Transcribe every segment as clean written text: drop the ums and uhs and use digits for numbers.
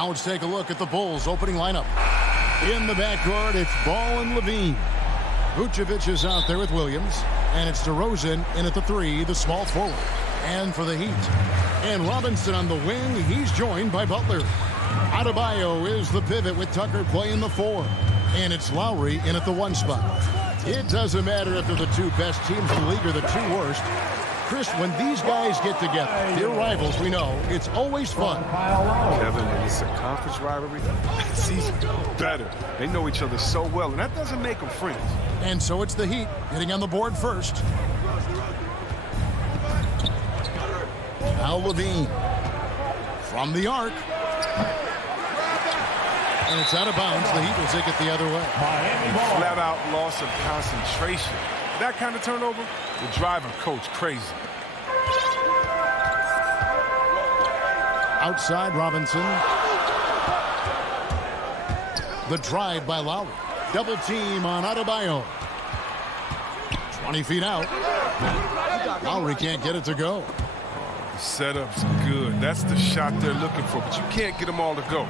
Now let's take a look at the Bulls' opening lineup. In the backcourt, it's Ball and Levine. Vucevic is out there with Williams. And it's DeRozan in at the 3, the small forward. And for the Heat. And Robinson on the wing, he's joined by Butler. Adebayo is the pivot with Tucker playing the 4. And it's Lowry in at the 1 spot. It doesn't matter if they're the 2 best teams in the league or the 2 worst. Chris, when these guys get together, they're rivals, we know. It's always fun. Kevin, when it's a conference rivalry, it's even better. They know each other so well, and that doesn't make them friends. And so it's the Heat getting on the board first. Now Levine from the arc. And it's out of bounds. The Heat will take it the other way. Flat out loss of concentration. That kind of turnover will drive a coach crazy. Outside Robinson. The drive by Lowry. Double team on Adebayo. 20 feet out. Lowry can't get it to go. The setup's good. That's the shot they're looking for, but you can't get them all to go.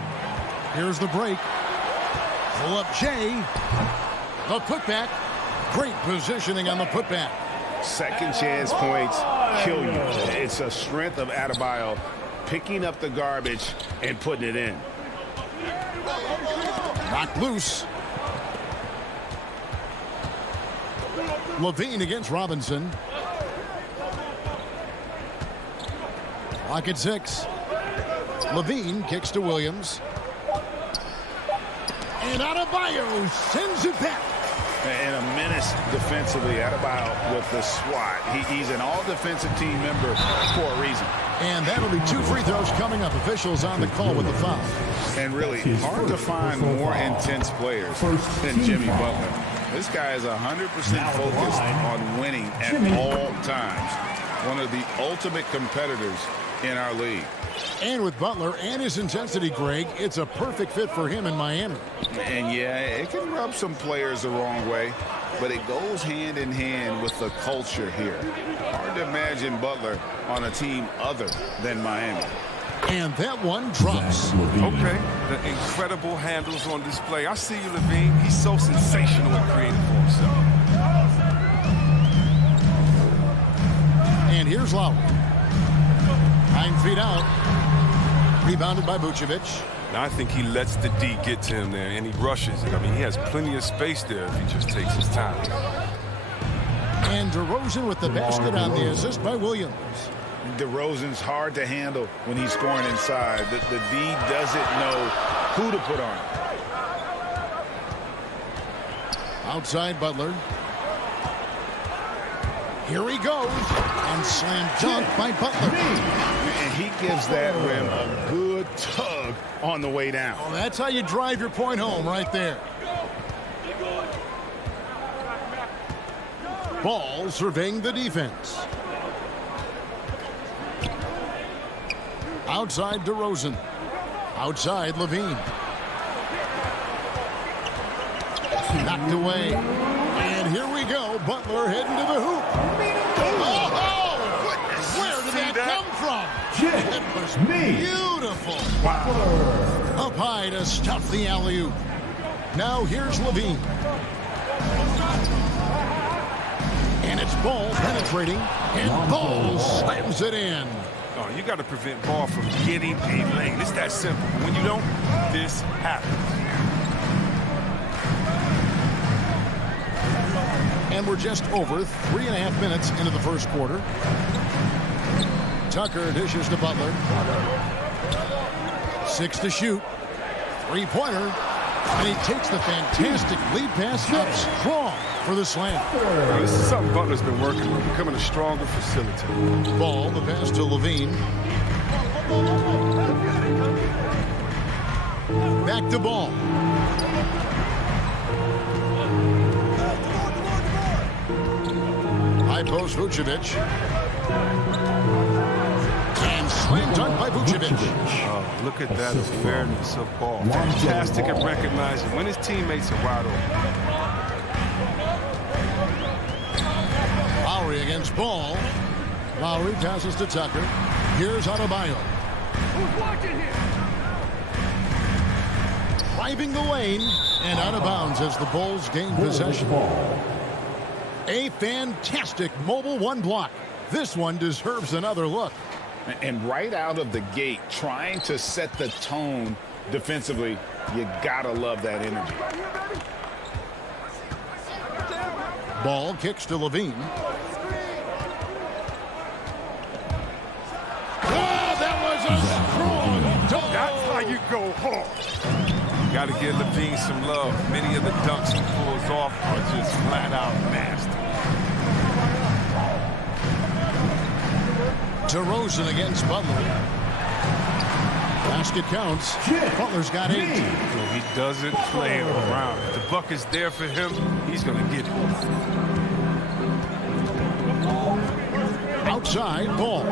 Here's the break. Pull up Jay. The putback. Great positioning on the putback. Second chance points kill you. It's a strength of Adebayo picking up the garbage and putting it in. Knocked loose. Levine against Robinson. Clock at 6. Levine kicks to Williams. And Adebayo sends it back. And a menace defensively. Adebayo with the swat. He's an all-defensive team member for a reason. And that'll be 2 free throws coming up. Officials on the call with the foul. And really hard to find more intense players than Jimmy Butler. This guy is 100% focused on winning at all times. One of the ultimate competitors in our league. And with Butler and his intensity, Greg, it's a perfect fit for him in Miami. And yeah, it can rub some players the wrong way, but it goes hand in hand with the culture here. Hard to imagine Butler on a team other than Miami. And that one drops. Okay, the incredible handles on display. I see you, Levine. He's so sensational and creative for himself. And here's Lowry. 9 feet out. Rebounded by Vucevic. Now I think he lets the D get to him there, and he rushes it. I mean, he has plenty of space there if he just takes his time. And DeRozan with the basket on the assist by Williams. DeRozan's hard to handle when he's scoring inside. The D doesn't know who to put on him. Outside Butler. Here he goes. And slam dunk by Butler. And he gives that rim a good tug on the way down. Oh, that's how you drive your point home right there. Ball surveying the defense. Outside DeRozan. Outside Levine. Knocked away. And here we go. Butler heading to the hoop. Oh, where did that come from? It was beautiful. Up high to stuff the alley-oop. Now here's Levine. And it's Ball penetrating. And Ball slams it in. Oh, you got to prevent Ball from getting a lane. It's that simple. When you don't, this happens. And we're just over 3.5 minutes into the first quarter. Tucker dishes to Butler. 6 to shoot. 3-pointer. And he takes the fantastic lead pass up strong for the slam. This is something Butler's been working on, becoming a stronger facilitator. Ball, the pass to Levine. Back to Ball. High post Vucevic. And slam dunk by Vucevic. Oh, look at that awareness of Ball. Fantastic at recognizing when his teammates are wide open. Lowry against Ball. Lowry passes to Tucker. Here's Adebayo. driving the lane and out of bounds as the Bulls gain possession. A fantastic mobile one block. This one deserves another look. And right out of the gate, trying to set the tone defensively, you gotta love that energy. Ball kicks to Levine. Oh, that was a strong dunk. That's how you go hard. Got to give Levine some love. Many of the dunks he pulls off are just flat out nasty. DeRozan against Butler. Basket counts. Butler's got 8. He doesn't play around. If the bucket's there for him, he's going to get it. Outside, Ball.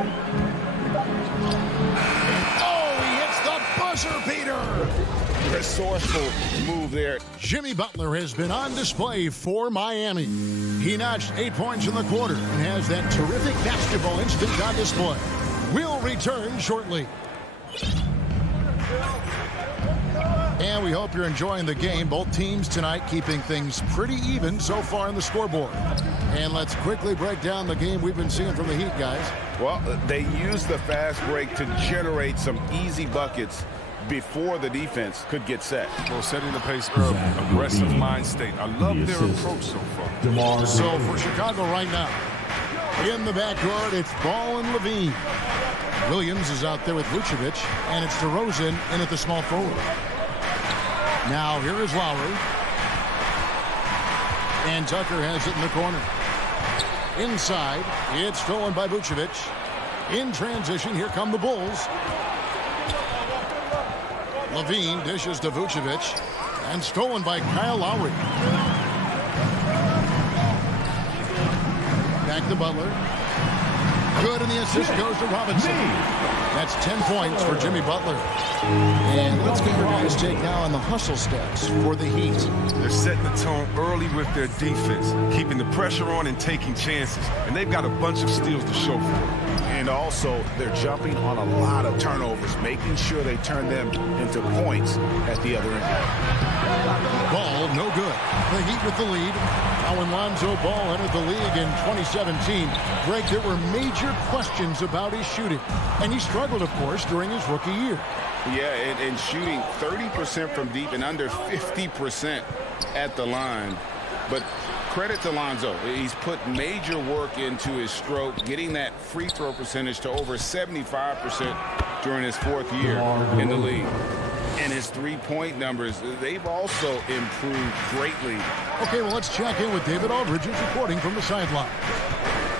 Oh, he hits the buzzer beater. Resourceful move there. Jimmy Butler has been on display for Miami. He notched 8 points in the quarter and has that terrific basketball instinct on display. We'll return shortly. And we hope you're enjoying the game. Both teams tonight keeping things pretty even so far in the scoreboard. And let's quickly break down the game we've been seeing from the Heat, guys. Well, they used the fast break to generate some easy buckets before the defense could get set. Well, setting the pace early, aggressive mind state. I love their approach so far. So for Chicago right now, in the backcourt, it's Ball and Levine. Williams is out there with Vucevic, and it's DeRozan in at the small forward. Now here is Lowry. And Tucker has it in the corner. Inside, it's stolen by Vucevic. In transition, here come the Bulls. Levine dishes to Vucevic. And stolen by Kyle Lowry. Back to Butler. Good, and the assist goes to Robinson. That's 10 points for Jimmy Butler. And let's get your guys' take now on the hustle stats for the Heat. They're setting the tone early with their defense, keeping the pressure on and taking chances. And they've got a bunch of steals to show for it. And also, they're jumping on a lot of turnovers, making sure they turn them into points at the other end. Ball, no good. The Heat with the lead. Now when Lonzo Ball entered the league in 2017, Greg, there were major questions about his shooting. And he struggled, of course, during his rookie year. Yeah, and shooting 30% from deep and under 50% at the line. But credit to Lonzo. He's put major work into his stroke, getting that free throw percentage to over 75% during his 4th year in the league. And his three-point numbers, they've also improved greatly. Okay, well, let's check in with David Aldridge, who's reporting from the sideline.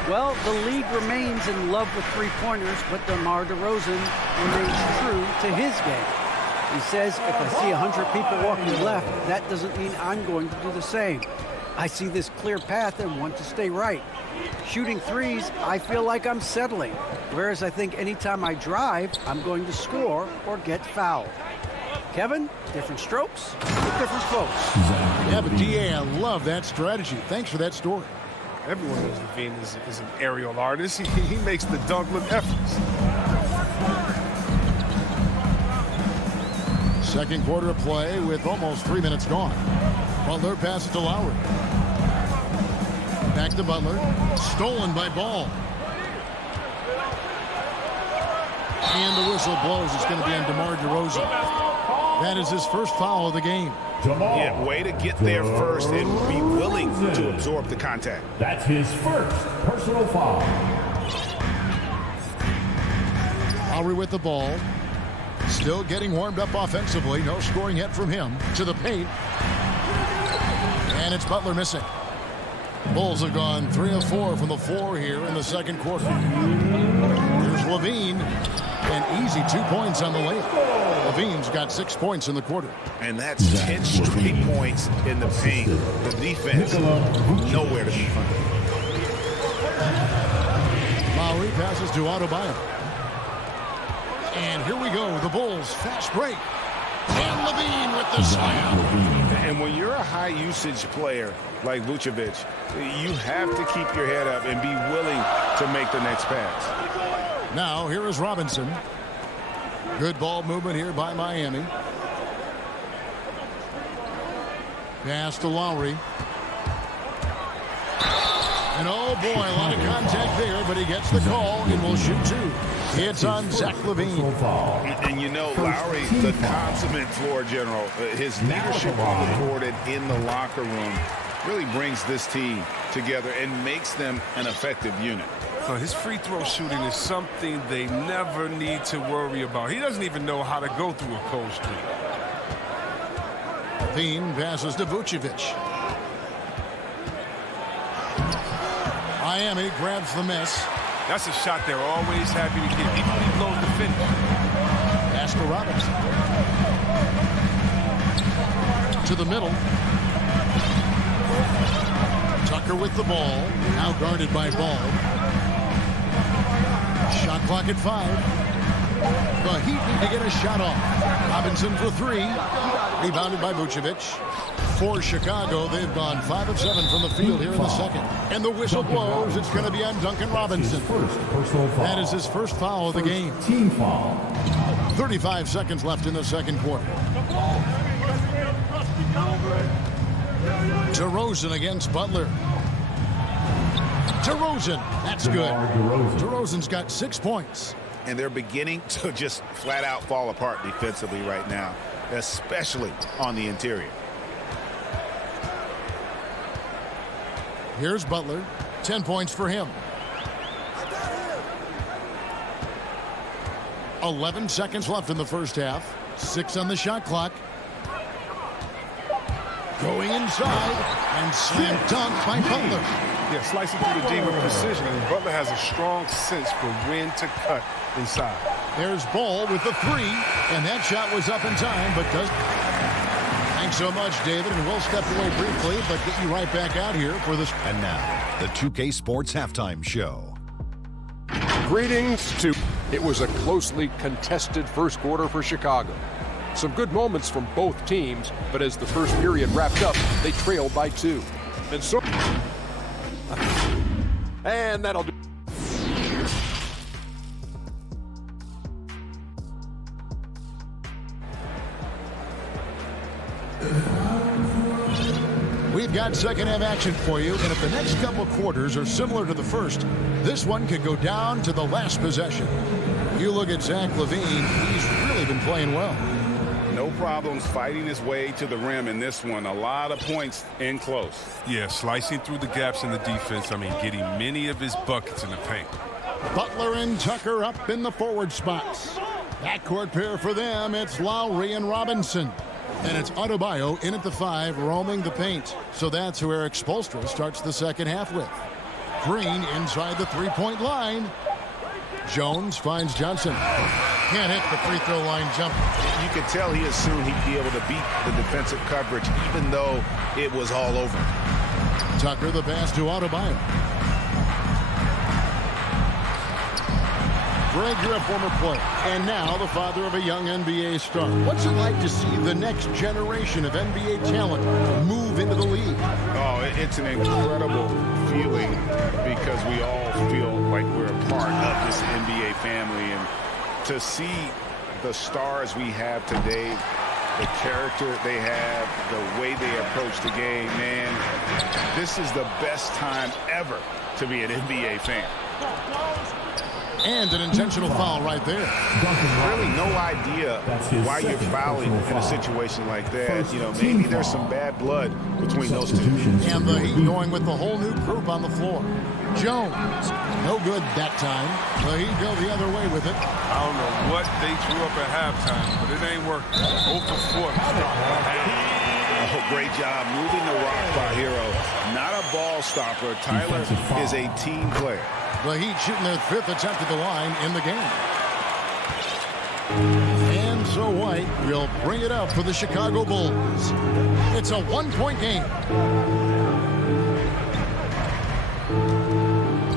Well, the league remains in love with three-pointers, but DeMar DeRozan remains true to his game. He says, if I see 100 people walking left, that doesn't mean I'm going to do the same. I see this clear path and want to stay right. Shooting threes, I feel like I'm settling. Whereas I think anytime I drive, I'm going to score or get fouled. Kevin, different strokes, different folks. Yeah, but DA, I love that strategy. Thanks for that story. Everyone knows Levine is an aerial artist. He makes the dunk look effortless. Second quarter of play with almost 3 minutes gone. Butler passes to Lowry. Back to Butler. Stolen by Ball. And the whistle blows. It's going to be on DeMar DeRozan. That is his first foul of the game. Yeah, way to get there first and be willing to absorb the contact. That's his first personal foul. Lowry with the ball. Still getting warmed up offensively. No scoring yet from him. To the paint. And it's Butler missing. Bulls have gone 3 of 4 from the floor here in the second quarter. Here's Levine. And easy 2 points on the layup. Levine's got 6 points in the quarter. And that's 10 straight points in the paint. The defense, nowhere to be found. Lowry passes to Adebayo. And here we go. The Bulls fast break. And Levine with the slam. And when you're a high-usage player like Vucevic, you have to keep your head up and be willing to make the next pass. Now, here is Robinson. Good ball movement here by Miami. Pass to Lowry. And oh boy, a lot of contact there, but he gets the call and will shoot two. It's on Zach LaVine. And you know, Lowry, the consummate floor general, his leadership on the court and in the locker room really brings this team together and makes them an effective unit. His free throw shooting is something they never need to worry about. He doesn't even know how to go through a cold streak. LaVine passes to Vucevic. Miami grabs the miss. That's a shot they're always happy to get. Even when he blows the finish. Pass to Robinson. To the middle. Tucker with the ball. Now guarded by Ball. Shot clock at 5. The Heat need to get a shot off. Robinson for 3. Rebounded by Vucevic. For Chicago, they've gone 5 of 7 from the field here in the second. And the whistle blows. It's going to be on Duncan Robinson. That is his first foul of the game. Team foul. 35 seconds left in the second quarter. DeRozan against Butler. DeRozan. That's good. DeRozan's got 6 points. And they're beginning to just flat out fall apart defensively right now, especially on the interior. Here's Butler. 10 points for him. 11 seconds left in the first half. 6 on the shot clock. Going inside and slam dunk by Butler. Yeah, slicing through the D with precision. And Butler has a strong sense for when to cut inside. There's Ball with the 3. And that shot was up in time, but does... Thanks so much, David, and we'll step away briefly, but get you right back out here for this. And now, the 2K Sports Halftime Show. Greetings to... It was a closely contested first quarter for Chicago. Some good moments from both teams, but as the first period wrapped up, they trailed by 2. And so... And that'll do... We've got second half action for you, and if the next couple of quarters are similar to the first, this one could go down to the last possession. You look at Zach LaVine, he's really been playing well. No problems fighting his way to the rim in this one. A lot of points in close. Yeah, slicing through the gaps in the defense. I mean, getting many of his buckets in the paint. Butler and Tucker up in the forward spots. Backcourt pair for them, it's Lowry and Robinson. And it's Adebayo in at the 5, roaming the paint. So that's who Eric Spoelstra starts the second half with. Green inside the three-point line. Jones finds Johnson. Can't hit the free throw line jump. You could tell he assumed he'd be able to beat the defensive coverage, even though it was all over. Tucker the pass to Adebayo. Greg, you're a former player, and now the father of a young NBA star. What's it like to see the next generation of NBA talent move into the league? Oh, it's an incredible feeling because we all feel like we're a part of this NBA family. And to see the stars we have today, the character they have, the way they approach the game, man, this is the best time ever to be an NBA fan. And an intentional foul right there. Really no idea why you're fouling in a situation like that. You know, maybe there's some bad blood between those two. And the Heat going with the whole new group on the floor. Jones, no good that time. The Heat go the other way with it. I don't know what they threw up at halftime, but it ain't working. 0 for 4. Oh, great job moving the rock by Hero. Not a ball stopper. Tyler is a team player. The Heat shooting their 5th attempt at the line in the game. And so White will bring it up for the Chicago Bulls. It's a one-point game.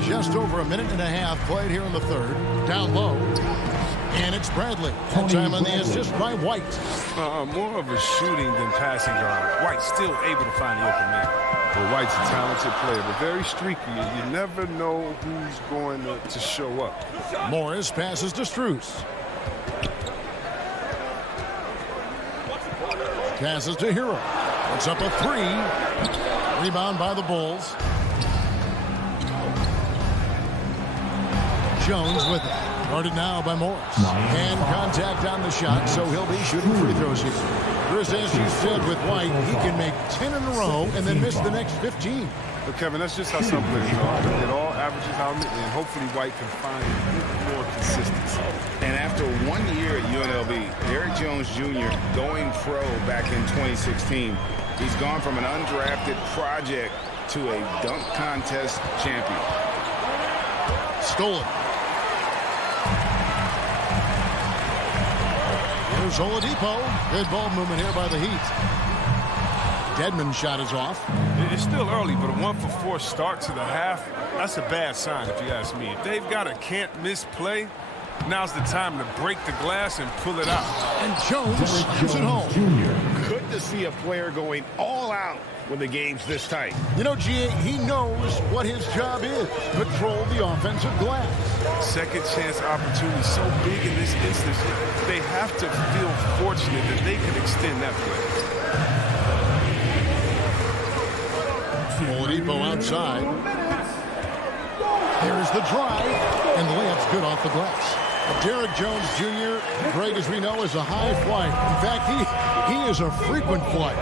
Just over a minute and a half played here in the third. Down low. And it's Bradley. That time on the assist by White. More of a shooting than passing guard. White still able to find the open man. But White's a talented player, but very streaky. You never know who's going to show up. Morris passes to Strus. Passes to Hero. Puts up a three. Rebound by the Bulls. Jones with it. Guarded now by Morris. And contact on the shot, so he'll be shooting free throws here. Chris, as you said with White, he can make 10 in a row and then miss the next 15. But Kevin, that's just how some players are. It all averages out, and hopefully White can find more consistency. And after 1 year at UNLV, Derrick Jones Jr. going pro back in 2016, he's gone from an undrafted project to a dunk contest champion. Stolen. Here's Oladipo. Good ball movement here by the Heat. Dedmon's shot is off. It's still early, but a 1-for-4 start to the half, that's a bad sign if you ask me. If they've got a can't-miss play, now's the time to break the glass and pull it out. And Jones slams it home. Good to see a player going all out when the game's this tight. You know, G.A., he knows what his job is. Patrol the offensive glass. Second chance opportunity so big in this instance. They have to feel fortunate that they can extend that play. Oladipo outside. There's the drive, and the layup's good off the glass. Derrick Jones Jr., Greg, as we know, is a high flyer. In fact, he is a frequent flyer.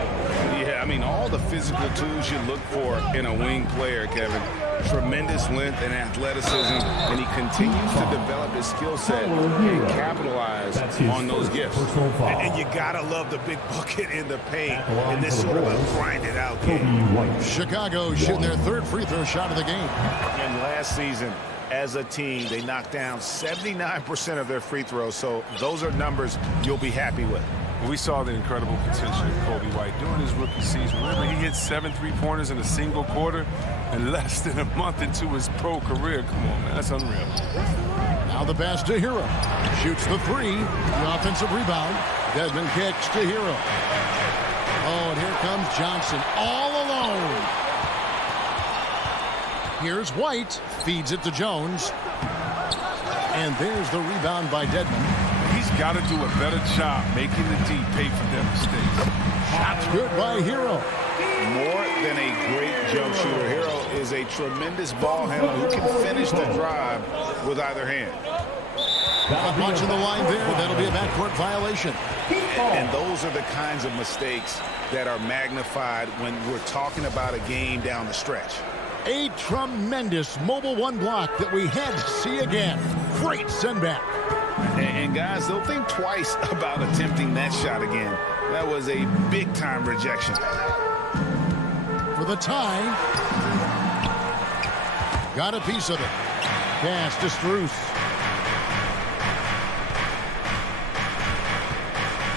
Yeah, I mean, all the physical tools you look for in a wing player, Kevin. Tremendous length and athleticism, and he continues to develop his skill set and capitalize on those gifts. And you gotta love the big bucket in the paint in this sort of a grinded out game. Chicago shooting their third free throw shot of the game. And last season, as a team, they knocked down 79% of their free throws, so those are numbers you'll be happy with. We saw the incredible potential of Kobe White during his rookie season. Remember, he hit 7 3-pointers in a single quarter and less than a month into his pro career. Come on, man, that's unreal. Now the pass to Hero. Shoots the three. The offensive rebound. Desmond kicks to Hero. Oh, and here comes Johnson all alone. Here's White. Feeds it to Jones. And there's the rebound by Dedmon. He's got to do a better job making the D pay for their mistakes. Shot's good by Hero. More than a great jump shooter, Hero is a tremendous ball handler who can finish the drive with either hand. Not watching the line there. That'll be a backcourt violation. And those are the kinds of mistakes that are magnified when we're talking about a game down the stretch. A tremendous mobile one block that we had to see again. Great send back. And guys, they'll think twice about attempting that shot again. That was a big-time rejection. For the tie. Got a piece of it. Pass to Strus.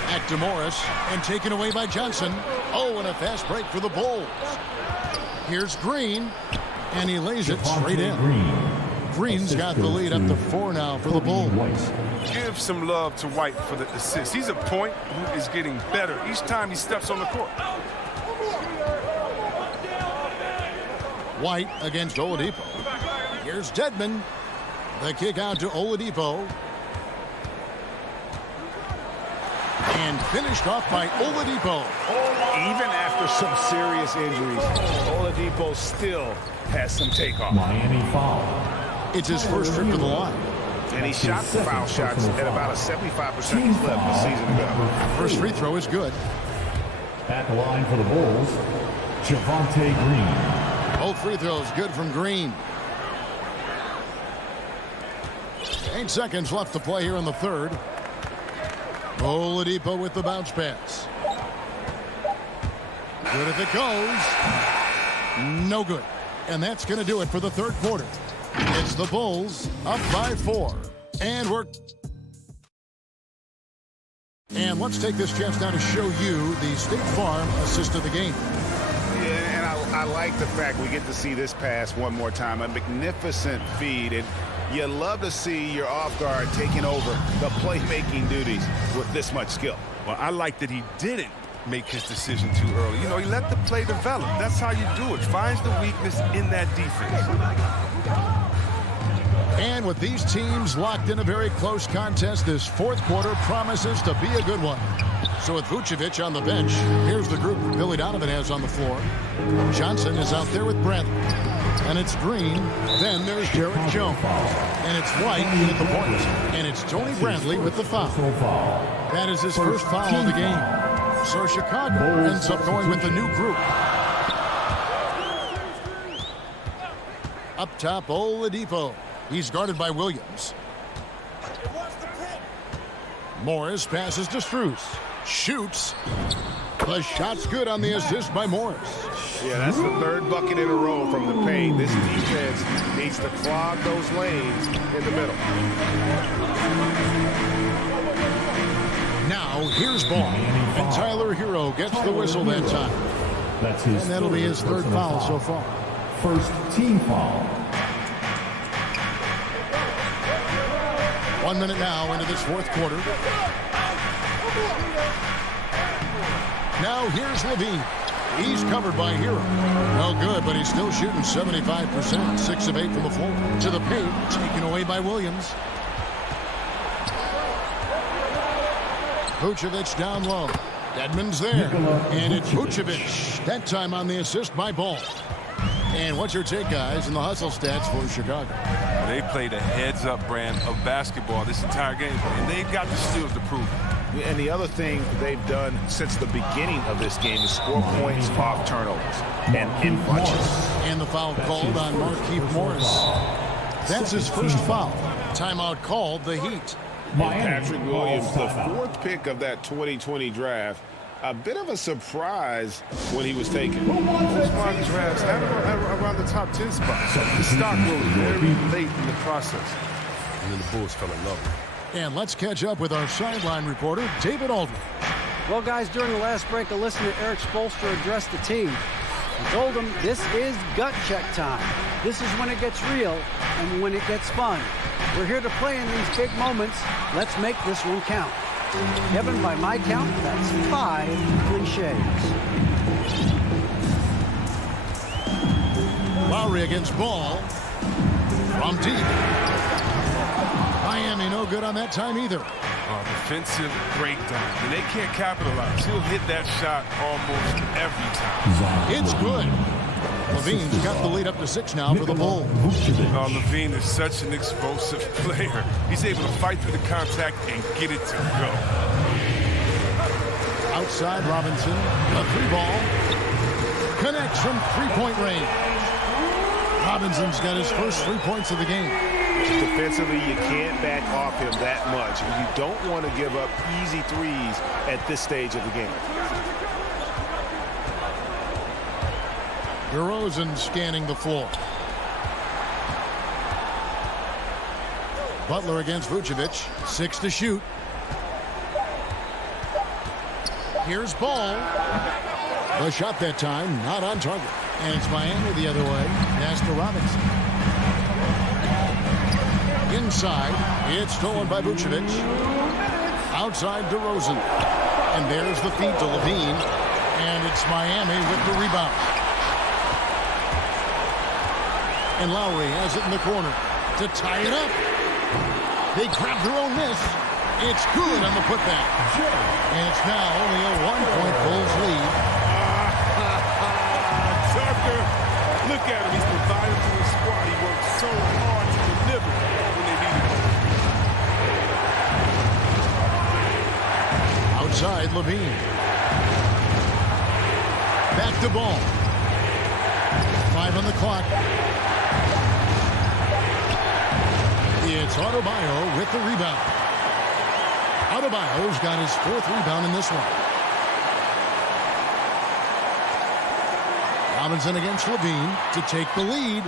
Back to Morris. And taken away by Johnson. Oh, and a fast break for the Bulls. Here's Green. And he lays it straight in. Green's got the lead up to 4 now for the Bulls. Give some love to White for the assist. He's a point who is getting better each time he steps on the court. White against Oladipo. Here's Dedmon. The kick out to Oladipo. And finished off by Oladipo. Even after some serious injuries, Oladipo still has some takeoff. Miami foul. It's his first trip to the line. And he shot foul shots at about a 75% clip a season ago. First free throw is good. At the line for the Bulls, Javonte Green. Both free throws good from Green. 8 seconds left to play here in the third. Oladipo with the bounce pass. Good if it goes. No good. And that's going to do it for the third quarter. It's the Bulls up by 4. And let's take this chance now to show you the State Farm assist of the game. Yeah, and I like the fact we get to see this pass one more time. A magnificent feed. And you love to see your off guard taking over the playmaking duties with this much skill. Well, I like that he didn't make his decision too early. You know, he let the play develop. That's how you do it. Finds the weakness in that defense. And with these teams locked in a very close contest, this fourth quarter promises to be a good one. So with Vucevic on the bench, here's the group Billy Donovan has on the floor. Johnson is out there with Bradley. And it's Green. Then there's Jarrett Jones. And it's White at the point. And it's Tony Bradley with the foul. That is his first foul of the game. So Chicago ends up going with the new group. Up top, Oladipo. He's guarded by Williams. Morris passes to Strus. Shoots. The shot's good on the assist by Morris. Yeah, that's the third bucket in a row from the paint. This defense needs to clog those lanes in the middle. Now, here's ball. And Tyler Hero gets the whistle that time. That's his and that'll be his third foul so far. First team foul. 1 minute now into this fourth quarter. Now here's Levine. He's covered by Hero. No good, but he's still shooting 75%. 6 of 8 from the floor. To the paint, taken away by Williams. Vucevic down low. Edmonds there. And it's Vucevic. That time on the assist by Ball. And what's your take, guys, in the hustle stats for Chicago? They played a heads-up brand of basketball this entire game, and they've got the skills to prove it. And the other thing they've done since the beginning of this game is score points off turnovers and in bunches. And the foul called on Markieff Morris. That's his first foul. Timeout called, the Heat. Patrick Williams, the fourth pick of that 2020 draft. A bit of a surprise when he was taken. Most mock drafts around the top 10 spot. The stock rose very late in the process. And then the Bulls fell in love with it. And let's catch up with our sideline reporter, David Aldridge. Well, guys, during the last break, a listener, Eric Spoelstra, addressed the team. He told them this is gut check time. This is when it gets real and when it gets fun. We're here to play in these big moments. Let's make this one count. Kevin, by my count, that's 5 cliches. Lowry against Ball. From deep. Miami no good on that time either. Defensive breakdown. And they can't capitalize. He'll hit that shot almost every time. It's good. Levine's got the lead up to 6 now for the Bulls. Levine is such an explosive player. He's able to fight through the contact and get it to go. Outside Robinson, a 3-ball. Connects from 3-point range. Robinson's got his first 3 points of the game. Defensively, you can't back off him that much. You don't want to give up easy threes at this stage of the game. DeRozan scanning the floor. Butler against Vucevic. 6 to shoot. Here's Ball. The shot that time, not on target. And it's Miami the other way. Pass to Robinson. Inside, it's stolen by Vucevic. Outside DeRozan. And there's the feed to Levine. And it's Miami with the rebound. And Lowry has it in the corner to tie it up. They grab their own miss. It's good on the putback. And it's now only a 1-point Bulls lead. Tucker, look at him. He's provided for the squad. He worked so hard to deliver when they needed him. Outside, Levine. Back to Ball. 5 on the clock. It's Adebayo with the rebound. Adebayo's got his 4th rebound in this one. Robinson against Levine to take the lead.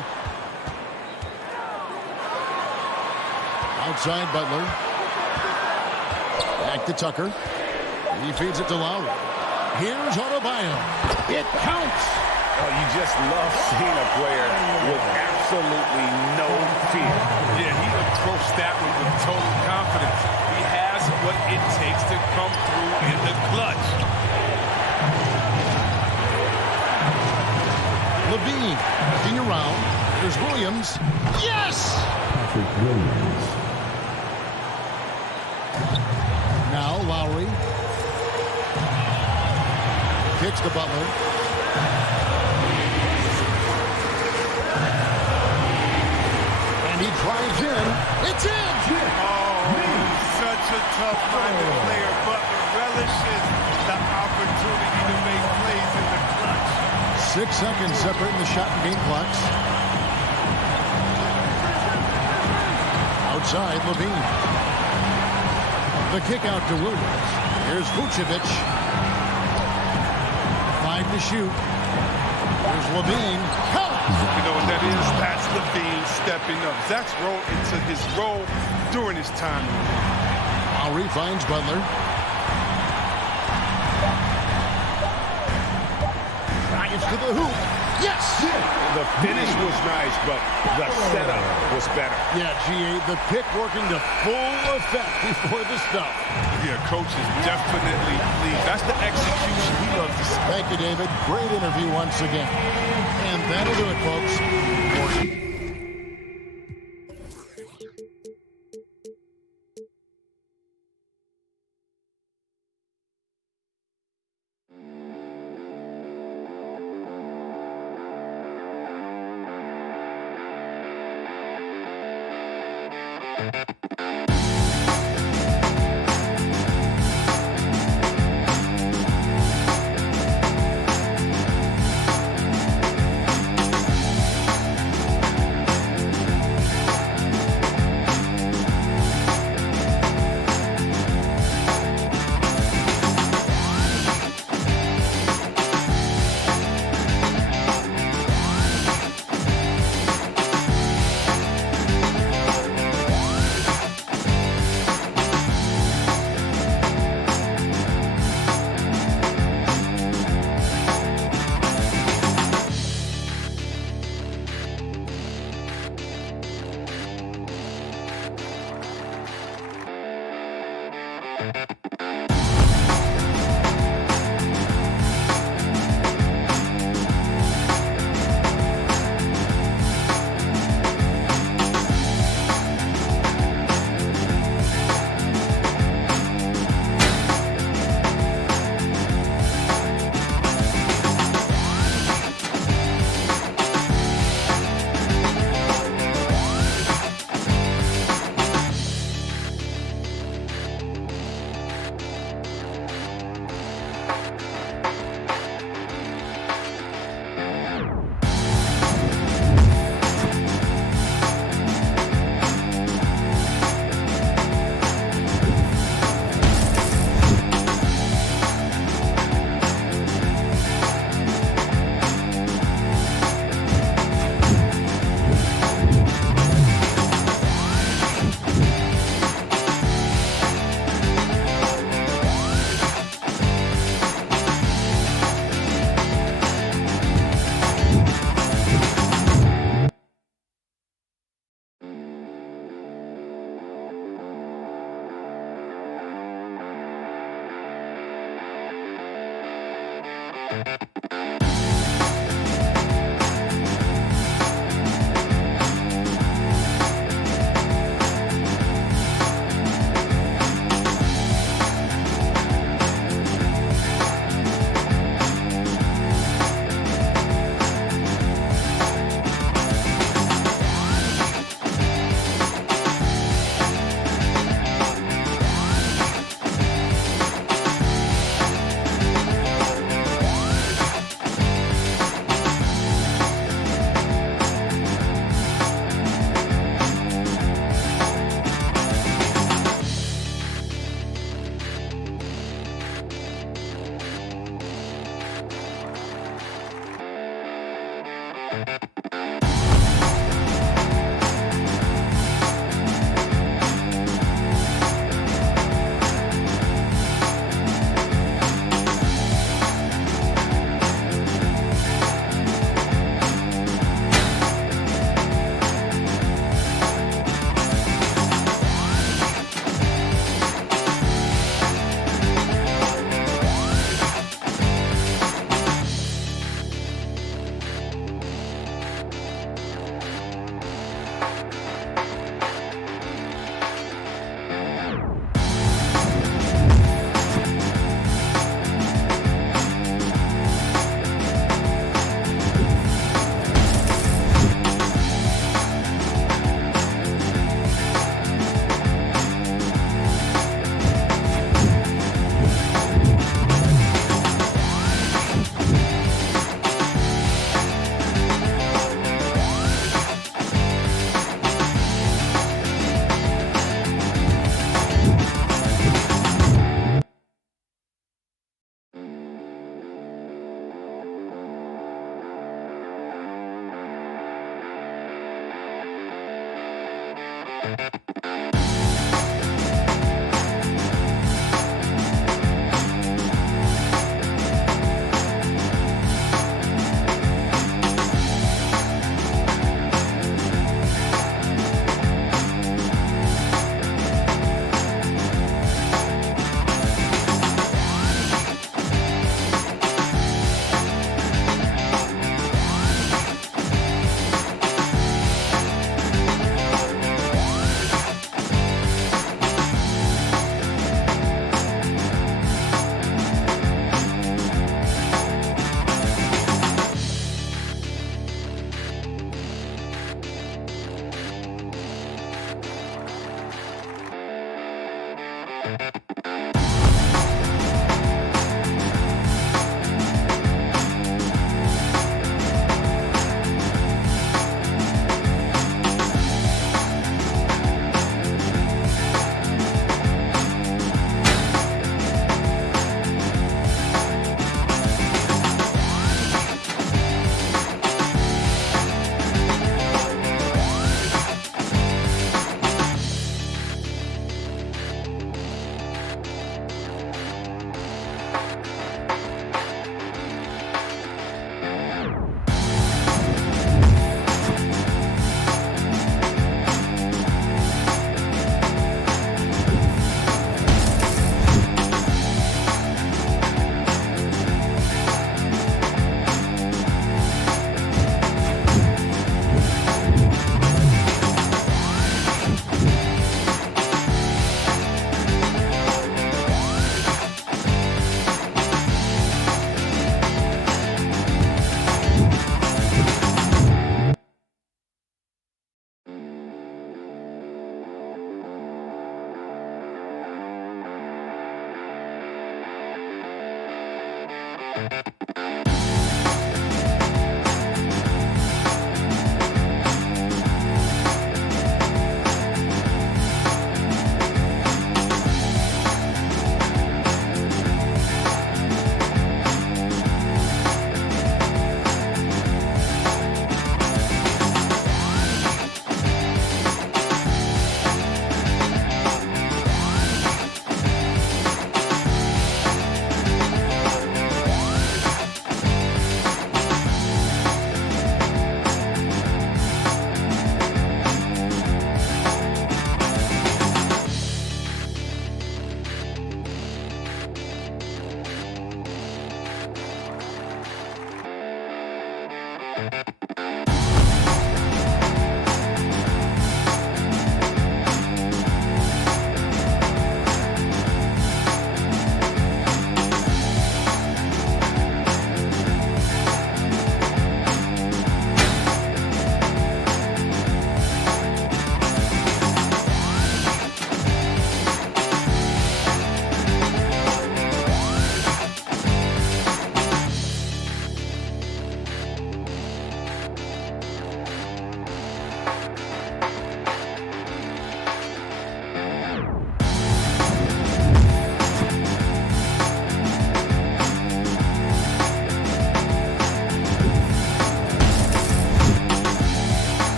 Outside Butler. Back to Tucker. He feeds it to Lowry. Here's Adebayo. It counts. Oh, you just love seeing a player with absolutely no fear. Yeah, he approached that one with total confidence. He has what it takes to come through in the clutch. Levine looking around. There's Williams. Yes! Patrick Williams. Now Lowry. pitch to Butler. And he drives in. It's in! Such a tough-minded player. Butler relishes the opportunity to make plays in the clutch. 6 seconds separating the shot and game clocks. Outside, Levine. The kick out to Williams. Here's Vucevic. 5 to shoot. Here's Levine. You know what that is? That's Levine stepping up. Zach's role into his role during his time. Lowry finds Butler. Drives to the hoop. Yes! The finish was nice, but the setup was better. Yeah, G.A., the pick working to full effect before the stuff. Yeah, coach is definitely pleased. That's the execution we love to see. Thank you, David. Great interview once again. And that'll do it, folks.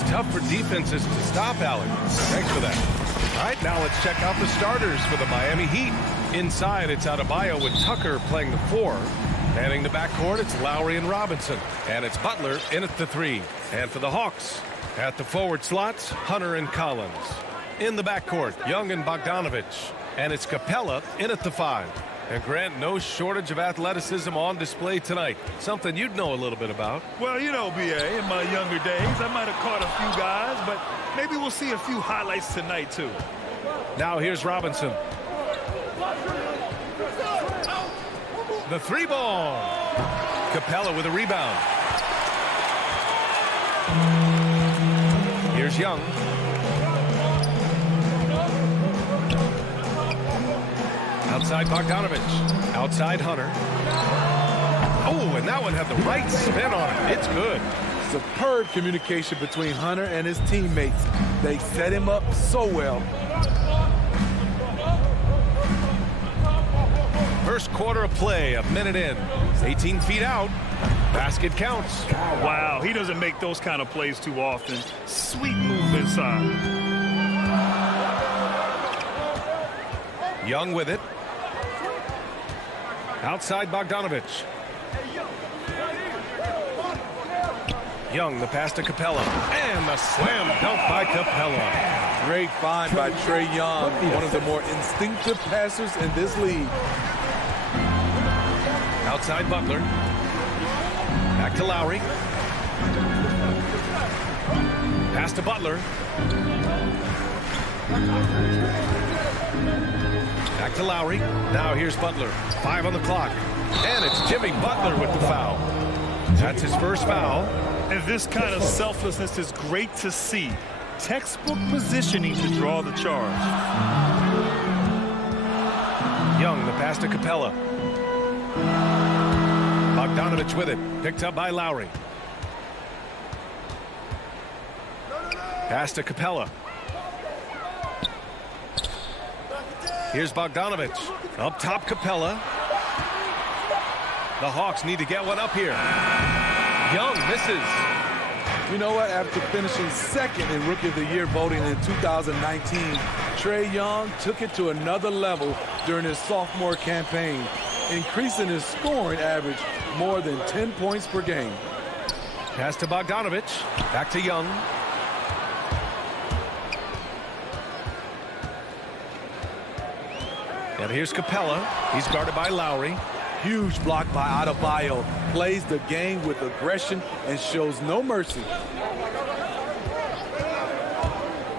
It's tough for defenses to stop, Alex. Thanks for that. All right, now let's check out the starters for the Miami Heat. Inside, it's Adebayo with Tucker playing the 4. Manning the backcourt, it's Lowry and Robinson. And it's Butler in at the 3. And for the Hawks, at the forward slots, Hunter and Collins. In the backcourt, Young and Bogdanovich. And it's Capella in at the 5. And Grant, no shortage of athleticism on display tonight. Something you'd know a little bit about. Well, you know, B.A., in my younger days, I might have caught a few guys, but maybe we'll see a few highlights tonight, too. Now here's Robinson. The 3-ball. Capella with a rebound. Here's Young. Outside Bogdanovich. Outside Hunter. Oh, and that one had the right spin on it. It's good. Superb communication between Hunter and his teammates. They set him up so well. First quarter of play, a minute in. It's 18 feet out. Basket counts. Wow, he doesn't make those kind of plays too often. Sweet move inside. Young with it. Outside Bogdanovich. Young, the pass to Capella. And the slam dunk by Capella. Great find by Trae Young, one of the more instinctive passers in this league. Outside Butler. Back to Lowry. Pass to Butler. Back to Lowry. Now here's Butler. 5 on the clock. And it's Jimmy Butler with the foul. That's his first foul. And this kind of selflessness is great to see. Textbook positioning to draw the charge. Young, the pass to Capella. Bogdanovich with it. Picked up by Lowry. Pass to Capella. Here's Bogdanovich. Up top, Capella. The Hawks need to get one up here. Young misses. You know what? After finishing second in Rookie of the Year voting in 2019, Trae Young took it to another level during his sophomore campaign, increasing his scoring average more than 10 points per game. Pass to Bogdanovich. Back to Young. And here's Capella. He's guarded by Lowry. Huge block by Adebayo. Plays the game with aggression and shows no mercy.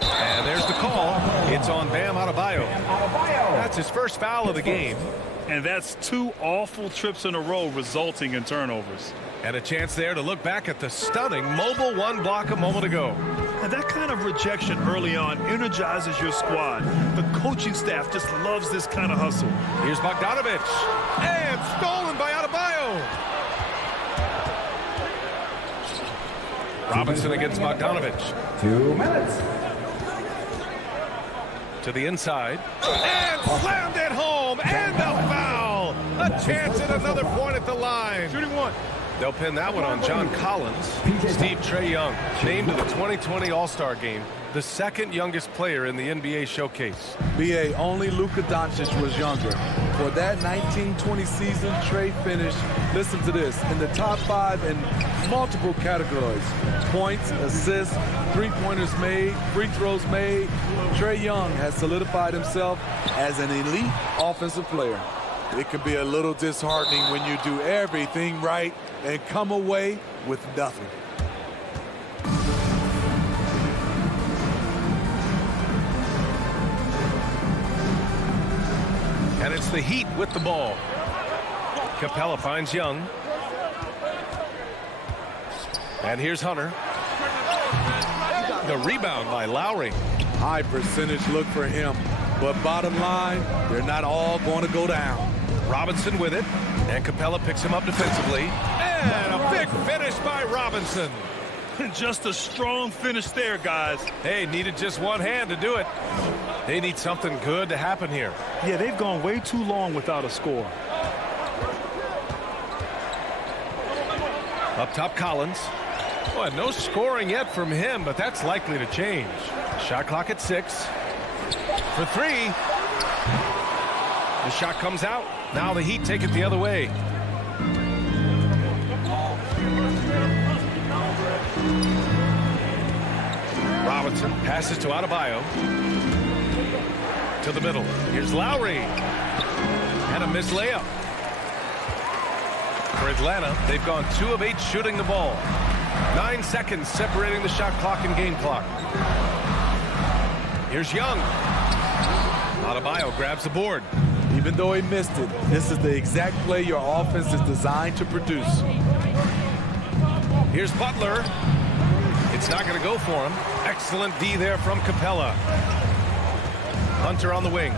And there's the call. It's on Bam Adebayo. That's his first foul of the game. And that's 2 awful trips in a row resulting in turnovers. And a chance there to look back at the stunning mobile 1 block a moment ago. And that kind of rejection early on energizes your squad. The coaching staff just loves this kind of hustle. Here's Bogdanovich. And stolen by Adebayo. Robinson against Bogdanovich. 2 minutes. To the inside. And slammed it home. And a foul. A chance at another point at the line. Shooting 1. They'll pin that one on John Collins. Steve Trae Young, named to the 2020 All-Star Game, the second youngest player in the NBA showcase. B.A., only Luka Doncic was younger. For that 1920 season, Trae finished, listen to this, in the top 5 in multiple categories. Points, assists, three-pointers made, free throws made. Trae Young has solidified himself as an elite offensive player. It can be a little disheartening when you do everything right and come away with nothing. And it's the Heat with the ball. Capella finds Young. And here's Hunter. The rebound by Lowry. High percentage look for him. But bottom line, they're not all going to go down. Robinson with it. And Capella picks him up defensively. And a big finish by Robinson. Just a strong finish there, guys. They needed just one hand to do it. They need something good to happen here. Yeah, they've gone way too long without a score. Up top, Collins. Boy, no scoring yet from him, but that's likely to change. Shot clock at 6. For 3. The shot comes out. Now the Heat take it the other way. Robinson passes to Adebayo. To the middle. Here's Lowry. And a missed layup. For Atlanta, they've gone 2 of 8 shooting the ball. 9 seconds separating the shot clock and game clock. Here's Young. Adebayo grabs the board. Even though he missed it, this is the exact play your offense is designed to produce. Here's Butler. It's not going to go for him. Excellent D there from Capella. Hunter on the wing.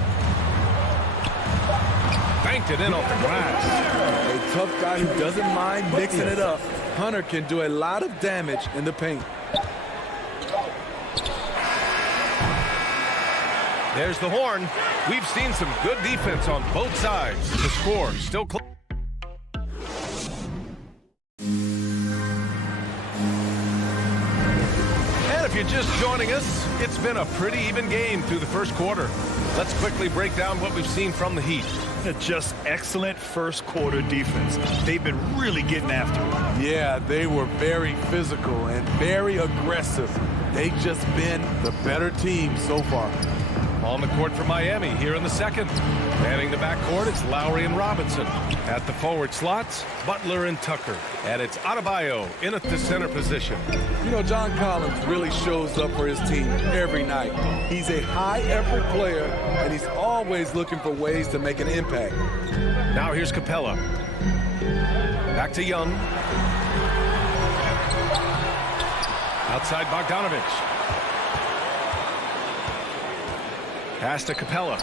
Banked it in off the glass. A tough guy who doesn't mind mixing it up. Hunter can do a lot of damage in the paint. There's the horn. We've seen some good defense on both sides. The score still close. And if you're just joining us, it's been a pretty even game through the first quarter. Let's quickly break down what we've seen from the Heat. Just excellent first quarter defense. They've been really getting after it. Yeah, they were very physical and very aggressive. They've just been the better team so far. On the court for Miami here in the second. Manning the backcourt, it's Lowry and Robinson. At the forward slots, Butler and Tucker. And it's Adebayo in at the center position. You know, John Collins really shows up for his team every night. He's a high-effort player, and he's always looking for ways to make an impact. Now here's Capella. Back to Young. Outside Bogdanovich. Pass to Capella.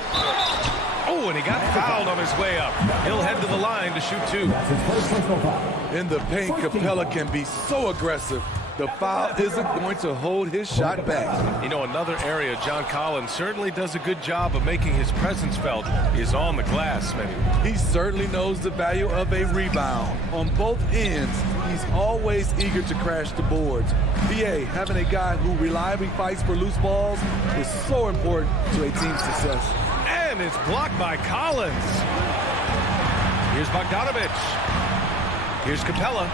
Oh, and he got fouled on his way up. He'll head to the line to shoot 2. In the paint, Capella can be so aggressive. The foul isn't going to hold his shot back. You know, another area John Collins certainly does a good job of making his presence felt is on the glass, Smitty. He certainly knows the value of a rebound. On both ends, he's always eager to crash the boards. BA, having a guy who reliably fights for loose balls is so important to a team's success. And it's blocked by Collins. Here's Bogdanovich. Here's Capella.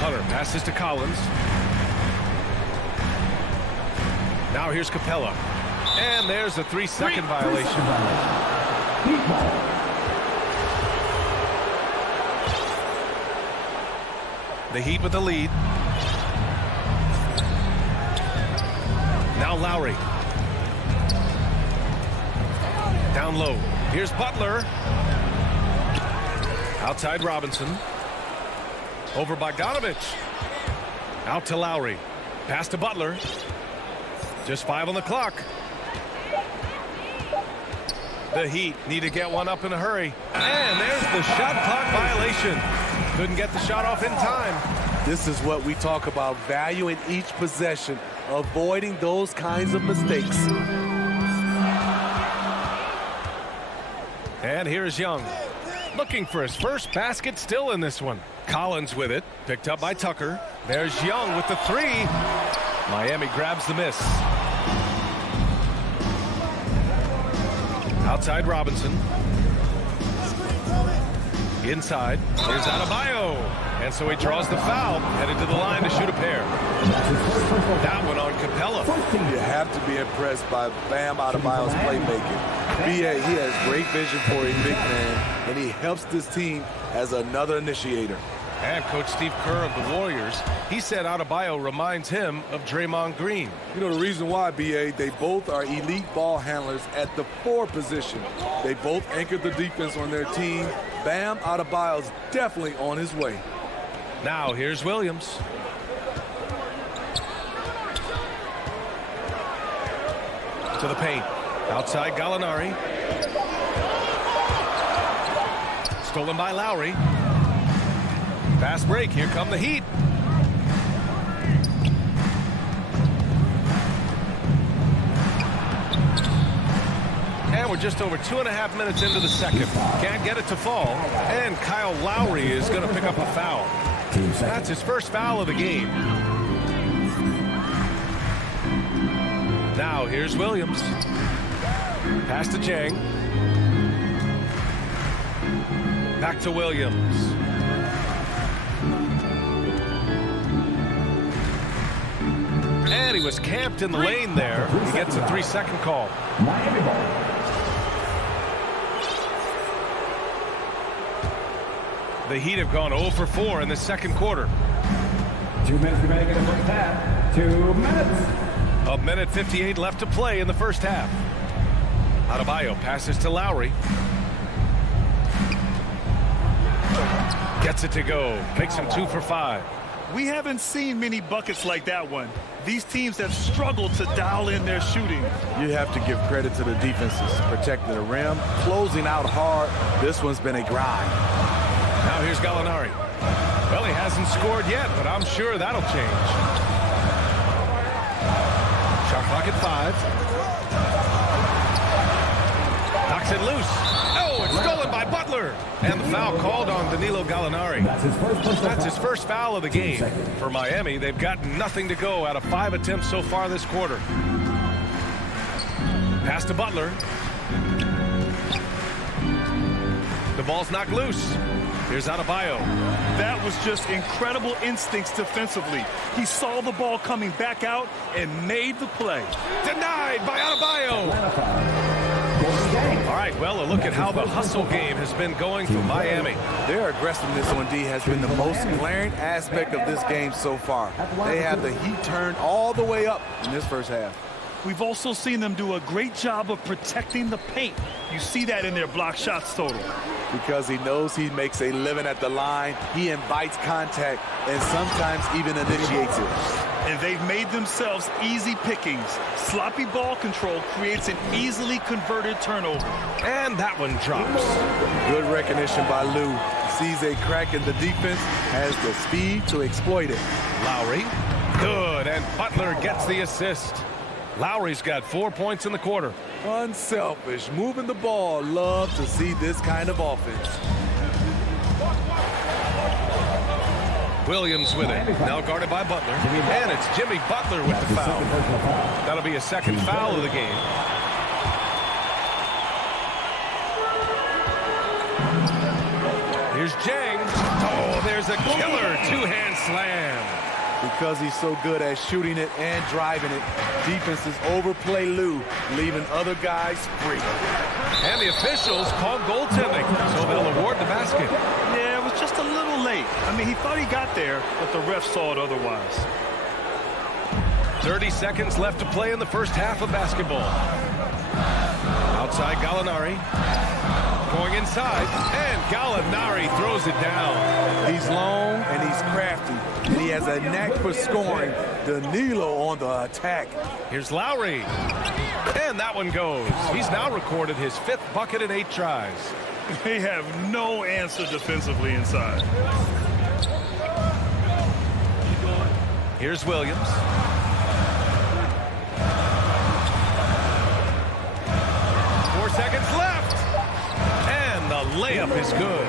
Hunter passes to Collins. Now here's Capella. And there's a 3-second violation. The Heat with the lead. Now Lowry. Down low. Here's Butler. Outside Robinson. Over Bogdanovich. Out to Lowry. Pass to Butler. Just 5 on the clock. The Heat need to get one up in a hurry. And there's the shot clock violation. Couldn't get the shot off in time. This is what we talk about, value in each possession, avoiding those kinds of mistakes. And here's Young. Looking for his first basket still in this one. Collins with it. Picked up by Tucker. There's Young with the 3. Miami grabs the miss. Outside Robinson. Inside. Here's Adebayo. And so he draws the foul. Headed to the line to shoot a pair. That one on Capella. You have to be impressed by Bam Adebayo's playmaking. BA, he has great vision for a big man, and he helps this team as another initiator. And Coach Steve Kerr of the Warriors, he said Adebayo reminds him of Draymond Green. You know the reason why, BA, they both are elite ball handlers at the 4 position. They both anchor the defense on their team. Bam Adebayo's definitely on his way. Now here's Williams. To the paint. Outside Gallinari. Stolen by Lowry. Fast break. Here come the Heat. And we're just over 2.5 minutes into the second. Can't get it to fall. And Kyle Lowry is going to pick up a foul. That's his first foul of the game. Now here's Williams. Pass to Chang. Back to Williams. And he was camped in the lane there. He gets a 3-second call. Miami ball. The Heat have gone 0 for 4 in the second quarter. 2 minutes remaining in the first half. 2 minutes. A minute 58 left to play in the first half. Adebayo passes to Lowry. Gets it to go. Makes him 2 for 5. We haven't seen many buckets like that one. These teams have struggled to dial in their shooting. You have to give credit to the defenses. Protecting the rim, closing out hard. This one's been a grind. Now here's Gallinari. Well, he hasn't scored yet, but I'm sure that'll change. Shot clock at 5. Knocks it loose. Oh, it's stolen by Butler. And the foul called on Danilo Gallinari. That's his first foul of the game. For Miami, they've got nothing to go out of 5 attempts so far this quarter. Pass to Butler. The ball's knocked loose. Here's Adebayo. That was just incredible instincts defensively. He saw the ball coming back out and made the play. Denied by Adebayo. All right, well, a look at how the hustle game has been going for Miami. Their aggressiveness on D has been the most glaring aspect of this game so far. They have the heat turned all the way up in this first half. We've also seen them do a great job of protecting the paint. You see that in their block shots total. Because he knows he makes a living at the line, he invites contact and sometimes even initiates it. And they've made themselves easy pickings. Sloppy ball control creates an easily converted turnover. And that one drops. Good recognition by Lou. Sees a crack in the defense, has the speed to exploit it. Lowry, good, and Butler gets the assist. Lowry's got 4 points in the quarter. Unselfish, moving the ball. Love to see this kind of offense. Williams with it. Now guarded by Butler. And it's Jimmy Butler with the foul. That'll be a second foul of the game. Here's Jang. Oh, there's a killer two-hand slam. Because he's so good at shooting it and driving it, defenses overplay Lou, leaving other guys free. And the officials call goaltending, so they'll award the basket. Yeah, it was just a little late. I mean, he thought he got there, but the ref saw it otherwise. 30 seconds left to play in the first half of basketball. Outside Gallinari. Going inside, and Gallinari throws it down. He's long and he's crafty, and he has a knack for scoring. Danilo on the attack. Here's Lowry, and that one goes. He's now recorded his 5th bucket in 8 tries. They have no answer defensively inside. Here's Williams. Seconds left, and the layup is good.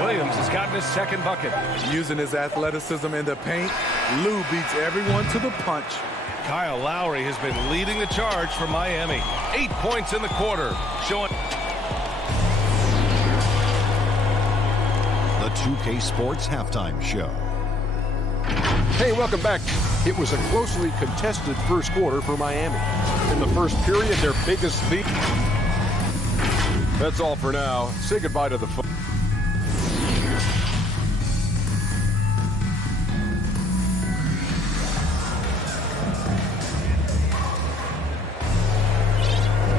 Williams has gotten his 2nd bucket. Using his athleticism in the paint, Lou beats everyone to the punch. Kyle Lowry has been leading the charge for Miami. 8 points in the quarter, showing. The 2K Sports Halftime Show. Hey, welcome back. It was a closely contested first quarter for Miami. In the first period, their biggest lead. That's all for now. Say goodbye to the phone.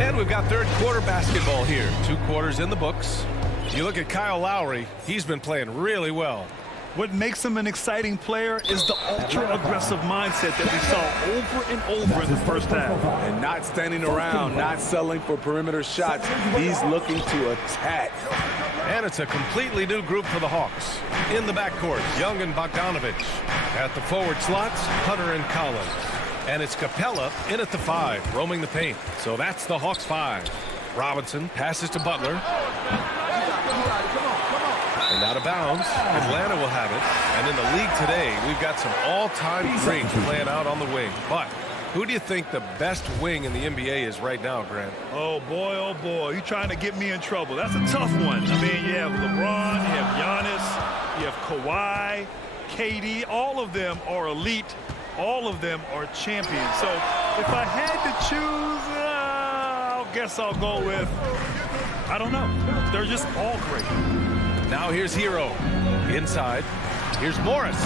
And we've got third quarter basketball here. 2 quarters in the books. You look at Kyle Lowry, he's been playing really well. What makes him an exciting player is the ultra-aggressive mindset that we saw over and over in the first half. And not standing around, not settling for perimeter shots. He's looking to attack. And it's a completely new group for the Hawks. In the backcourt, Young and Bogdanovich. At the forward slots, Hunter and Collins. And it's Capella in at the 5, roaming the paint. So that's the Hawks 5. Robinson passes to Butler. And out of bounds. Atlanta will have it. And in the league today, we've got some all-time greats playing out on the wing. But who do you think the best wing in the NBA is right now, Grant? Oh, boy, you're trying to get me in trouble. That's a tough one. I mean, you have LeBron, you have Giannis, you have Kawhi, KD. All of them are elite. All of them are champions. So if I had to choose, I guess I'll go with, I don't know. They're just all great. Now here's Hero. Inside. Here's Morris.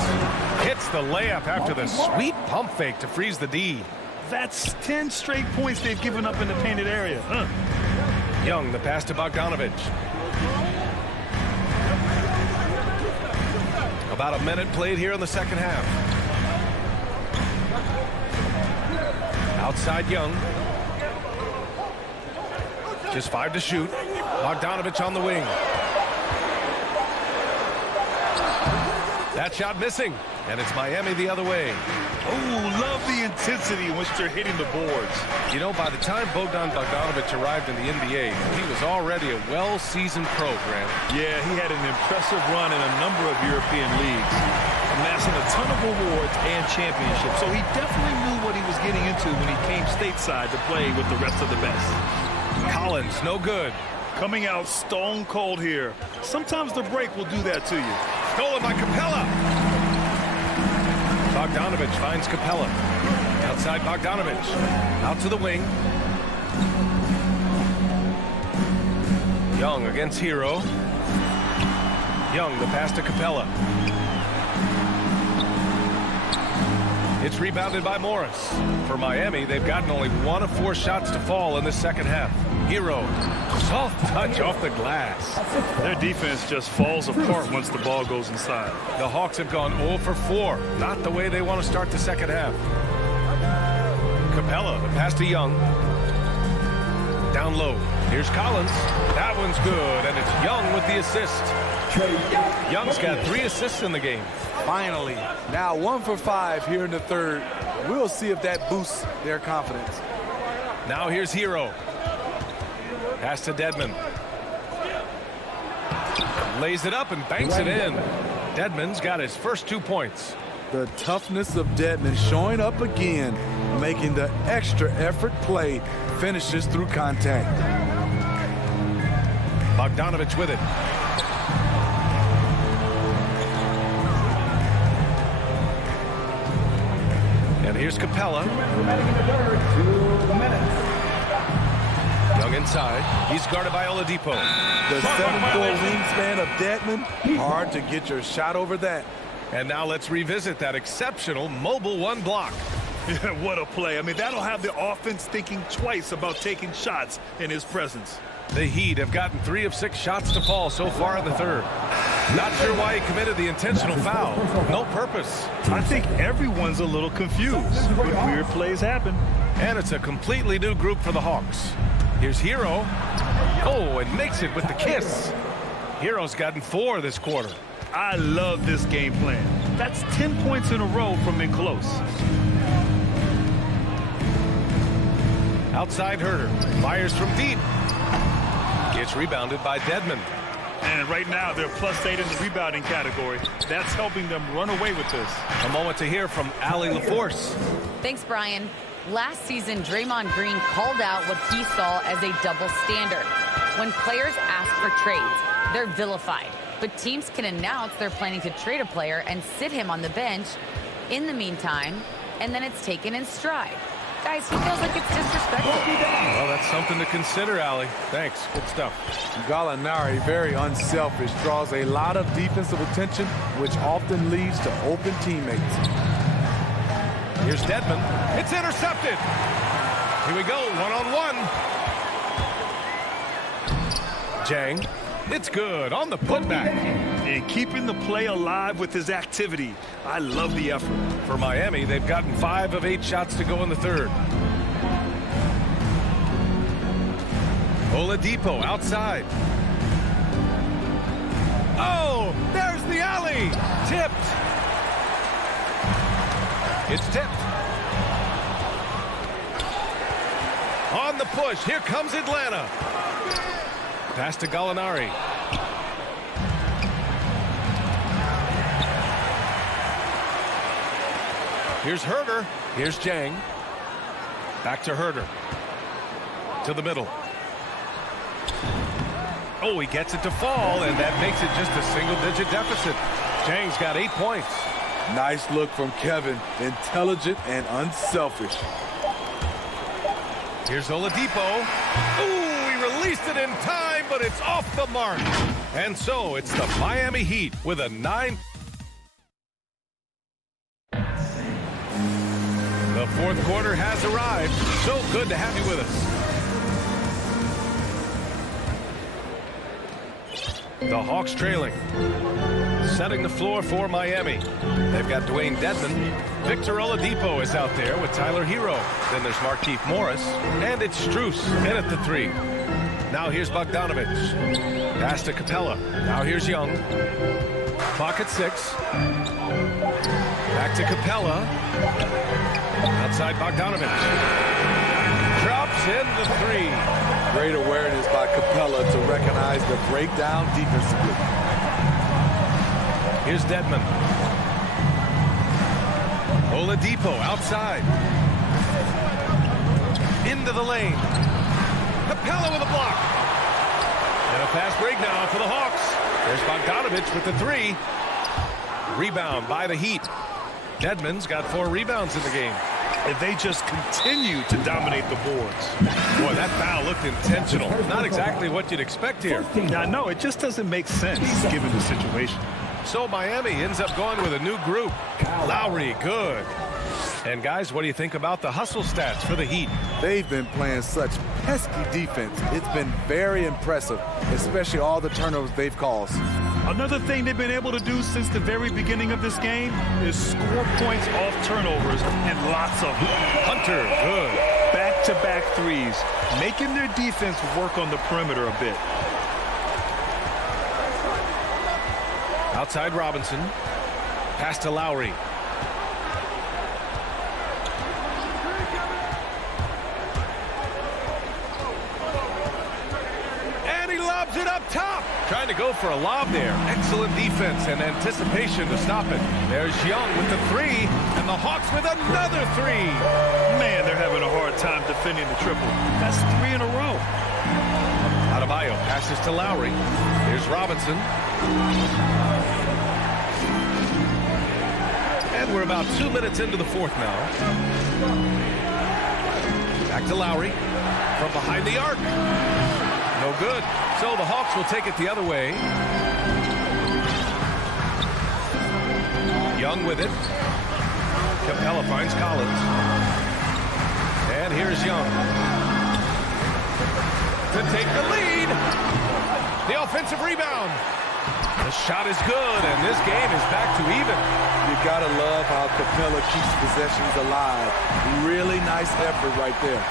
Hits the layup after the sweet pump fake to freeze the D. That's 10 straight points they've given up in the painted area. Young, the pass to Bogdanovich. About a minute played here in the second half. Outside Young. Just 5 to shoot. Bogdanovich on the wing. That shot missing, and it's Miami the other way. Oh, love the intensity in which they're hitting the boards. You know, by the time Bogdanovich arrived in the NBA, he was already a well-seasoned pro, Grant. Yeah, he had an impressive run in a number of European leagues, amassing a ton of awards and championships. So he definitely knew what he was getting into when he came stateside to play with the rest of the best. Collins, no good. Coming out stone cold here. Sometimes the break will do that to you. Stolen by Capella. Bogdanovich finds Capella. Outside Bogdanovich. Out to the wing. Young against Hero. Young, the pass to Capella. It's rebounded by Morris. For Miami, they've gotten only 1 of 4 shots to fall in the second half. Hero, soft touch off the glass. Their defense just falls apart once the ball goes inside. The Hawks have gone 0 for 4. Not the way they want to start the second half. Capella, the pass to Young. Down low. Here's Collins. That one's good, and it's Young with the assist. Young's got 3 assists in the game. Finally, now 1 for 5 here in the third. We'll see if that boosts their confidence. Now here's Hero. Pass to Dedmon. Lays it up and banks it in. Dedmon's got his first 2 points. The toughness of Dedmon showing up again, making the extra effort play, finishes through contact. Bogdanovich with it. And here's Capella. Young inside. He's guarded by Oladipo. The 7'4" wingspan of Dedmon. Hard to get your shot over that. And now let's revisit that exceptional mobile 1 block. Yeah, what a play. I mean, that'll have the offense thinking twice about taking shots in his presence. The Heat have gotten 3 of 6 shots to fall so far in the third. Not sure why he committed the intentional foul. No purpose. I think everyone's a little confused, but weird plays happen. And it's a completely new group for the Hawks. Here's Hero. Oh, and makes it with the kiss. Hero's gotten 4 this quarter. I love this game plan. That's 10 points in a row from in close. Outside Herter. Fires from deep. Gets rebounded by Dedmon. And right now, they're +8 in the rebounding category. That's helping them run away with this. A moment to hear from Allie LaForce. Thanks, Brian. Last season, Draymond Green called out what he saw as a double standard. When players ask for trades, they're vilified. But teams can announce they're planning to trade a player and sit him on the bench in the meantime, and then it's taken in stride. Guys, he feels like it's disrespectful. Well, that's something to consider, Allie. Thanks. Good stuff. Gallinari, very unselfish, draws a lot of defensive attention, which often leads to open teammates. Here's Dedmon. It's intercepted. Here we go, 1-on-1. Jang. It's good on the putback. And keeping the play alive with his activity. I love the effort. For Miami, they've gotten 5 of 8 shots to go in the third. Oladipo outside. Oh, there's the alley. Tipped. It's tipped. On the push, here comes Atlanta. Pass to Gallinari. Here's Herder. Here's Jang. Back to Herder. To the middle. Oh, he gets it to fall, and that makes it just a single-digit deficit. Jang's got 8 points. Nice look from Kevin. Intelligent and unselfish. Here's Oladipo. Ooh, he released it in time, but it's off the mark. And so it's the Miami Heat with a 9. The fourth quarter has arrived. So good to have you with us. The Hawks trailing. Setting the floor for Miami. They've got Dwayne Dedmon. Victor Oladipo is out there with Tyler Hero. Then there's Markieff Morris. And it's Strus in at the 3. Now here's Bogdanovich. Pass to Capella. Now here's Young. Clock at 6. Back to Capella. Outside Bogdanovich. Drops in the 3. Great awareness by Capella to recognize the breakdown defensively. Here's Dedmon. Oladipo outside. Into the lane. Capella with a block. And a fast break now for the Hawks. There's Bogdanovich with the 3. Rebound by the Heat. Dedmon's got 4 rebounds in the game. If they just continue to dominate the boards. Boy, that foul looked intentional. Not exactly what you'd expect here. Now, no, it just doesn't make sense given the situation. So Miami ends up going with a new group. Lowry, good. And guys, what do you think about the hustle stats for the Heat? They've been playing such pesky defense. It's been very impressive, especially all the turnovers they've caused. Another thing they've been able to do since the very beginning of this game is score points off turnovers, and lots of them. Hunter, good. Back-to-back threes, making their defense work on the perimeter a bit. Outside Robinson. Pass to Lowry. And he lobs it up top. Trying to go for a lob there. Excellent defense and anticipation to stop it. There's Young with the 3, and the Hawks with another 3. Man, they're having a hard time defending the triple. That's 3 in a row. Adebayo passes to Lowry. Here's Robinson. And we're about 2 minutes into the fourth now. Back to Lowry. From behind the arc. No good. So the Hawks will take it the other way. Young with it. Capella finds Collins. And here's Young. To take the lead. The offensive rebound. The shot is good, and this game is back to even. You gotta love how Capella keeps possessions alive. Really nice effort right there.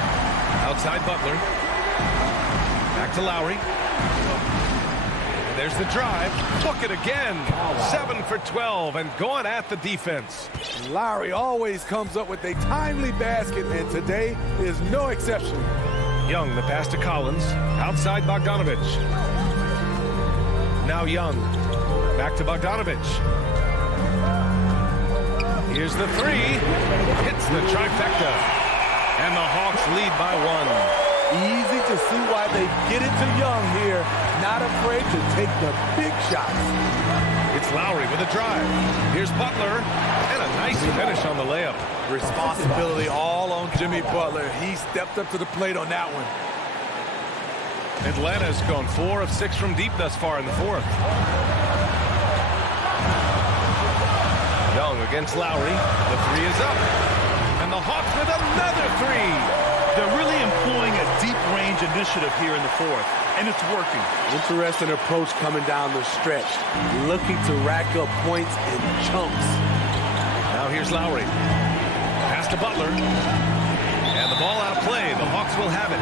Outside Butler. Back to Lowry. There's the drive. Book it again. 7 for 12 and going at the defense. Lowry always comes up with a timely basket, and today is no exception. Young, the pass to Collins. Outside Bogdanovich. Now Young. Back to Bogdanovich. Here's the 3. Hits the trifecta. And the Hawks lead by 1. Easy to see why they get it to Young here. Not afraid to take the big shots. It's Lowry with a drive. Here's Butler. And a nice finish on the layup. Responsibility all on Jimmy Butler. He stepped up to the plate on that one. Atlanta's gone 4 of 6 from deep thus far in the fourth. Young against Lowry. The 3 is up. And the Hawks with another 3. They're really employing a deep range initiative here in the fourth, and it's working. Interesting approach coming down the stretch. Looking to rack up points in chunks. Now here's Lowry. Pass to Butler. And the ball out of play. The Hawks will have it.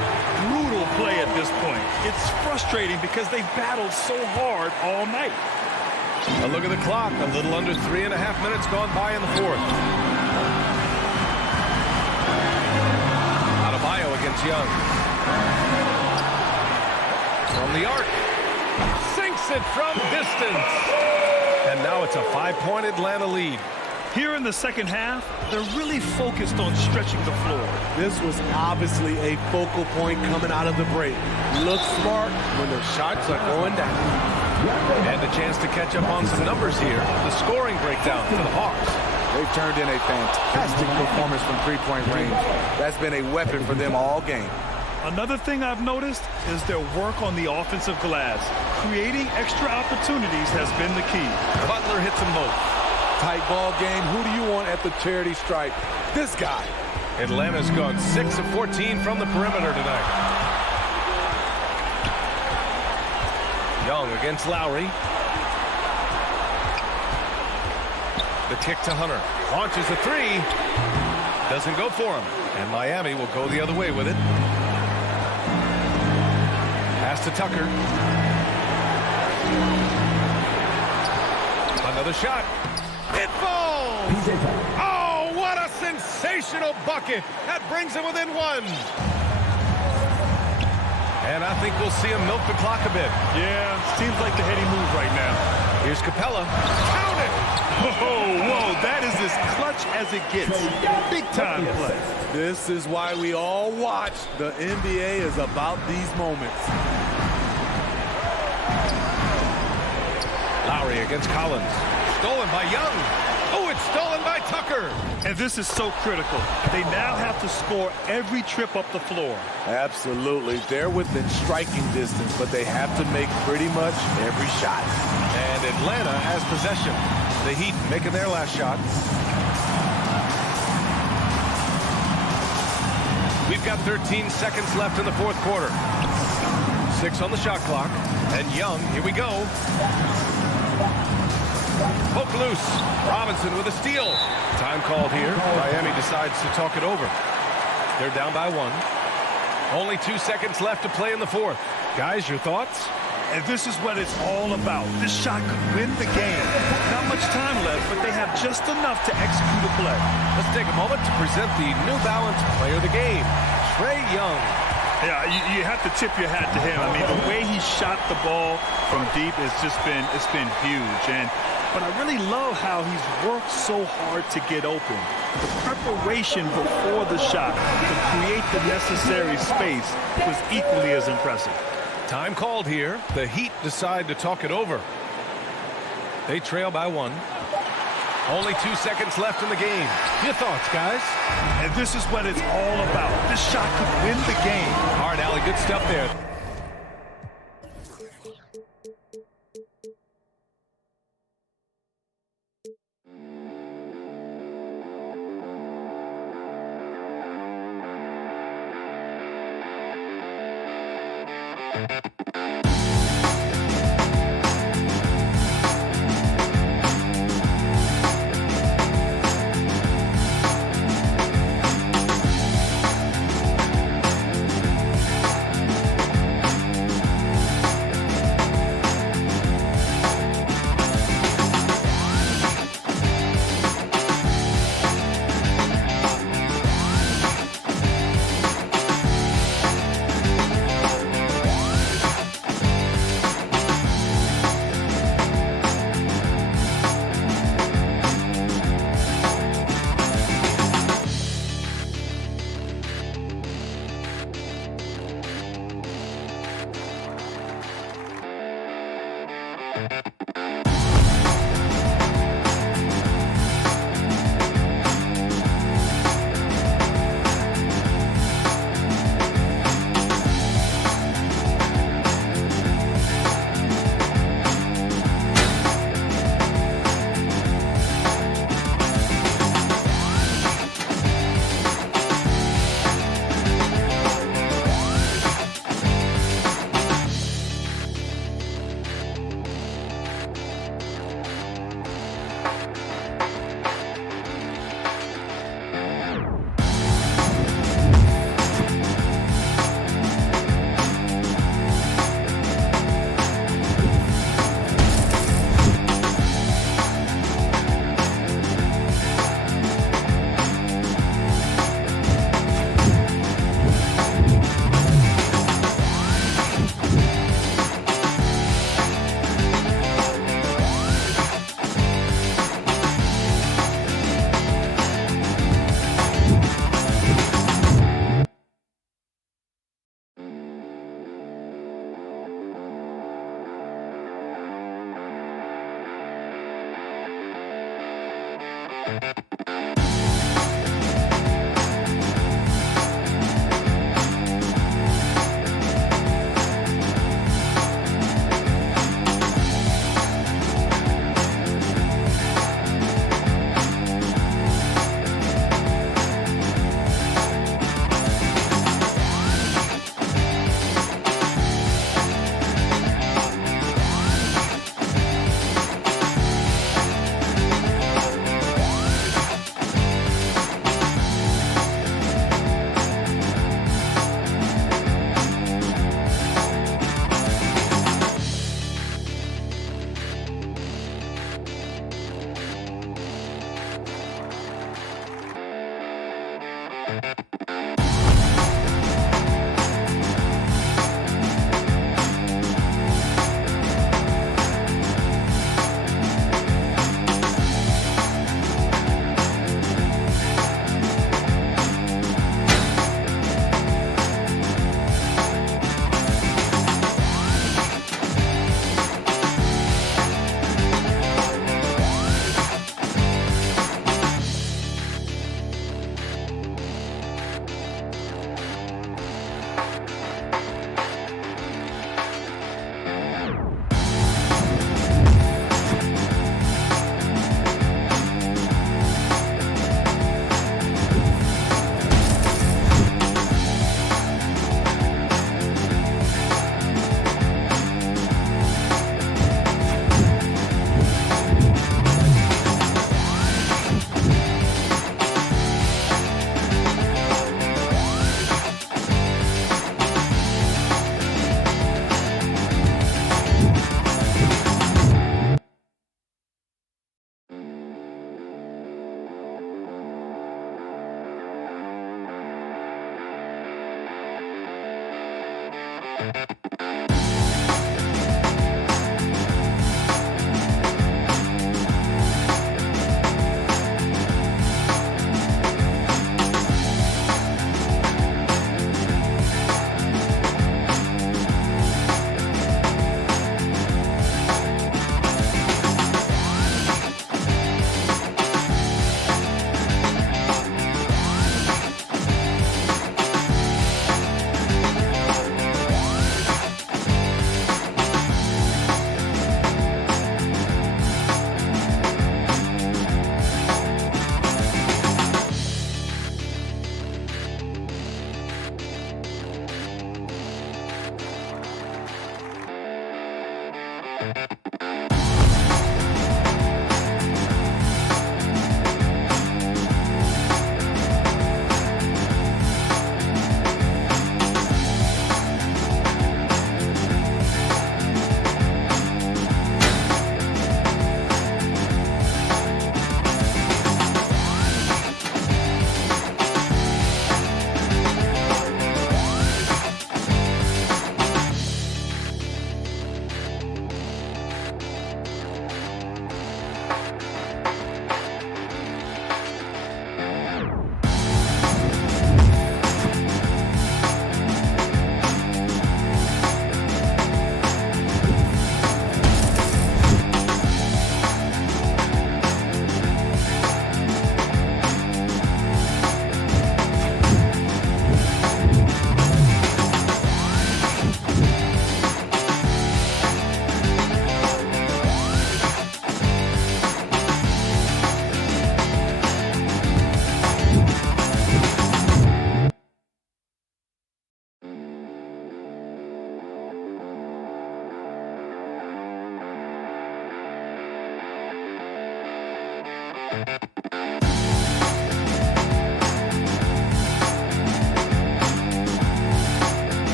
Brutal play at this point. It's frustrating because they've battled so hard all night. A look at the clock. A little under 3.5 minutes gone by in the fourth. Adebayo against Young. From the arc. Sinks it from distance. And now it's a 5-point Atlanta lead. Here in the second half, they're really focused on stretching the floor. This was obviously a focal point coming out of the break. Look smart when the shots are going down. And a chance to catch up on some numbers here. The scoring breakdown for the Hawks. They've turned in a fantastic performance from three-point range. That's been a weapon for them all game. Another thing I've noticed is their work on the offensive glass. Creating extra opportunities has been the key. Butler hits them both. Tight ball game. Who do you want at the charity stripe? This guy. Atlanta's gone 6 of 14 from the perimeter tonight. Young against Lowry. The kick to Hunter. Launches a three. Doesn't go for him. And Miami will go the other way with it. Pass to Tucker. Another shot. It falls! Oh, what a sensational bucket! That brings him within one. And I think we'll see him milk the clock a bit. Yeah, seems like the heady move right now. Here's Capella. Count it! Whoa, that is as clutch as it gets. Big time play. This is why we all watch. The NBA is about these moments. Lowry against Collins. Stolen by Young. Oh, it's stolen by Tucker. And this is so critical. They now have to score every trip up the floor. Absolutely. They're within striking distance, but they have to make pretty much every shot. And Atlanta has possession. The Heat making their last shot. We've got 13 seconds left in the fourth quarter. 6 on the shot clock. And Young, here we go. Poke loose. Robinson with a steal. Time called here. Miami decides to talk it over. They're down by 1. Only 2 seconds left to play in the fourth. Guys, your thoughts? And this is what it's all about. This shot could win the game. Not much time left, but they have just enough to execute a play. Let's take a moment to present the New Balance Player of the Game, Trae Young. Yeah, you have to tip your hat to him. I mean, the way he shot the ball from deep has just been huge. But I really love how he's worked so hard to get open. The preparation before the shot to create the necessary space was equally as impressive. Time called here. The Heat decide to talk it over. They trail by 1. Only 2 seconds left in the game. Your thoughts, guys? And this is what it's all about. This shot could win the game. All right, Allie, good stuff there.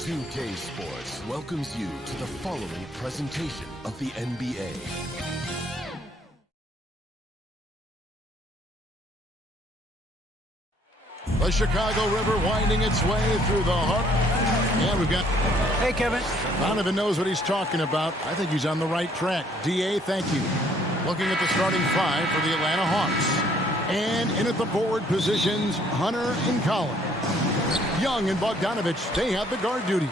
2K Sports welcomes you to the following presentation of the NBA. The Chicago River winding its way through the heart. And we've got... Hey, Kevin. Donovan knows what he's talking about. I think he's on the right track. D.A., thank you. Looking at the starting five for the Atlanta Hawks. And in at the forward positions, Hunter and Collins. Young and Bogdanovich, they have the guard duty.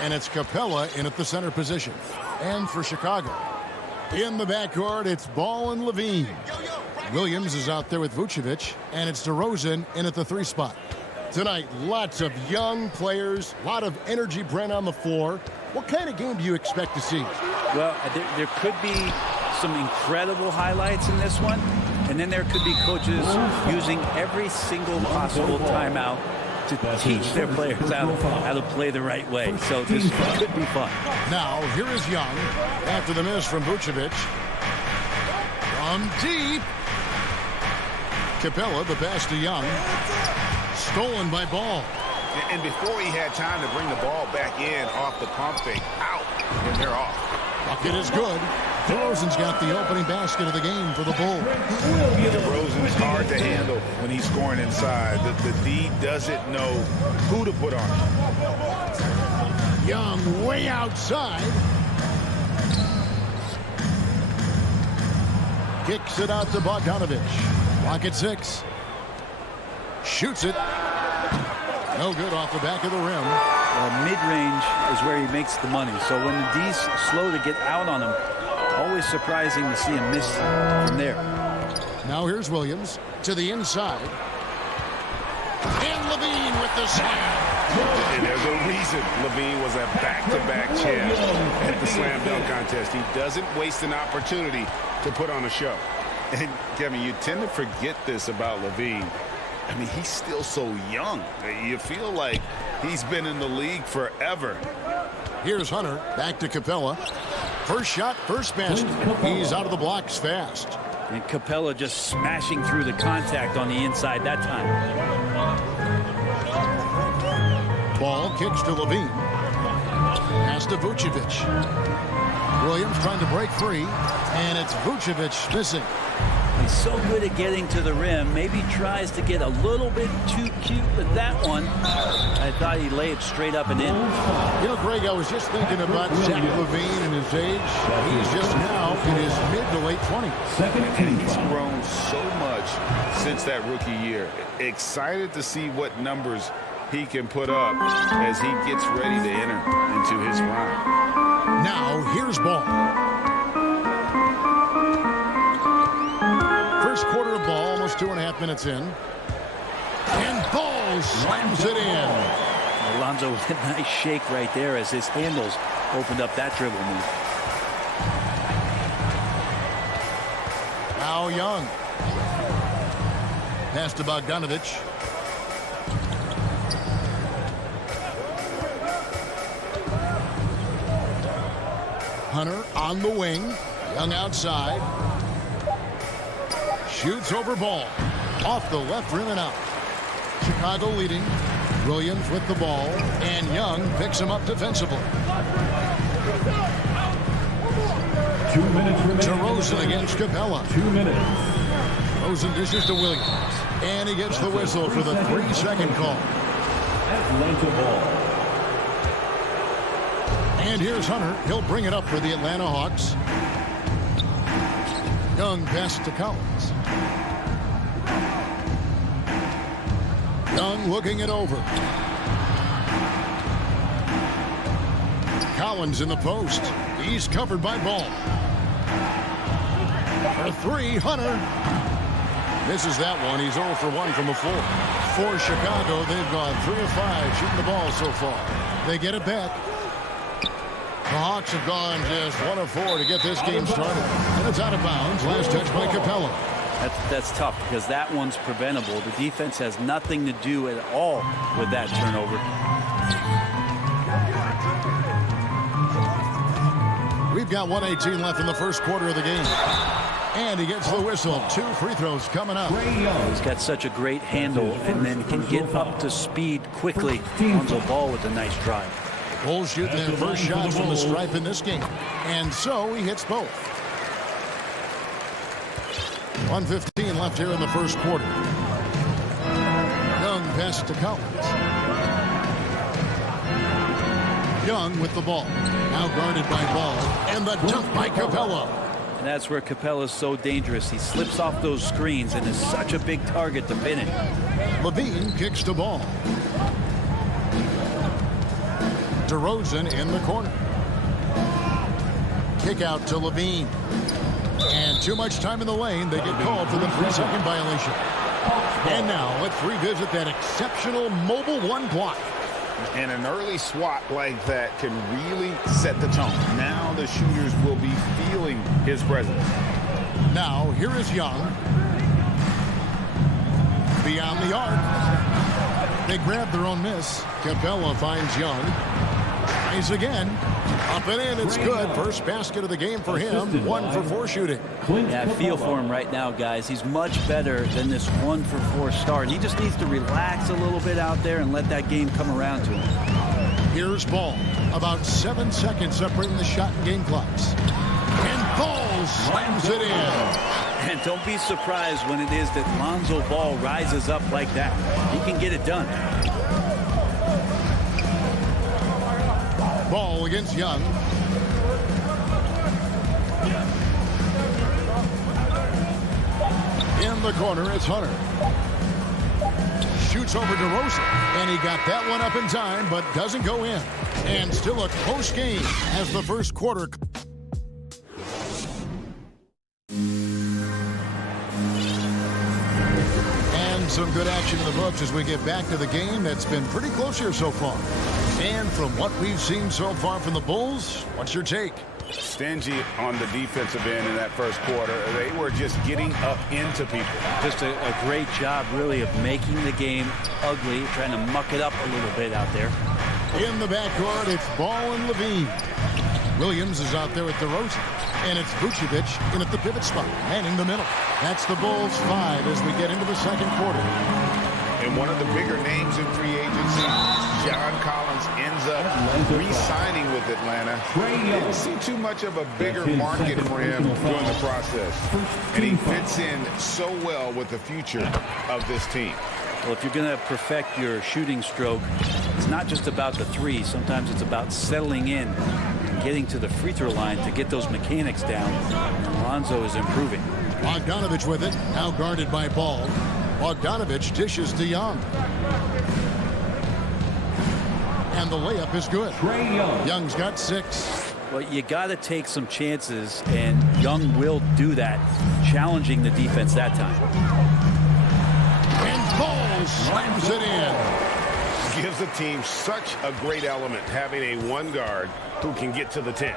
And it's Capella in at the center position. And for Chicago, in the backcourt, it's Ball and Levine. Williams is out there with Vucevic, and it's DeRozan in at the 3 spot. Tonight, lots of young players, a lot of energy, Brent, on the floor. What kind of game do you expect to see? Well, there could be some incredible highlights in this one, and then there could be coaches using every single possible timeout to teach their players how to play the right way. So this could be fun. Now, here is Young after the miss from Vucevic. From deep. Capella, the pass to Young. Stolen by Ball. And before he had time to bring the ball back in off the pump fake, out, and they're off. Bucket is good. DeRozan's got the opening basket of the game for the Bulls. DeRozan's hard to handle when he's scoring inside. The D doesn't know who to put on him. Young way outside. Kicks it out to Bogdanovich. Rocket 6. Shoots it. No good off the back of the rim. Well, mid-range is where he makes the money. So when the D's slow to get out on him, always surprising to see him miss from there. Now here's Williams to the inside. And Levine with the slam. And there's a reason Levine was a back-to-back champ at the slam dunk contest. He doesn't waste an opportunity to put on a show. And Kevin, you tend to forget this about Levine. I mean, he's still so young. You feel like he's been in the league forever. Here's Hunter back to Capella. First shot, first basket. He's out of the blocks fast. And Capella just smashing through the contact on the inside that time. Ball kicks to Levine. Pass to Vucevic. Williams trying to break free. And it's Vucevic missing. He's so good at getting to the rim. Maybe tries to get a little bit too cute with that one. I thought he'd lay it straight up and in. You know, Greg, I was just thinking about Zach LaVine and his age. He's just now in his mid to late 20s. And he's grown so much since that rookie year. Excited to see what numbers he can put up as he gets ready to enter into his prime. Now, here's Ball. First quarter of ball, almost 2.5 minutes in. And Ball slams it in. Alonzo with a nice shake right there as his handles opened up that dribble move. Now Young. Pass to Bogdanovich. Hunter on the wing. Young outside. Shoots over Ball. Off the left rim and out. Chicago leading. Williams with the ball. And Young picks him up defensively. 2 minutes remaining. DeRozan against Capella. 2 minutes. DeRozan dishes to Williams. And he gets the whistle for the 3-second call. Atlanta ball. And here's Hunter. He'll bring it up for the Atlanta Hawks. Young pass to Collins. Young looking it over. Collins in the post. He's covered by Ball. For 3, Hunter. Misses that one. He's 0 for 1 from the floor. For Chicago, they've gone 3 of 5 shooting the ball so far. They get it back. The Hawks have gone just 1 of 4 to get this game started. And it's out of bounds. Last touch by Capella. That's tough because that one's preventable. The defense has nothing to do at all with that turnover. We've got 1:18 left in the first quarter of the game. And he gets the whistle. 2 free throws coming up. He's got such a great handle and then can get up to speed quickly. Lonzo Ball with a nice drive. Bulls shooting their first shots from the stripe in this game. And so he hits both. 1:15 left here in the first quarter. Young pass to Collins. Young with the ball. Now guarded by Ball. And the dunk by Capella. And that's where Capella's so dangerous. He slips off those screens and is such a big target to finish. Levine kicks the ball. DeRozan in the corner. Kick out to Levine. And too much time in the lane. They get called for the 3-second violation. And now let's revisit that exceptional mobile 1 block. And an early swat like that can really set the tone. Now the shooters will be feeling his presence. Now here is Young. Beyond the arc. They grab their own miss. Capella finds Young. Tries again. Up and in. It's good. First basket of the game for him. 1 for 4 shooting. Yeah, I feel for him right now, guys. He's much better than this 1 for 4 start. He just needs to relax a little bit out there and let that game come around to him. Here's Ball. About 7 seconds separating the shot and game clocks. And Ball slams it in. And don't be surprised when it is that Lonzo Ball rises up like that. He can get it done. Ball against Young. In the corner, it's Hunter. Shoots over DeRozan. And he got that one up in time, but doesn't go in. And still a close game as the first quarter. And some good action in the books as we get back to the game that's been pretty close here so far. And from what we've seen so far from the Bulls, what's your take? Stingy on the defensive end in that first quarter. They were just getting up into people. Just a great job, really, of making the game ugly, trying to muck it up a little bit out there. In the backcourt, it's Ball and Levine. Williams is out there with DeRozan. And it's Vucevic in at the pivot spot, manning the middle. That's the Bulls 5 as we get into the second quarter. And one of the bigger names in free agency, John Collins, ends up re-signing with Atlanta. Didn't see too much of a bigger market for him during the process. And he fits in so well with the future of this team. Well, if you're going to perfect your shooting stroke, it's not just about the 3. Sometimes it's about settling in and getting to the free throw line to get those mechanics down. And Lonzo is improving. Bogdanovich with it, now guarded by Ball. Bogdanovich dishes to Young. And the layup is good. Young's got 6. Well, you got to take some chances, and Young will do that, challenging the defense that time. And Ball slams it in. Gives the team such a great element, having a 1 guard who can get to the 10.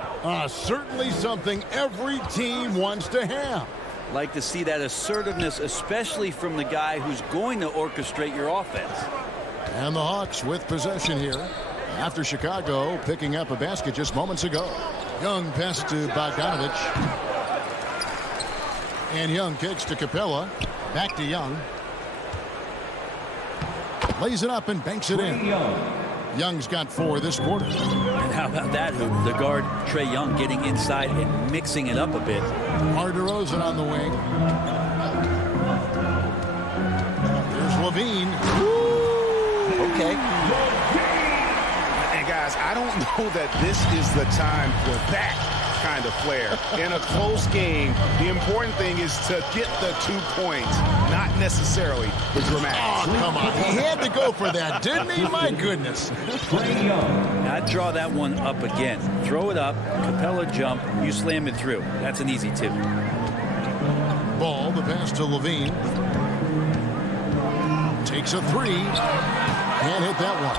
Certainly something every team wants to have. Like to see that assertiveness, especially from the guy who's going to orchestrate your offense. And the Hawks with possession here after Chicago picking up a basket just moments ago. Young pass to Bogdanovich. And Young kicks to Capella. Back to Young. Lays it up and banks it in. Young's got 4 this quarter. And how about that hoop? The guard, Trae Young, getting inside and mixing it up a bit. DeRozan on the wing. There's Levine. Okay. And guys, I don't know that this is the time for that kind of flair. In a close game, the important thing is to get the 2 points, not necessarily the dramatics. Oh, come on. He had to go for that, didn't he? My goodness. I'd draw that one up again. Throw it up, Capella jump, you slam it through. That's an easy tip. Ball, the pass to Levine. Takes a 3. Can't hit that one.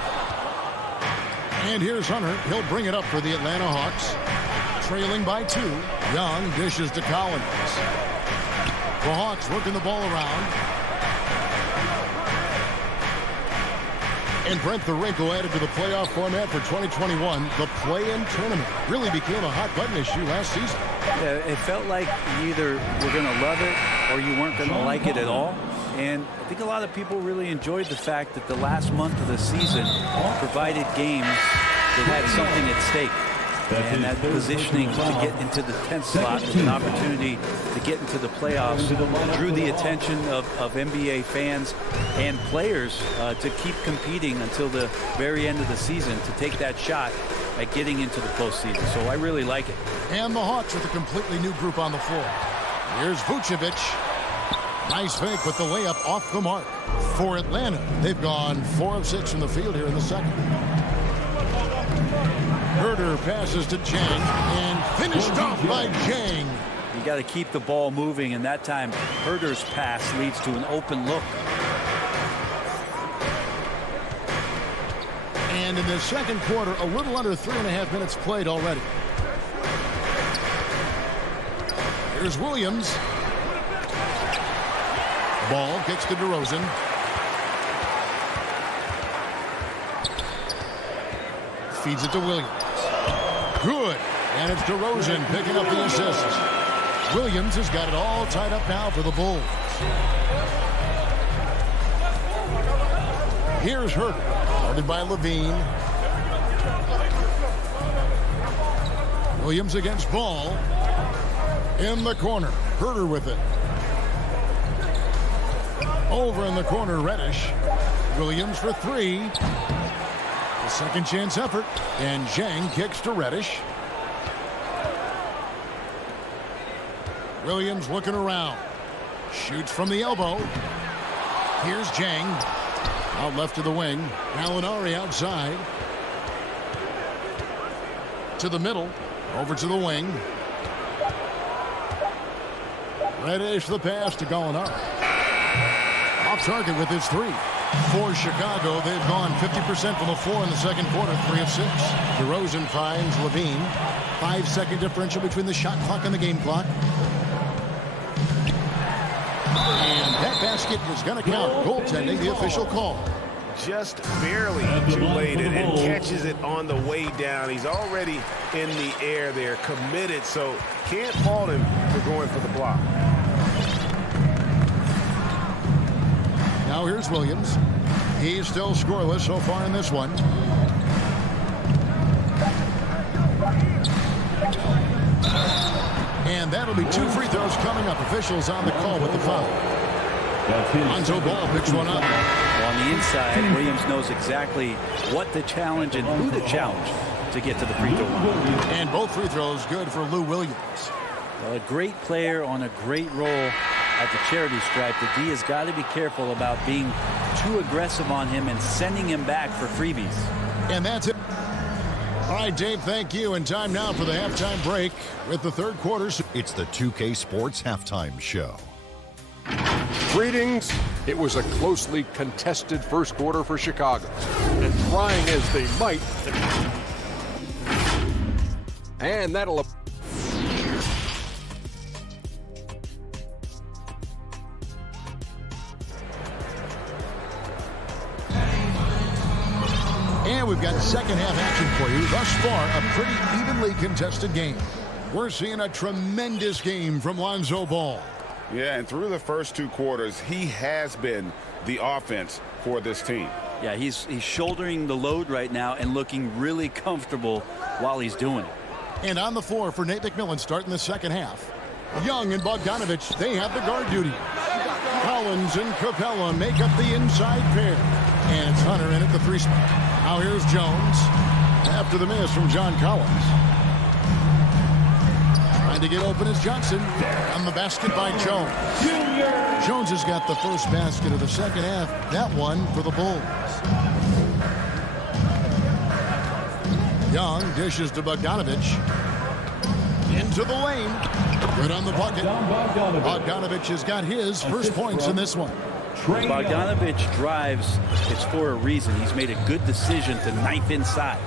And here's Hunter. He'll bring it up for the Atlanta Hawks. Trailing by 2. Young dishes to Collins. The Hawks working the ball around. And Brent, the wrinkle added to the playoff format for 2021, the play-in tournament really became a hot-button issue last season. Yeah, it felt like you either were going to love it or you weren't going to like it at all. And I think a lot of people really enjoyed the fact that the last month of the season provided games that had something at stake. And that positioning to get into the 10th slot with an opportunity to get into the playoffs drew the attention of NBA fans and players to keep competing until the very end of the season to take that shot at getting into the postseason. So I really like it. And the Hawks with a completely new group on the floor. Here's Vucevic. Nice fake with the layup off the mark. For Atlanta, they've gone 4 of 6 from the field here in the second. Herder passes to Jang and finished off by Jang. You got to keep the ball moving, and that time Herder's pass leads to an open look. And in the second quarter, a little under 3.5 minutes played already. Here's Williams. Ball kicks to DeRozan. Feeds it to Williams. Good. And it's DeRozan picking up the assist. Williams has got it all tied up now for the Bulls. Here's Herder. Guarded by Levine. Williams against Ball. In the corner. Herder with it. Over in the corner, Reddish. Williams for 3. The second chance effort. And Zhang kicks to Reddish. Williams looking around. Shoots from the elbow. Here's Zhang. Out left to the wing. Gallinari outside. To the middle. Over to the wing. Reddish the pass to Gallinari. Off target with his 3. For Chicago, they've gone 50% from the floor in the second quarter, 3 of 6. DeRozan finds Levine. 5-second differential between the shot clock and the game clock. And that basket is going to count. Goaltending, the official call. Just barely too late and catches it on the way down. He's already in the air there, committed, so can't fault him for going for the block. Now here's Williams. He's still scoreless so far in this one. And that'll be 2 free throws coming up. Officials on the call with the foul. Lonzo Ball picks one up. Well, on the inside, Williams knows exactly what to challenge and who to challenge to get to the free throw line. And both free throws good for Lou Williams. Well, a great player on a great role at the charity stripe. The D has got to be careful about being too aggressive on him and sending him back for freebies. And that's it. All right, Dave, thank you. And time now for the halftime break with the third quarter. It's the 2K Sports Halftime Show. Greetings. It was a closely contested first quarter for Chicago. And trying as they might, and that'll... And we've got second half action for you. Thus far, a pretty evenly contested game. We're seeing a tremendous game from Lonzo Ball. Yeah, and through the first 2 quarters, he has been the offense for this team. Yeah, he's shouldering the load right now and looking really comfortable while he's doing it. And on the floor for Nate McMillan starting the second half. Young and Bogdanovich, they have the guard duty. Collins and Capella make up the inside pair. And it's Hunter in at the 3 spot. Now here's Jones after the miss from John Collins. Trying to get open is Johnson. On the basket by Jones. Jones has got the first basket of the second half. That one for the Bulls. Young dishes to Bogdanovich. Into the lane. Good on the bucket. Bogdanovich has got his first points in this one. Bogdanovich drives, it's for a reason. He's made a good decision to knife inside.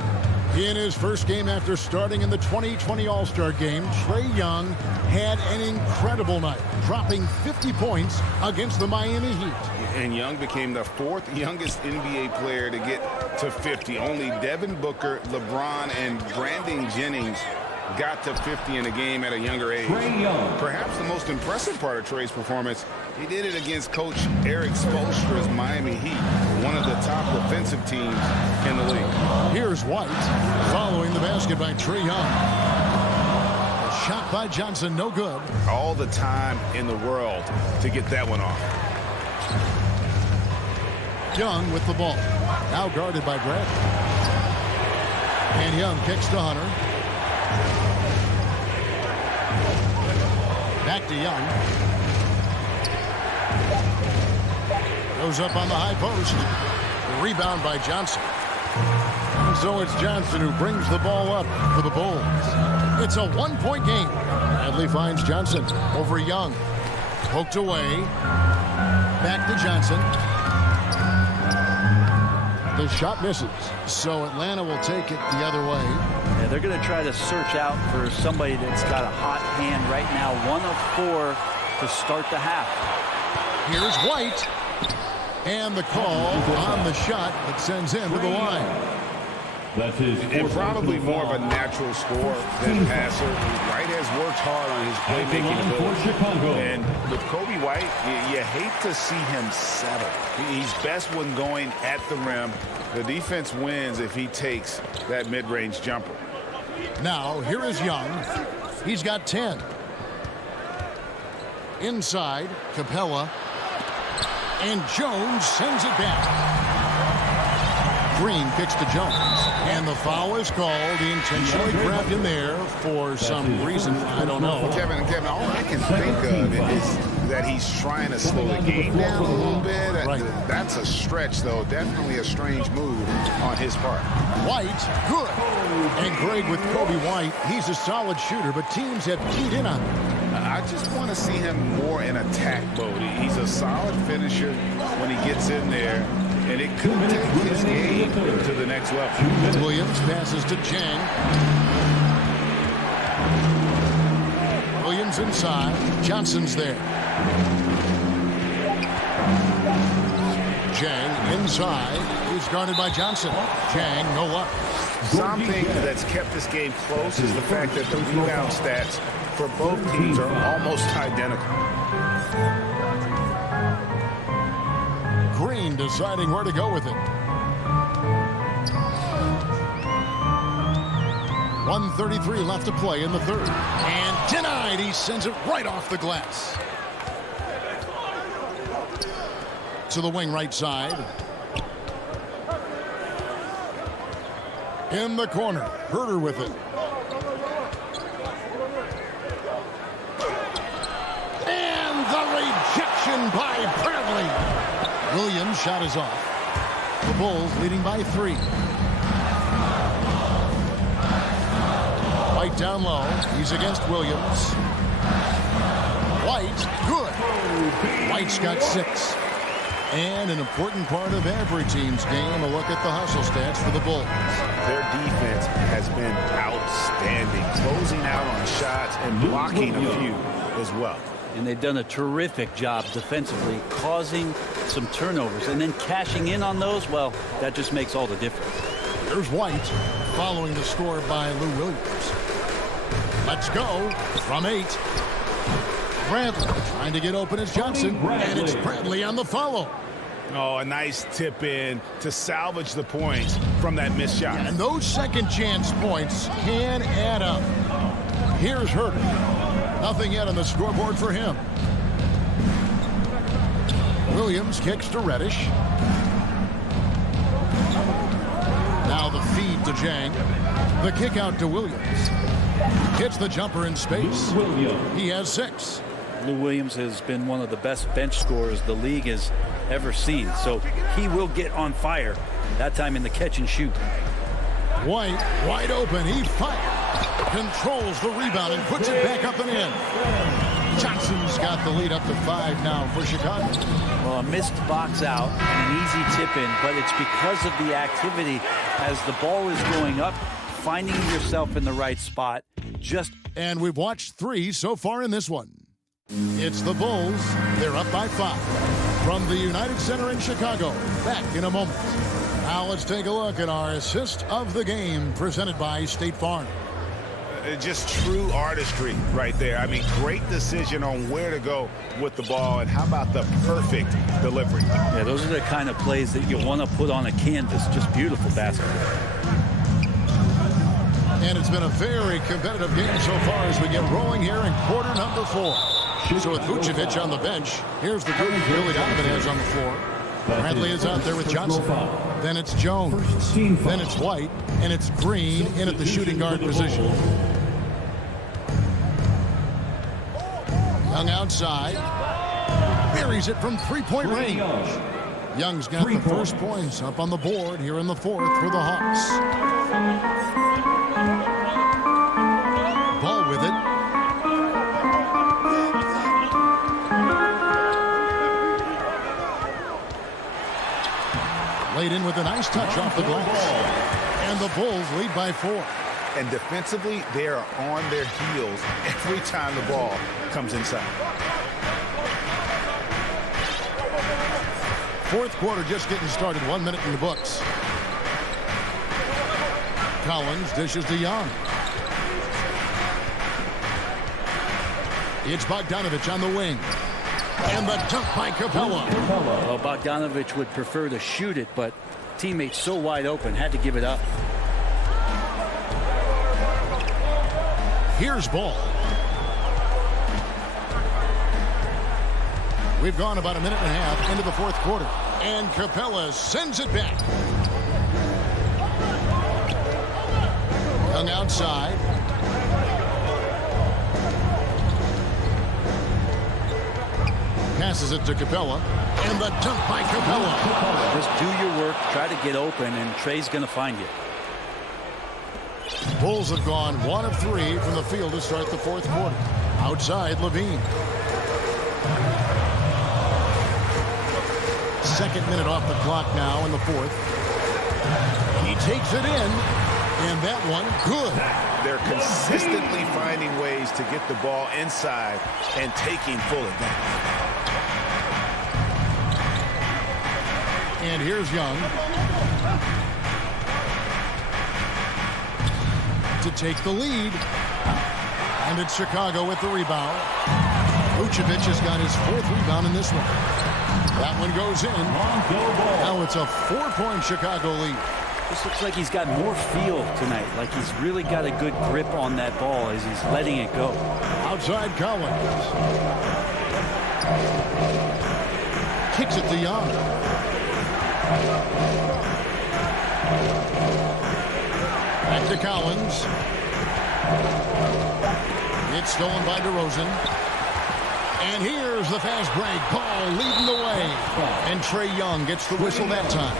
In his first game after starting in the 2020 All-Star Game, Trae Young had an incredible night, dropping 50 points against the Miami Heat. And Young became the 4th youngest NBA player to get to 50. Only Devin Booker, LeBron, and Brandon Jennings got to 50 in a game at a younger age. Perhaps the most impressive part of Trae's performance, he did it against Coach Eric Spoelstra's Miami Heat, one of the top defensive teams in the league. Here's White following the basket by Trae Young. A shot by Johnson, no good. All the time in the world to get that one off. Young with the ball. Now guarded by Brad. And Young kicks to Hunter. Back to Young. Goes up on the high post. The rebound by Johnson. And so it's Johnson who brings the ball up for the Bulls. It's a one-point game. Bradley finds Johnson over Young. Poked away. Back to Johnson. The shot misses, so Atlanta will take it the other way. Yeah, they're going to try to search out for somebody that's got a hot hand right now. 1 of 4 to start the half. Here's White. And the call on the shot that sends him to the line. And probably more of a natural scorer than passer. White has worked hard on his playmaking ability. And with Kobe White, you hate to see him settle. He's best when going at the rim. The defense wins if he takes that mid-range jumper. Now, here is Young. He's got 10. Inside, Capella. And Jones sends it back. Green kicks to Jones, and the foul is called. He intentionally grabbed him there for some reason. I don't know. Kevin, all I can think of is that he's trying to slow the game down a little bit. Right. That's a stretch, though. Definitely a strange move on his part. White, good. And Greg with Kobe White, he's a solid shooter, but teams have keyed in on him. I just want to see him more in attack mode. He's a solid finisher when he gets in there. And it could take his game to the next level. Williams passes to Chang. Williams inside. Johnson's there. Chang inside. He's guarded by Johnson. Chang, no luck. Something that's kept this game close is the fact that the rebound stats for both teams are almost identical. Green deciding where to go with it. 1:33 left to play in the third. And denied. He sends it right off the glass. To the wing right side. In the corner. Herter with it. And the rejection by Bradley. Williams' shot is off. The Bulls leading by 3. White down low. He's against Williams. White, good. White's got 6. And an important part of every team's game, a look at the hustle stats for the Bulls. Their defense has been outstanding, closing out on shots and blocking a few as well. And they've done a terrific job defensively, causing some turnovers. And then cashing in on those, well, that just makes all the difference. There's White following the score by Lou Williams. Let's go from 8. Bradley trying to get open as Johnson. And it's Bradley on the follow. Oh, a nice tip in to salvage the points from that missed shot. And those second chance points can add up. Here's Herter. Nothing yet on the scoreboard for him. Williams kicks to Reddish. Now the feed to Jang. The kick out to Williams. Hits the jumper in space. He has 6. Lou Williams has been one of the best bench scorers the league has ever seen. So he will get on fire, that time in the catch and shoot. White, wide open. He fires. Controls the rebound and puts it back up and in. Johnson's got the lead up to 5 now for Chicago. Well, a missed box out and an easy tip in, but it's because of the activity as the ball is going up. finding yourself in the right spot. And we've watched 3 so far in this one. It's the Bulls. They're up by 5. From the United Center in Chicago. Back in a moment. Now let's take a look at our assist of the game presented by State Farm. Just true artistry right there. I mean, great decision on where to go with the ball, and how about the perfect delivery? Yeah, those are the kind of plays that you want to put on a canvas. Just beautiful basketball. And it's been a very competitive game so far as we get rolling here in quarter number 4. So with Vucevic on the bench, here's the group Billy Donovan has on the floor. Bradley is out there with Johnson. Then it's Jones. Then it's White. And it's Green in at the shooting guard position. Young outside. Buries it from three-point range. Young's got the first points up on the board here in the 4th for the Hawks. Ball with it. Laid in with a nice touch off the glass. And the Bulls lead by 4. And defensively, they are on their heels every time the ball comes inside. 4th quarter just getting started. 1 minute in the books. Collins dishes to Young. It's Bogdanovich on the wing. And the dunk by Capella. Well, Bogdanovich would prefer to shoot it, but teammates so wide open, had to give it up. Here's Ball. We've gone about a minute and a half into the 4th quarter. And Capella sends it back. Young outside. Passes it to Capella. And the dunk by Capella. Just do your work, try to get open, and Trey's going to find you. Bulls have gone 1 of 3 from the field to start the 4th quarter. Outside, Levine. 2nd minute off the clock now in the 4th. He takes it in, and that one good. They're consistently finding ways to get the ball inside and taking full advantage. And here's Young to take the lead. And it's Chicago with the rebound. Vucevic has got his 4th rebound in this one. That one goes in. Now it's a 4-point Chicago lead. This looks like he's got more feel tonight, like he's really got a good grip on that ball as he's letting it go. Outside Collins. Kicks it to Young. Back to Collins. It's stolen by DeRozan. And here's the fast break. Ball leading the way. And Trae Young gets the whistle that time.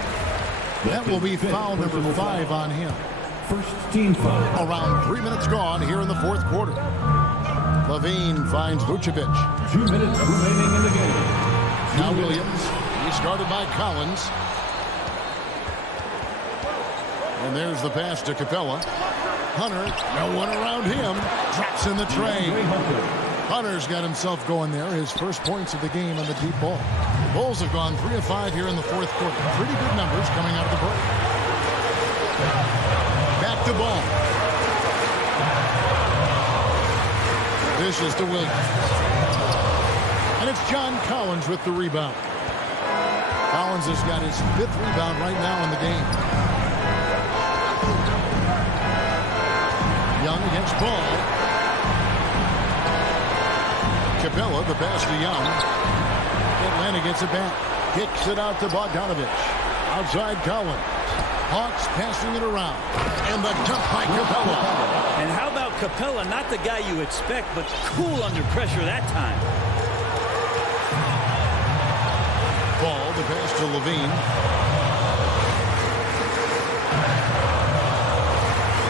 That will be foul number 5 on him. First team foul. Around 3 minutes gone here in the 4th quarter. Levine finds Vucevic. 2 minutes remaining in the game. Now Williams. He's guarded by Collins. And there's the pass to Capella. Hunter, no one around him. Drops in the tray. Hunter's got himself going there. His first points of the game on the deep ball. The Bulls have gone 3 of 5 here in the 4th quarter. Pretty good numbers coming out of the break. Back to Ball. Dishes to Williams. And it's John Collins with the rebound. Collins has got his 5th rebound right now in the game. Young against Ball. Capella, the pass to Young. Atlanta gets it back. Kicks it out to Bogdanovich. Outside Collins. Hawks passing it around. And the dunk by Capella. And how about Capella? Not the guy you expect, but cool under pressure that time. Ball, the pass to Levine.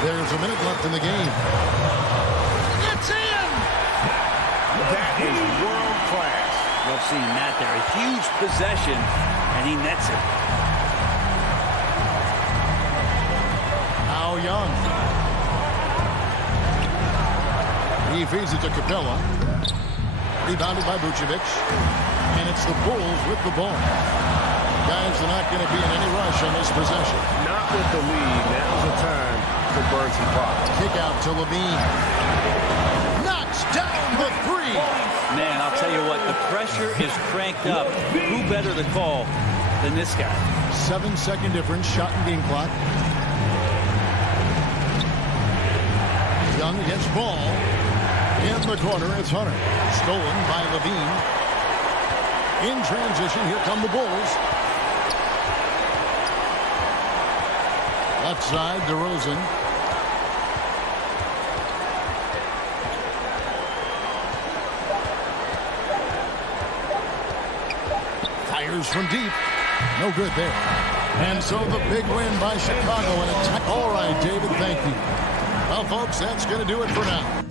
There's a minute left in the game. It's in! That is world class. Love seeing that there. A huge possession, and he nets it. Now Young. He feeds it to Capella. Rebounded by Vucevic. And it's the Bulls with the ball. Guys are not going to be in any rush on this possession. Not with the lead. Now's the time to burn some props. Kick out to Levine. Knocks down the three. Man, I'll tell you what, the pressure is cranked up. Who better to call than this guy? 7-second difference, shot and game clock. Young against Ball. In the corner, it's Hunter. Stolen by Levine. In transition, here come the Bulls. Left side, DeRozan. Fires from deep. No good there. And so the big win by Chicago. All right, David, thank you. Well, folks, that's going to do it for now.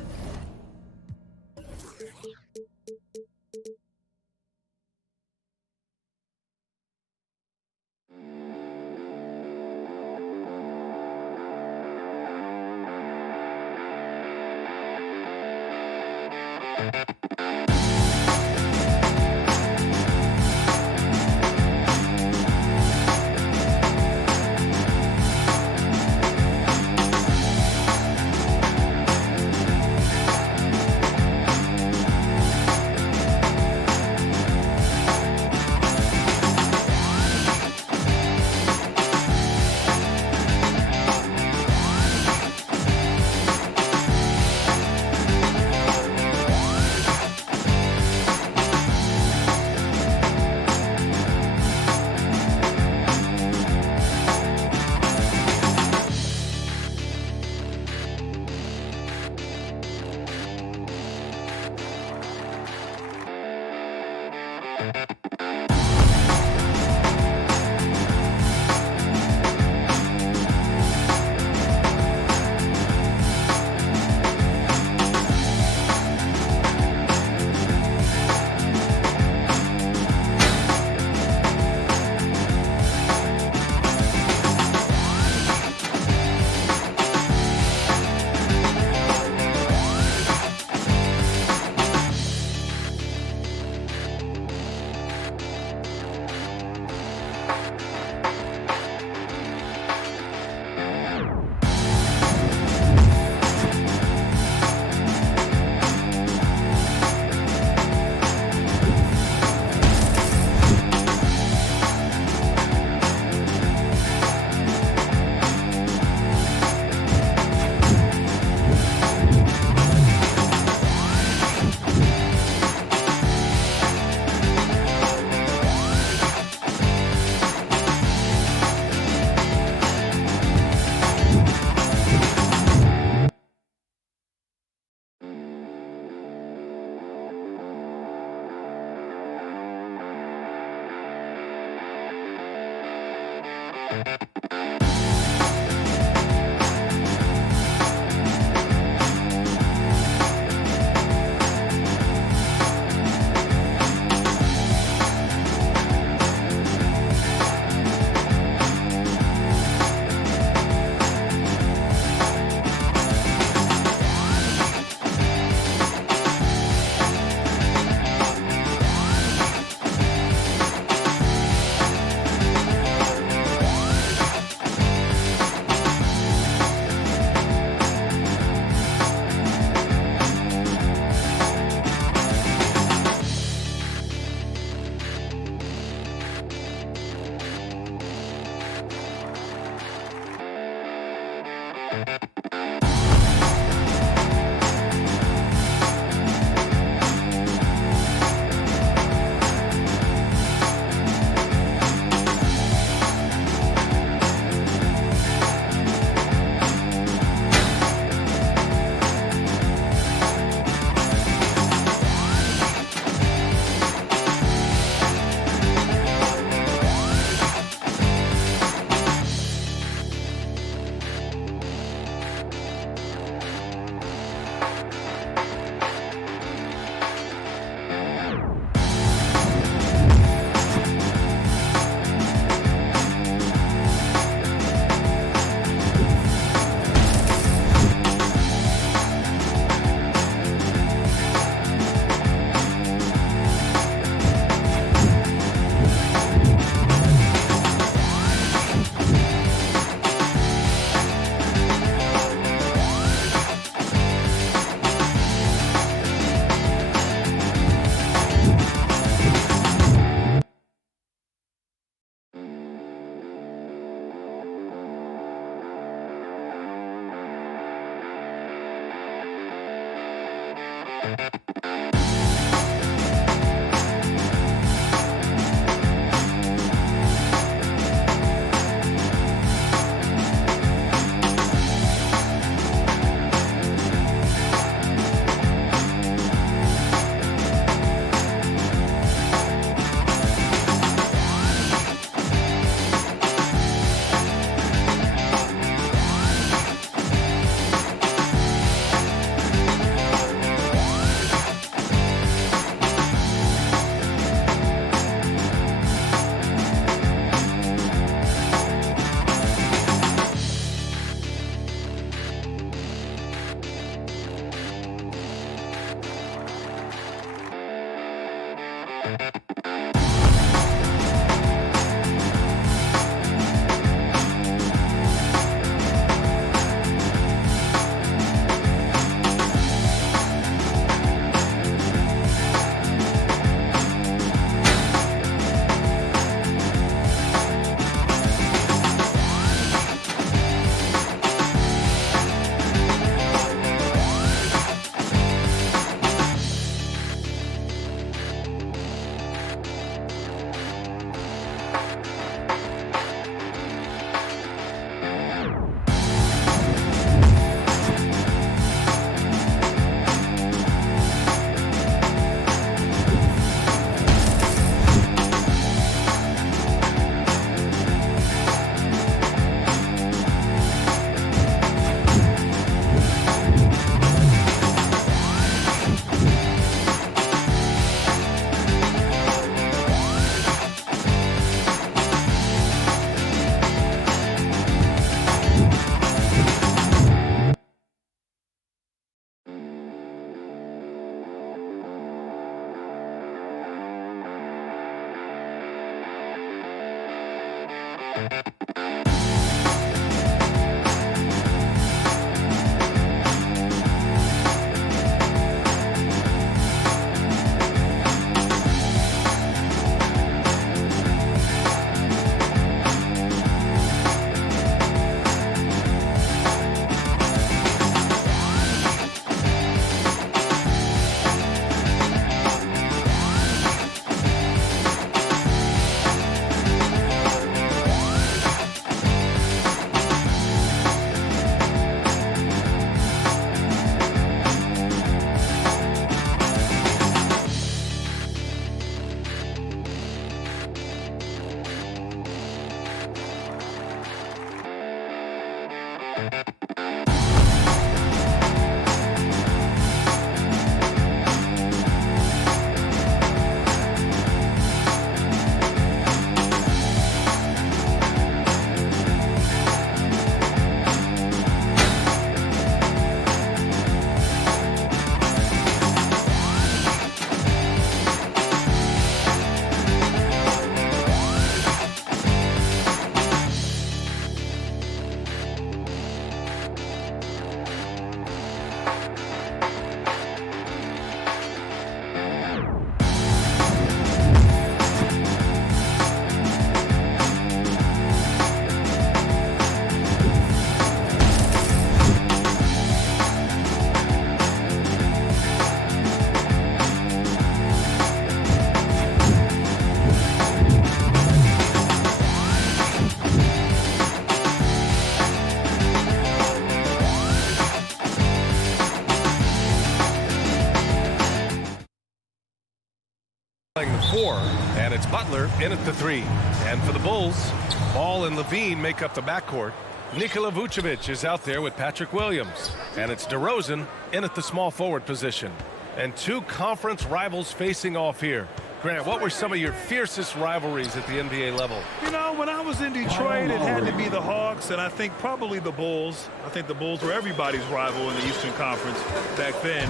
Playing the 4, and it's Butler in at the 3. And for the Bulls, Ball and Levine make up the backcourt. Nikola Vucevic is out there with Patrick Williams. And it's DeRozan in at the small forward position. And two conference rivals facing off here. Grant, what were some of your fiercest rivalries at the NBA level? You know, when I was in Detroit, it had to be the Hawks, and I think probably the Bulls. I think the Bulls were everybody's rival in the Eastern Conference back then.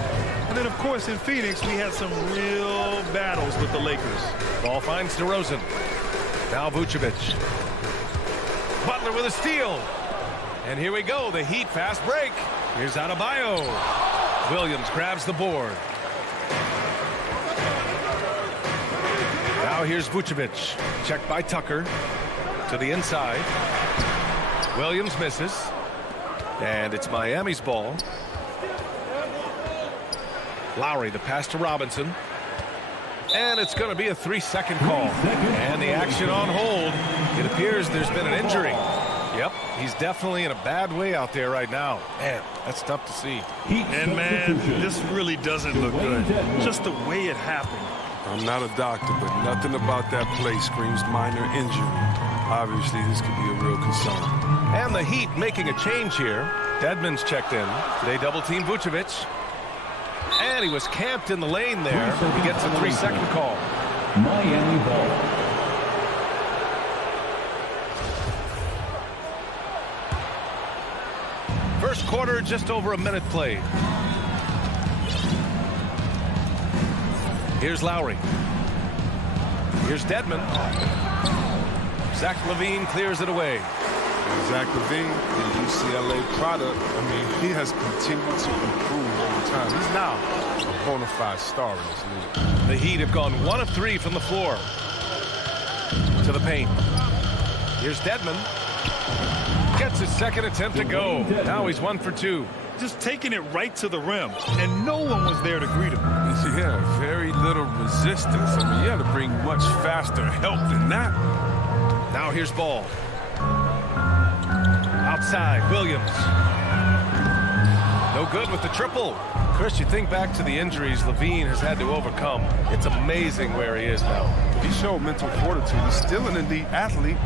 And then, of course, in Phoenix, we had some real battles with the Lakers. Ball finds DeRozan. Now Vucevic. Butler with a steal. And here we go, the Heat fast break. Here's Adebayo. Williams grabs the board. Now here's Vucevic. Checked by Tucker. To the inside. Williams misses. And it's Miami's ball. Lowry, the pass to Robinson. And it's going to be a 3-second call. And the action on hold. It appears there's been an injury. Yep, he's definitely in a bad way out there right now. Man, that's tough to see. And, man, this really doesn't look good. Just the way it happened. I'm not a doctor, but nothing about that play screams minor injury. Obviously, this could be a real concern. And the Heat making a change here. Dedmon's checked in. They double-team Vucevic. And he was camped in the lane there. He gets a 3-second call. Miami ball. First quarter, just over a minute played. Here's Lowry. Here's Dedmon. Zach LaVine clears it away. Zach LaVine, the UCLA product, I mean, he has continued to improve over time. He's now a bona fide star in this league. The Heat have gone 1 of 3 from the floor. To the paint. Here's Dedmon. Gets his second attempt to go. Now he's 1 for 2. Just taking it right to the rim, and no one was there to greet him. Yeah, very little resistance. I mean, you had to bring much faster help than that. Now here's Ball. Outside, Williams. No good with the triple. Chris, you think back to the injuries LaVine has had to overcome. It's amazing where he is now. He showed mental fortitude. He's still an elite athlete,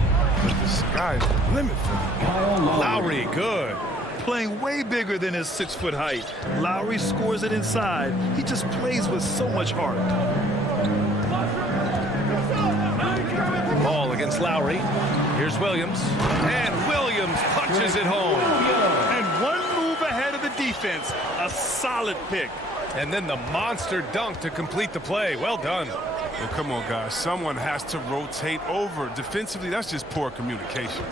but the sky's the limit for him. Lowry, good. Playing way bigger than his 6-foot height. Lowry scores it inside. He just plays with so much heart. Ball against Lowry. Here's Williams. And Williams punches it home. And one move ahead of the defense. A solid pick. And then the monster dunk to complete the play. Well done. Well, come on, guys. Someone has to rotate over. Defensively, that's just poor communication.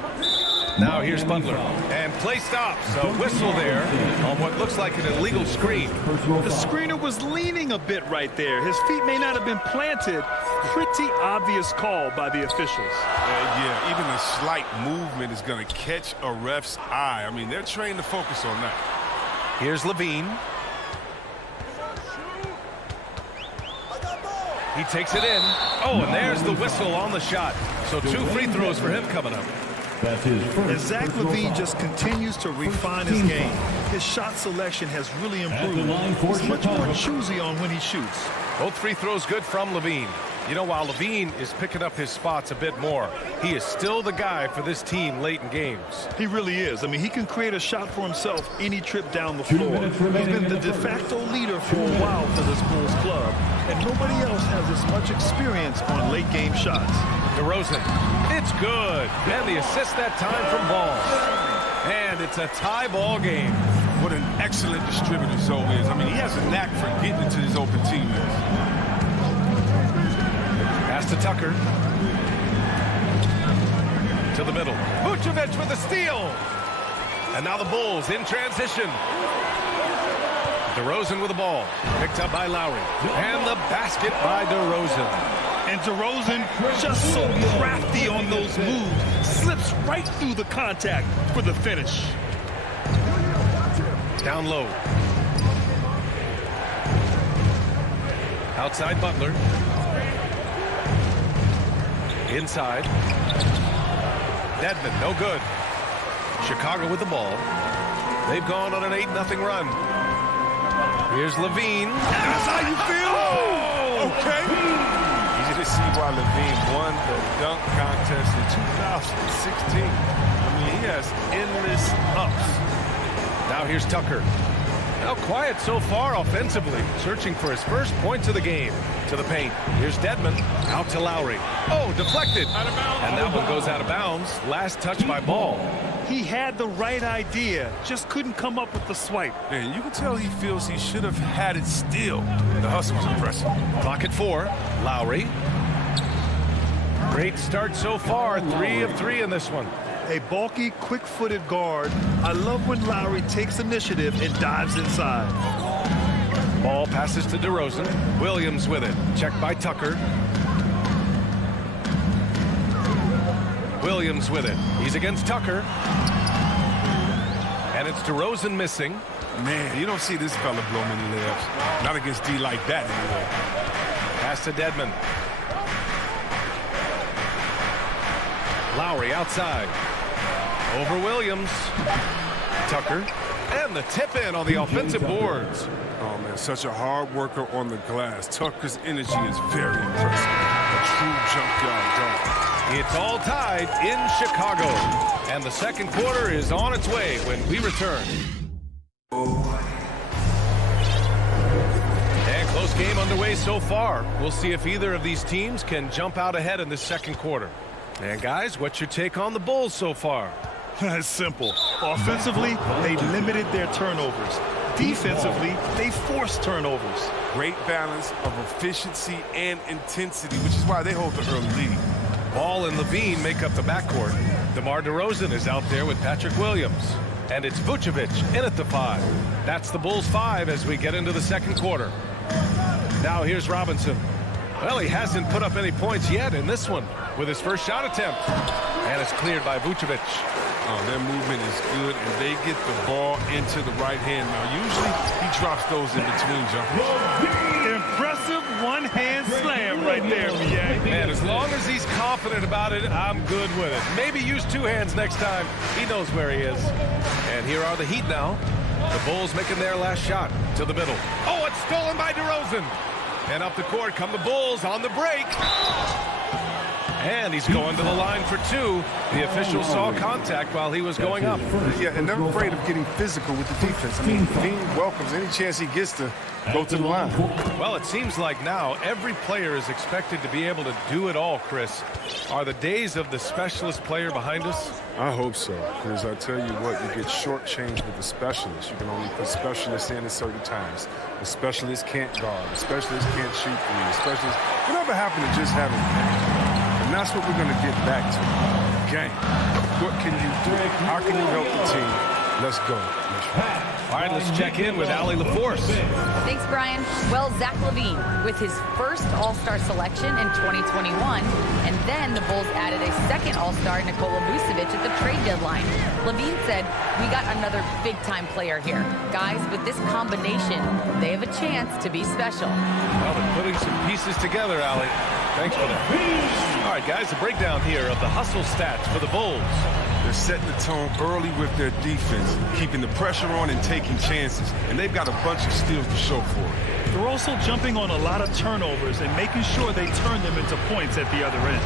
Now here's Butler. And play stops. A whistle there on what looks like an illegal screen. The screener was leaning a bit right there. His feet may not have been planted. Pretty obvious call by the officials. Yeah, even a slight movement is going to catch a ref's eye. I mean, they're trained to focus on that. Here's LaVine. He takes it in. Oh, and there's the whistle on the shot. So 2 free throws for him coming up. That's his first. And Zach LaVine just continues to refine his game. His shot selection has really improved. He's much more choosy on when he shoots. Both free throws good from LaVine. You know, while LaVine is picking up his spots a bit more, he is still the guy for this team late in games. He really is. I mean, he can create a shot for himself any trip down the floor. He's been the de facto leader for a while for this Bulls club, and nobody else has as much experience on late game shots. DeRozan, it's good. And the assist that time from Ball. And it's a tie ball game. What an excellent distributor Zoe is. I mean, he has a knack for getting into his open teammates. Pass to Tucker. To the middle. Vucevic with a steal. And now the Bulls in transition. DeRozan with the ball. Picked up by Lowry. And the basket by DeRozan. And DeRozan just so crafty on those moves. Slips right through the contact for the finish. Down low. Outside Butler. Inside. Dedmon, no good. Chicago with the ball. They've gone on an 8-0 run. Here's LaVine. That's how you feel? Oh, okay. Easy to see why LaVine won the dunk contest in 2016. I mean, he has endless ups. Now here's Tucker. Now quiet so far offensively. Searching for his first points of the game. To the paint. Here's Dedmon. Out to Lowry. Oh, deflected. Out of bounds. And that one goes out of bounds. Last touch by Ball. He had the right idea. Just couldn't come up with the swipe. And you can tell he feels he should have had it still. The hustle was impressive. Clock at 4. Lowry. Great start so far. 3 of 3 in this one. A bulky, quick-footed guard. I love when Lowry takes initiative and dives inside. Ball passes to DeRozan. Williams with it. Checked by Tucker. Williams with it. He's against Tucker. And it's DeRozan missing. Man, you don't see this fella blow many layups. Not against D like that anyway. Pass to Dedmon. Lowry outside. Over Williams. Tucker. And the tip in on the offensive boards. Oh, man, such a hard worker on the glass. Tucker's energy is very impressive. A true junkyard dog. It's all tied in Chicago. And the second quarter is on its way when we return. And close game underway so far. We'll see if either of these teams can jump out ahead in the second quarter. And guys, what's your take on the Bulls so far? It's simple. Offensively, they limited their turnovers. Defensively, they forced turnovers. Great balance of efficiency and intensity, which is why they hold the early lead. Ball and Levine make up the backcourt. DeMar DeRozan is out there with Patrick Williams. And it's Vucevic in at the 5. That's the Bulls 5 as we get into the second quarter. Now here's Robinson. Well, he hasn't put up any points yet in this one with his first shot attempt. And it's cleared by Vucevic. Oh, their movement is good, and they get the ball into the right hand. Now, usually he drops those in between jumpers. Impressive one-hand slam right there, B.A. Man, as long as he's confident about it, I'm good with it. Maybe use 2 hands next time. He knows where he is. And here are the Heat now. The Bulls making their last shot to the middle. Oh, it's stolen by DeRozan. And up the court come the Bulls on the break. And he's going to the line for 2. The official saw contact while he was going up. Yeah, and they're afraid of getting physical with the defense. I mean, he welcomes any chance he gets to go to the line. Well, it seems like now every player is expected to be able to do it all, Chris. Are the days of the specialist player behind us? I hope so, because I tell you what, you get shortchanged with the specialists. You can only put specialists in at certain times. The specialist can't guard. The specialist can't shoot for you. The specialist, whatever happened to just having and that's what we're going to get back to. Game. What can you do? How can you help the team? Let's go. All right, let's check in with Allie LaForce. Thanks, Brian. Well, Zach LaVine with his first All-Star selection in 2021, and then the Bulls added a second All-Star, Nikola Vucevic, at the trade deadline. LaVine said, "We got another big-time player here. Guys, with this combination, they have a chance to be special." Well, they're putting some pieces together, Allie. Thanks for that. All right, guys, a breakdown here of the hustle stats for the Bulls. They're setting the tone early with their defense, keeping the pressure on and taking chances. And they've got a bunch of steals to show for it. They're also jumping on a lot of turnovers and making sure they turn them into points at the other end.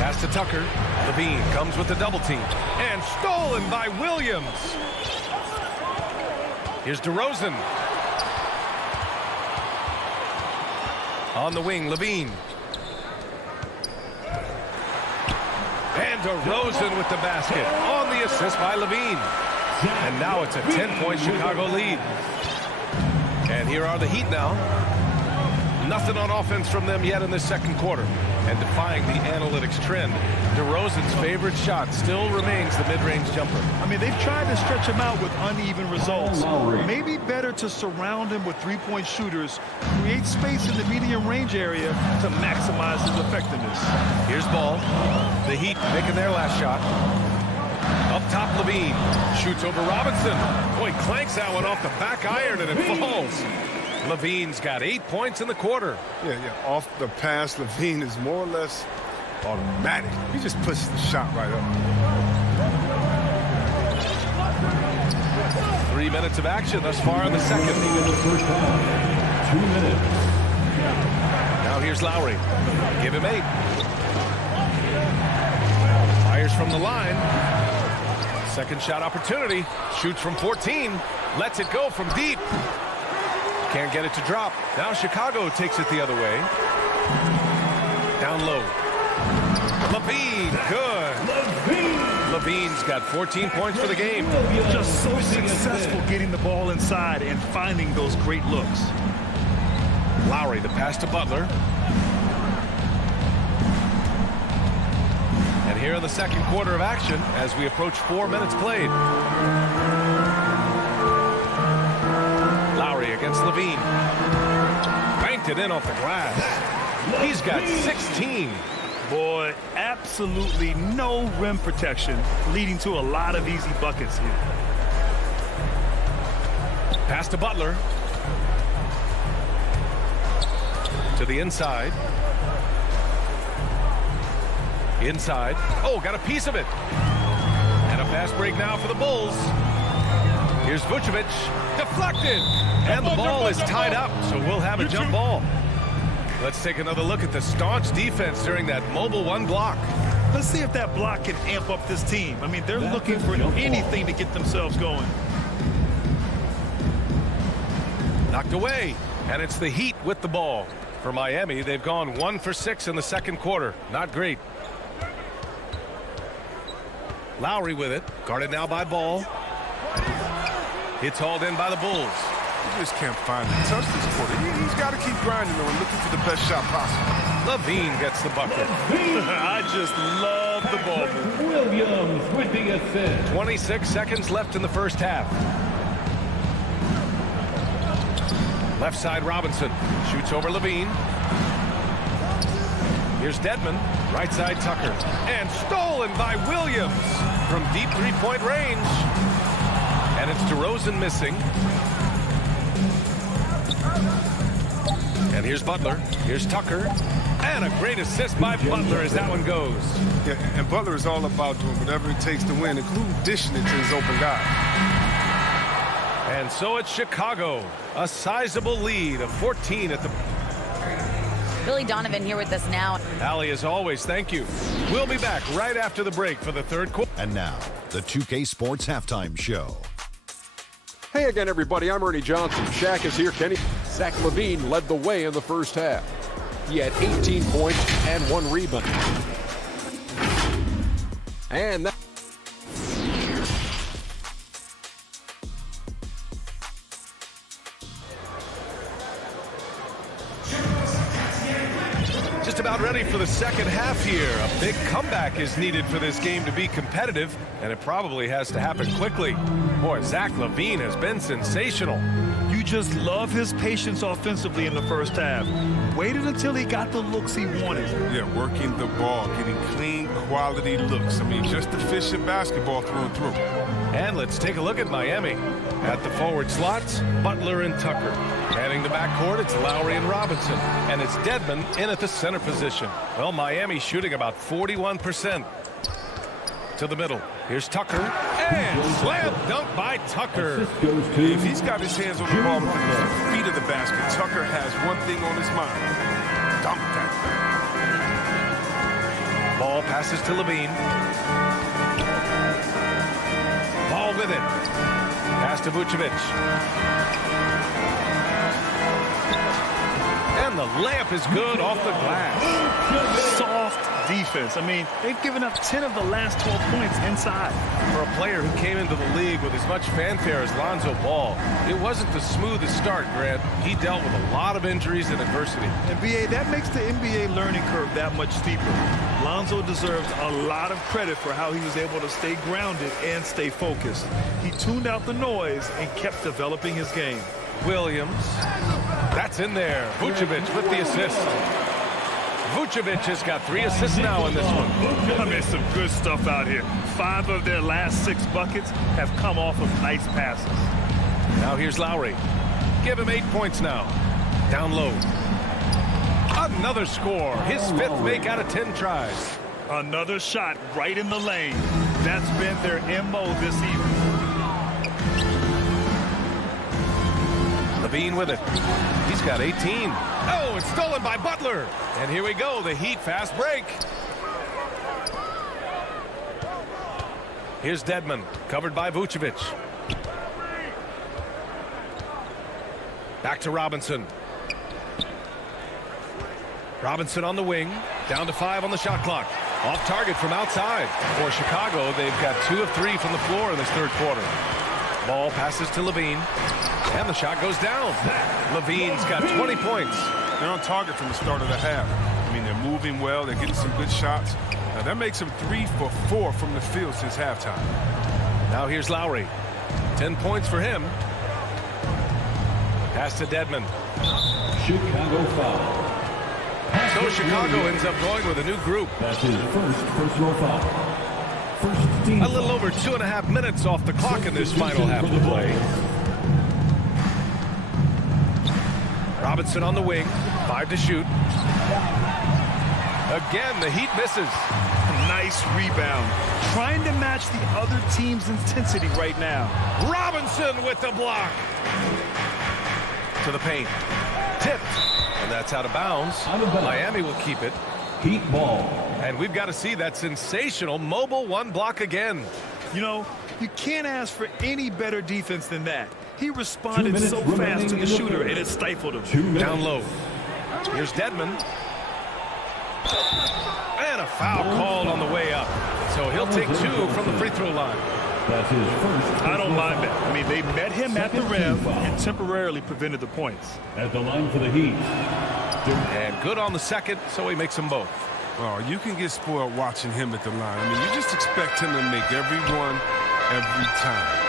Pass to Tucker. Levine comes with the double team. And stolen by Williams. Here's DeRozan. On the wing, Levine. And DeRozan with the basket. On the assist by Levine. And now it's a 10-point Chicago lead. And here are the Heat now. Nothing on offense from them yet in the second quarter. And defying the analytics trend, DeRozan's favorite shot still remains the mid-range jumper. I mean, they've tried to stretch him out with uneven results. Maybe better to surround him with three-point shooters, create space in the medium range area to maximize his effectiveness. Here's Ball. The Heat making their last shot. Up top, Levine shoots over Robinson. Boy, clanks that one off the back iron and it falls. Levine's got 8 points in the quarter. Yeah. Off the pass, Levine is more or less automatic. He just pushes the shot right up. 3 minutes of action thus far in the second. 2 minutes. Now here's Lowry. Give him 8. Fires from the line. Second shot opportunity. Shoots from 14. Lets it go from deep. Can't get it to drop. Now Chicago takes it the other way. Down low. Levine, good. Levine's got 14 points for the game. Just so successful getting the ball inside and finding those great looks. Lowry, the pass to Butler. And here in the second quarter of action as we approach 4 minutes played. Lowry against Levine. Banked it in off the glass. He's got 16. Boy, absolutely no rim protection, leading to a lot of easy buckets here. Pass to Butler. To the inside. Inside. Oh, got a piece of it. And a fast break now for the Bulls. Here's Vucevic. Deflected. And the ball is tied up, so we'll have a jump ball. Let's take another look at the staunch defense during that mobile one block. Let's see if that block can amp up this team. I mean, they're looking for anything to get themselves going. Knocked away. And it's the Heat with the ball. For Miami, they've gone 1 for 6 in the second quarter. Not great. Lowry with it. Guarded now by Ball. It's hauled in by the Bulls. He just can't find the touch this quarter. He's got to keep grinding and looking for the best shot possible. Levine gets the bucket. I just love the ball. Williams with the assist. 26 seconds left in the first half. Left side Robinson. Shoots over Levine. Here's Dedmon. Right side Tucker. And stolen by Williams from deep three-point range. And it's DeRozan missing. And here's Butler. Here's Tucker. And a great assist by Butler as that one goes. Yeah, and Butler is all about doing whatever it takes to win, including dishing it to his open guy. And so it's Chicago. A sizable lead of 14 at the... Billy Donovan here with us now. Allie, as always, thank you. We'll be back right after the break for the third quarter. And now, the 2K Sports Halftime Show. Hey again, everybody. I'm Ernie Johnson. Shaq is here. Kenny. Zach LaVine led the way in the first half. He had 18 points and 1 rebound. And that... Just about ready for the second half here. A big comeback is needed for this game to be competitive, and it probably has to happen quickly. Boy, Zach LaVine has been sensational. You just love his patience offensively in the first half. Waited until he got the looks he wanted. Yeah, working the ball, getting clean, quality looks. I mean, just efficient basketball through and through. And let's take a look at Miami. At the forward slots, Butler and Tucker. Manning the backcourt, it's Lowry and Robinson. And it's Dedmon in at the center position. Well, Miami shooting about 41%. To the middle. Here's Tucker. And slam dunk by Tucker. If he's got his hands on the ball with the feet of the basket, Tucker has one thing on his mind. Dunk that. Ball passes to Levine. Ball with it. Pass to Vucevic. And the layup is good off the glass. Soft defense. I mean, they've given up 10 of the last 12 points inside. For a player who came into the league with as much fanfare as Lonzo Ball, it wasn't the smoothest start, Grant. He dealt with a lot of injuries and adversity. And BA, that makes the NBA learning curve that much steeper. Lonzo deserves a lot of credit for how he was able to stay grounded and stay focused. He tuned out the noise and kept developing his game. Williams. That's in there. Vucevic with the assist. Vucevic has got 3 assists now in this one. I mean, some good stuff out here. 5 of their last 6 buckets have come off of nice passes. Now here's Lowry. Give him 8 points now. Down low. Another score. His 5th make out of 10 tries. Another shot right in the lane. That's been their MO this evening. Levine with it. He's got 18. Oh, it's stolen by Butler. And here we go, the Heat fast break. Here's Dedmon, covered by Vucevic. Back to Robinson. Robinson on the wing. Down to 5 on the shot clock. Off target from outside. For Chicago, they've got 2 of 3 from the floor in this third quarter. Ball passes to Levine. And the shot goes down. Levine's got 20 points. They're on target from the start of the half. I mean, they're moving well. They're getting some good shots. Now, that makes them 3 for 4 from the field since halftime. Now here's Lowry. 10 points for him. Pass to Dedmon. Chicago foul. So Chicago ends up going with a new group. That's his first personal foul. First team a little over 2.5 minutes off the clock in this final half of the play. Robinson on the wing. 5 to shoot. Again, the Heat misses. Nice rebound. Trying to match the other team's intensity right now. Robinson with the block. To the paint. Tipped. And that's out of bounds. Miami will keep it. Heat ball. And we've got to see that sensational mobile one block again. You know, you can't ask for any better defense than that. He responded so fast to the shooter, and it stifled him. Down low. Here's Dedmon. And a foul called on the way up. So he'll take 2 from the free throw line. That's his first. I don't mind that. I mean, they met him at the rim and temporarily prevented the points. At the line for the Heat. And good on the second, so he makes them both. Oh, you can get spoiled watching him at the line. I mean, you just expect him to make every one, every time.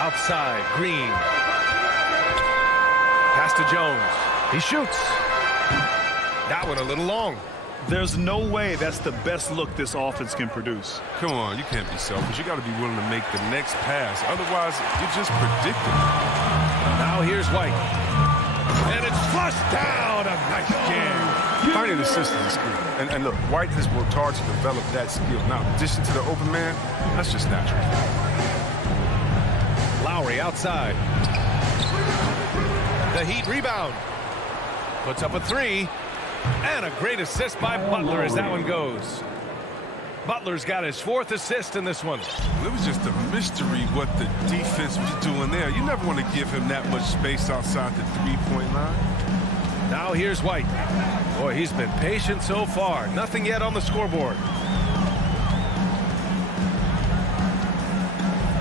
Outside, Green. Pass to Jones. He shoots. That one a little long. There's no way that's the best look this offense can produce. Come on, you can't be selfish. You got to be willing to make the next pass. Otherwise, you're just predictable. Now here's White. And it's flushed down. A nice jam. Finding the system is good. And look, White has worked hard to develop that skill. Now, in addition to the open man, that's just natural. Lowry outside. The Heat rebound. Puts up a 3. And a great assist by Butler as that one goes. Butler's got his 4th assist in this one. It was just a mystery what the defense was doing there. You never want to give him that much space outside the three-point line. Now here's White. Boy, he's been patient so far. Nothing yet on the scoreboard.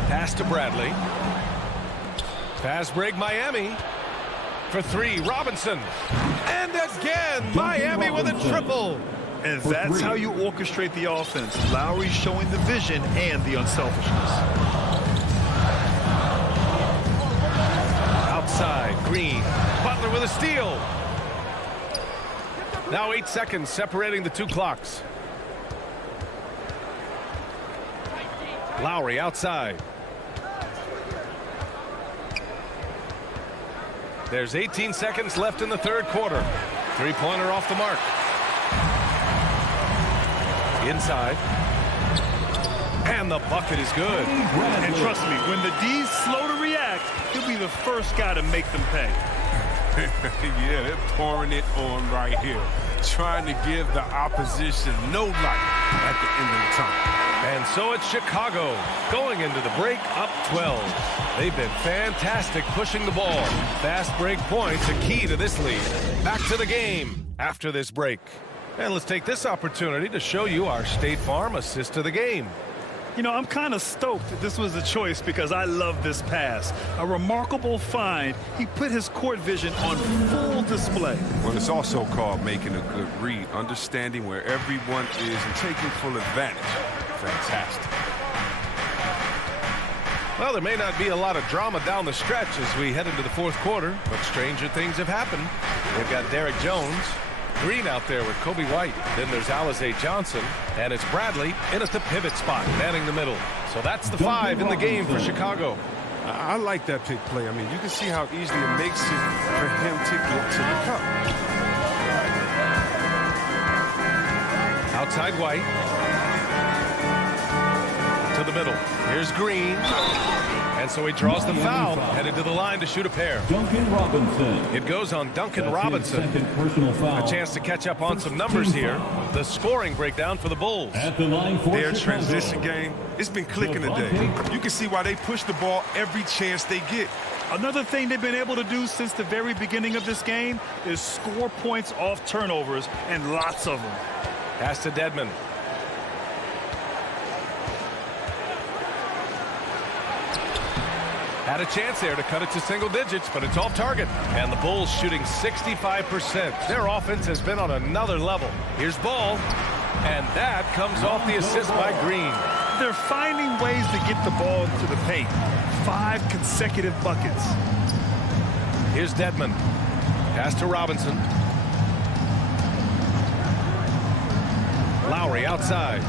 Pass to Bradley. Fast break Miami. For 3, Robinson. And again, Miami with a triple. And that's how you orchestrate the offense. Lowry showing the vision and the unselfishness. Outside, Green. Butler with a steal. Now 8 seconds separating the 2 clocks. Lowry outside. There's 18 seconds left in the 3rd quarter. 3-pointer off the mark. Inside. And the bucket is good. And trust me, when the D's slow to react, he'll be the first guy to make them pay. Yeah, they're pouring it on right here. Trying to give the opposition no light at the end of the tunnel. And so it's Chicago going into the break up 12. They've been fantastic pushing the ball. Fast break points a key to this lead. Back to the game after this break. And let's take this opportunity to show you our State Farm assist to the game. You know, I'm kind of stoked that this was a choice because I love this pass. A remarkable find. He put his court vision on full display. Well, it's also called making a good read, understanding where everyone is and taking full advantage. Fantastic. Well, there may not be a lot of drama down the stretch as we head into the 4th quarter, but stranger things have happened. They've got Derek Jones, Green out there with Kobe White. Then there's Alize Johnson, and it's Bradley in at the pivot spot, manning the middle. So that's the 5 in the game for Chicago. I like that pick play. I mean, you can see how easily it makes it for him to get to the cup. Outside White. To the middle. Here's Green. And so he draws the foul, headed to the line to shoot a pair. Duncan Robinson. It goes on Duncan Robinson. Second personal foul. A chance to catch up on some numbers here. The scoring breakdown for the Bulls. At the line for Their Chicago. transition game, it's been clicking today. You can see why they push the ball every chance they get. Another thing they've been able to do since the very beginning of this game is score points off turnovers, and lots of them. Pass to Dedmon. Had a chance there to cut it to single digits, but it's off target. And the Bulls shooting 65%. Their offense has been on another level. Here's Ball. And that comes off the assist by Green. They're finding ways to get the ball into the paint. 5 consecutive buckets. Here's Dedmon. Pass to Robinson. Lowry outside.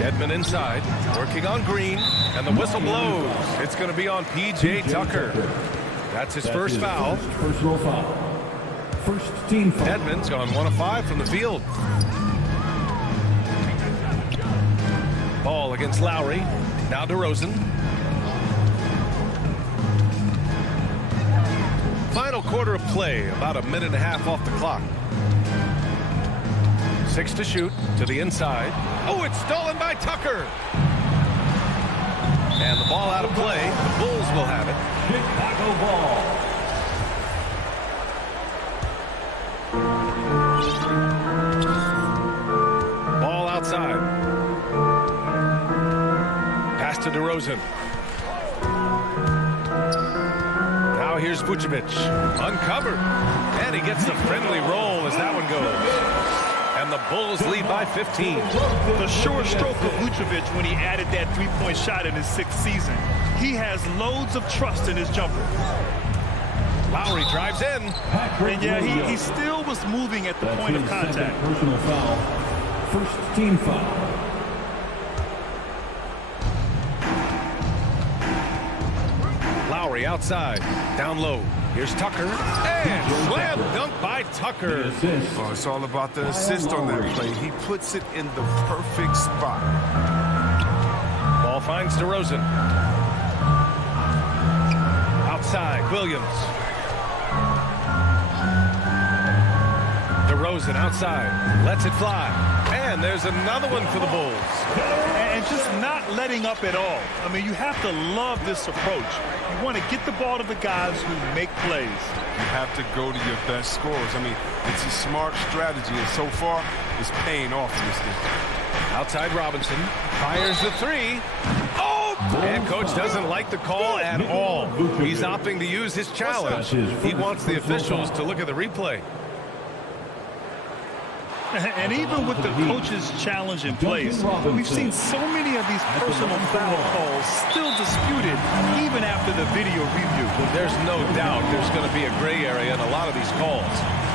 Dedmon inside, working on Green, and the whistle blows. It's going to be on P.J. Tucker. That's his first foul. Personal foul. First team foul. Dedmon's gone 1 of 5 from the field. Ball against Lowry. Now DeRozan. Final quarter of play, about a minute and a half off the clock. 6 to shoot, to the inside. Oh, it's stolen by Tucker. And the ball out of play. The Bulls will have it. Chicago ball. Ball outside. Pass to DeRozan. Now here's Vucevic. Uncovered. And he gets the friendly roll as that one goes. And the Bulls lead by 15. The short stroke of Vucevic when he added that three-point shot in his 6th season. He has loads of trust in his jumper. Lowry drives in. And yeah, he still was moving at the point of contact. Personal foul. First team foul. Lowry outside. Down low. Here's Tucker. And slam dunk by Tucker. Oh, it's all about the assist on that play. He puts it in the perfect spot. Ball finds DeRozan. Outside, Williams. DeRozan outside. Lets it fly. And there's another one for the Bulls. And just not letting up at all. I mean, you have to love this approach. You want to get the ball to the guys who make plays. You have to go to your best scorers. I mean, it's a smart strategy, and so far, it's paying off in this game. Outside Robinson. Fires the 3. Oh! And coach doesn't like the call at all. He's opting to use his challenge. He wants the officials to look at the replay. And even with the coach's challenge in place, we've seen so many of these personal foul calls still disputed even after the video review. There's no doubt there's going to be a gray area in a lot of these calls.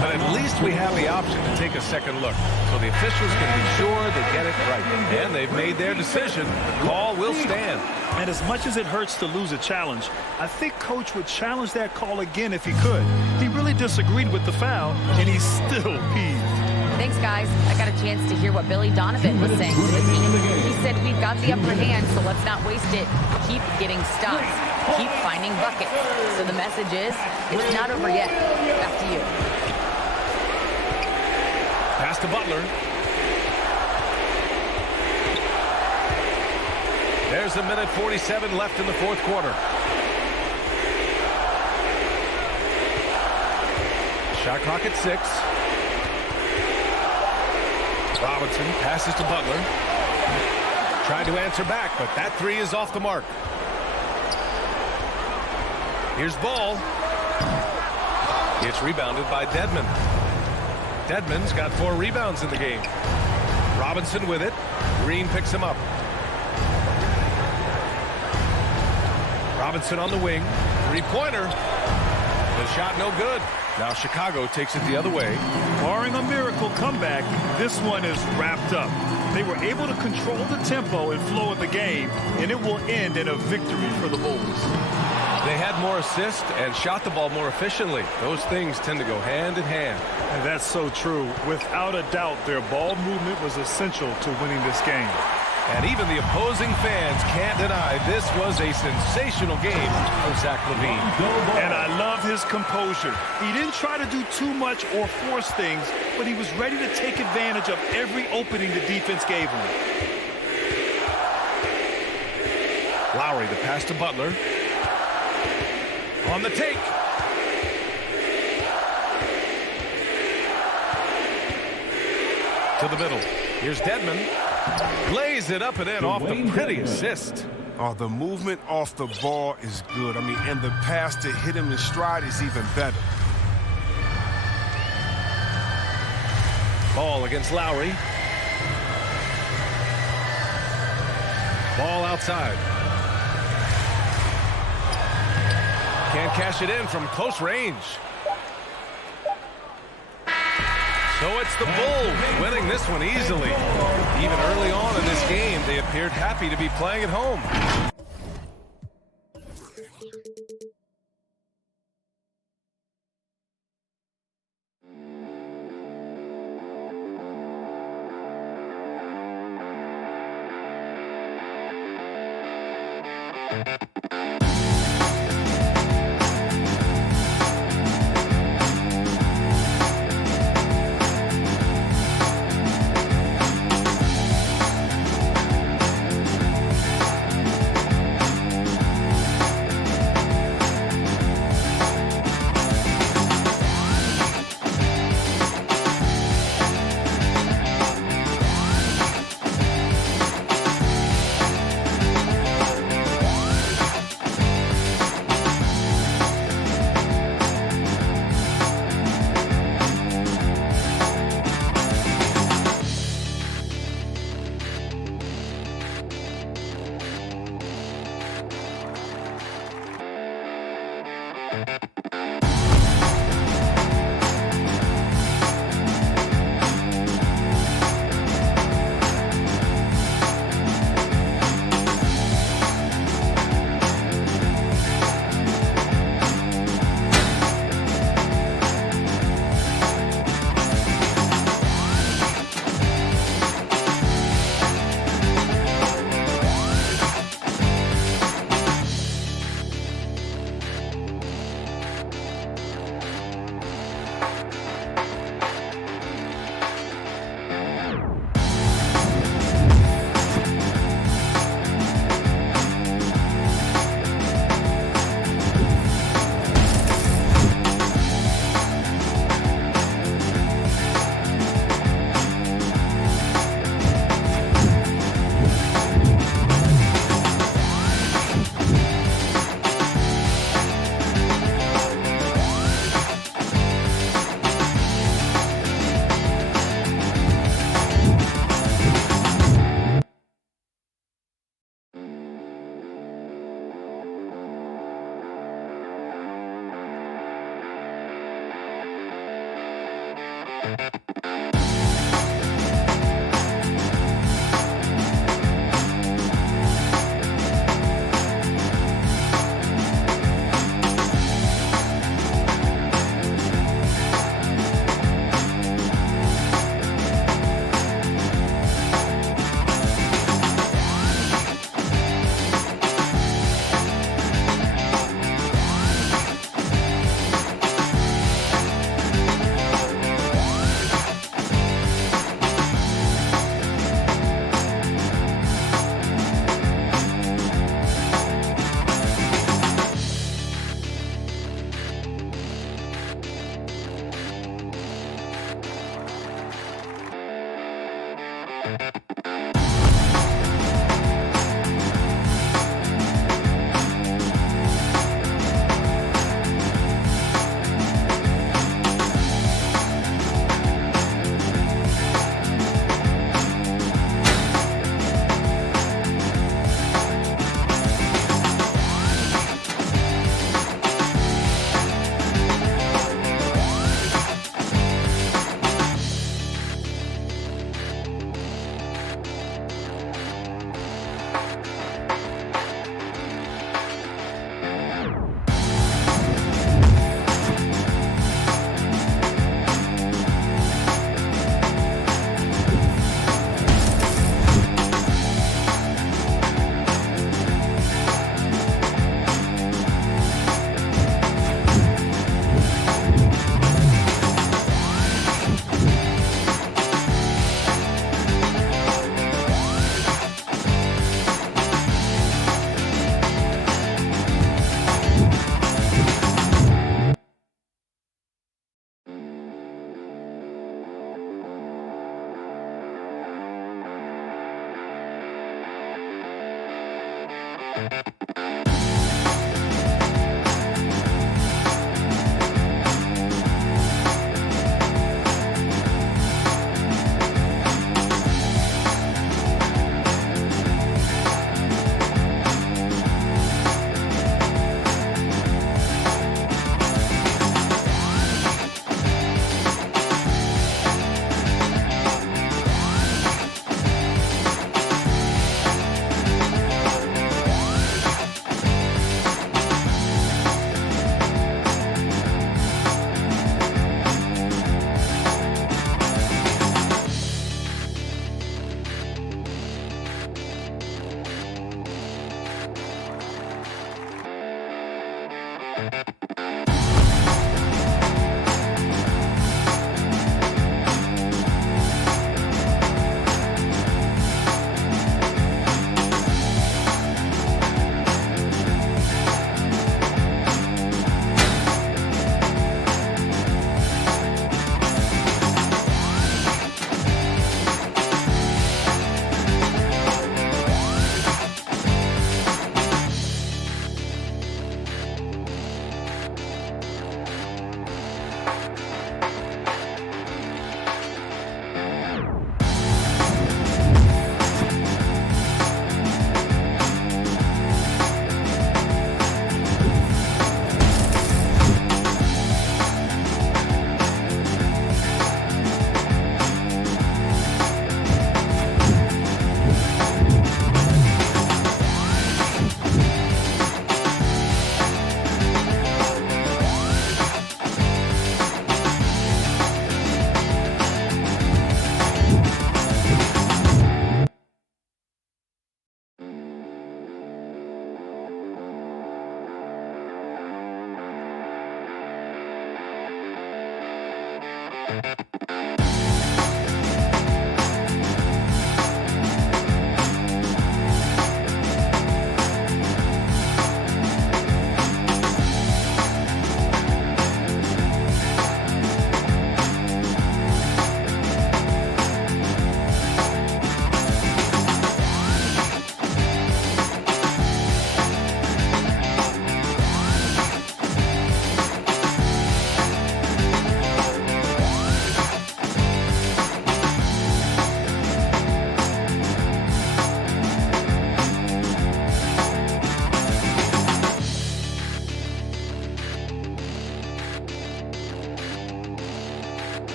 But at least we have the option to take a second look. So the officials can be sure they get it right. And they've made their decision. The call will stand. And as much as it hurts to lose a challenge, I think Coach would challenge that call again if he could. He really disagreed with the foul, and he's still peeved. Thanks, guys. I got a chance to hear what Billy Donovan was saying to the team. He said, we've got the upper hand, so let's not waste it. Keep getting stops. Keep finding buckets. So the message is, it's not over yet. Back to you. Pass to Butler. There's a minute 47 left in the fourth quarter. Shot clock at 6. Robinson passes to Butler. Tried to answer back, but that 3 is off the mark. Here's Ball. It's rebounded by Dedmon. Dedmon's got 4 rebounds in the game. Robinson with it. Green picks him up. Robinson on the wing. 3-pointer. The shot no good. Now Chicago takes it the other way. Barring a miracle comeback, this one is wrapped up. They were able to control the tempo and flow of the game, and it will end in a victory for the Bulls. They had more assists and shot the ball more efficiently. Those things tend to go hand in hand. And that's so true. Without a doubt, their ball movement was essential to winning this game. And even the opposing fans can't deny this was a sensational game for Zach LaVine. And I love his composure. He didn't try to do too much or force things, but he was ready to take advantage of every opening the defense gave him. Lowry, the pass to Butler. On the take. To the middle. Here's Dedmon. Lays it up and in off the pretty assist. Oh, the movement off the ball is good. I mean, and the pass to hit him in stride is even better. Ball against Lowry. Ball outside. Can't cash it in from close range. So it's the Bulls winning this one easily. Even early on in this game, they appeared happy to be playing at home.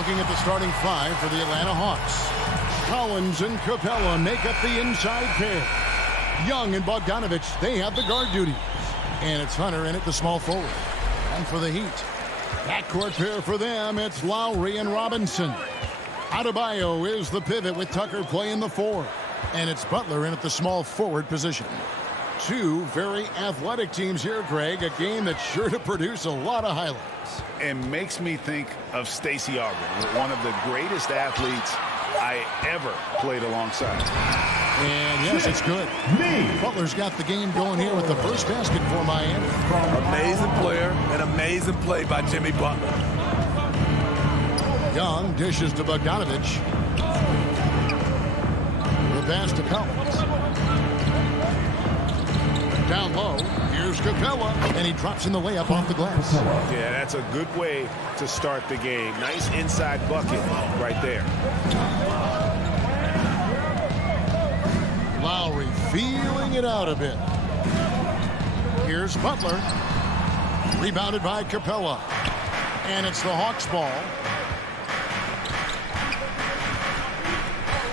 Looking at the starting five for the Atlanta Hawks. Collins and Capella make up the inside pair. Young and Bogdanovich, they have the guard duties. And it's Hunter in at the small forward. And for the Heat, Backcourt pair for them, it's Lowry and Robinson. Adebayo is the pivot with Tucker playing the 4. And it's Butler in at the small forward position. Two very athletic teams here, Greg. A game that's sure to produce a lot of highlights. It makes me think of Stacey Augmon, one of the greatest athletes I ever played alongside. And yes, it's good. Butler's got the game going here with the first basket for Miami. Amazing player and amazing play by Jimmy Butler. Young dishes to Bogdanovich. The pass to Collins. Down low, here's Capella, and he drops in the layup off the glass. Yeah, that's a good way to start the game. Nice inside bucket right there. Lowry feeling it out a bit. Here's Butler. Rebounded by Capella. And it's the Hawks ball.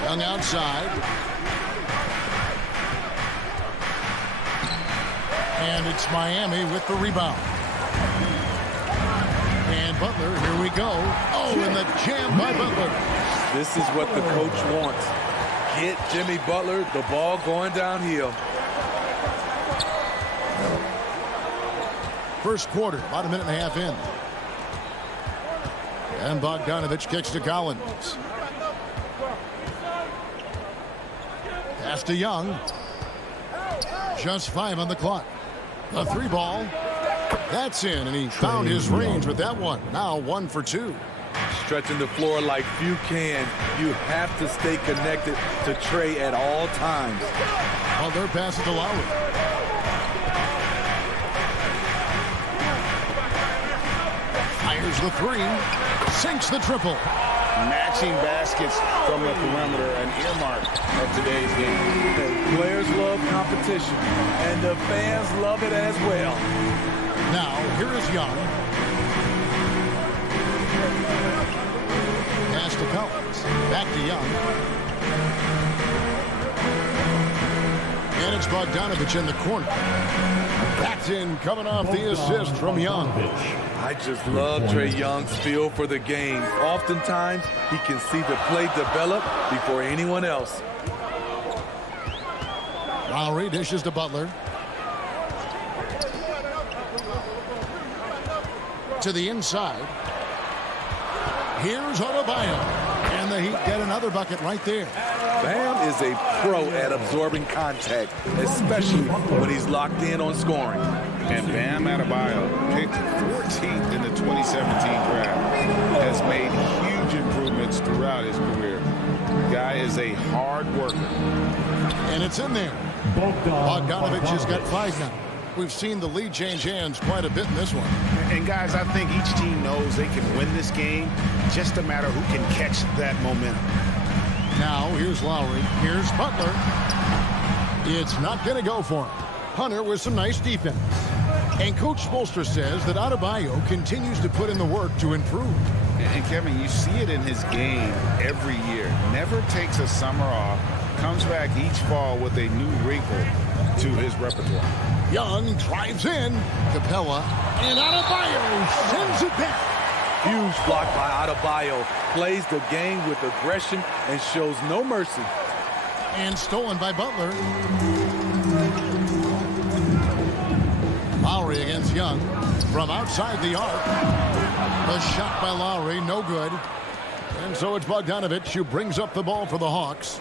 Young outside. And it's Miami with the rebound. And Butler, here we go. Oh, and the jam by Butler. This is what the coach wants. Get Jimmy Butler the ball going downhill. First quarter, about a minute and a half in. And Bogdanovich kicks to Collins. Pass to Young. Just 5 on the clock. The 3 ball. That's in, and he found his range with that one. Now 1 for 2. Stretching the floor like few can. You have to stay connected to Trey at all times. Butler passes to Lowry. Fires the 3. Sinks the triple. Matching baskets from the perimeter, an earmark of today's game. The players love competition, and the fans love it as well. Now, here is Young. Pass to Collins. Back to Young. And it's Bogdanovich in the corner. That's in, coming off the assist from Young. I just love Trey Young's feel for the game. Oftentimes, he can see the play develop before anyone else. Lowry dishes to Butler. To the inside. Here's Adebayo. And the Heat get another bucket right there. Bam is a pro at absorbing contact, especially when he's locked in on scoring. And Bam Adebayo, picked 14th in the 2017 draft, has made huge improvements throughout his career. Guy is a hard worker. And it's in there. Bogdanovich has got 5 now. We've seen the lead change hands quite a bit in this one. And guys, I think each team knows they can win this game. Just a matter who can catch that momentum. Now, here's Lowry. Here's Butler. It's not going to go for him. Hunter with some nice defense. And Coach Spoelstra says that Adebayo continues to put in the work to improve. And Kevin, you see it in his game every year. Never takes a summer off. Comes back each fall with a new wrinkle to his repertoire. Young drives in. Capella. And Adebayo sends it back. Huge block by Adebayo. Plays the game with aggression and shows no mercy. And stolen by Butler. Lowry against Young. From outside the arc. The shot by Lowry, no good. And so it's Bogdanovich who brings up the ball for the Hawks.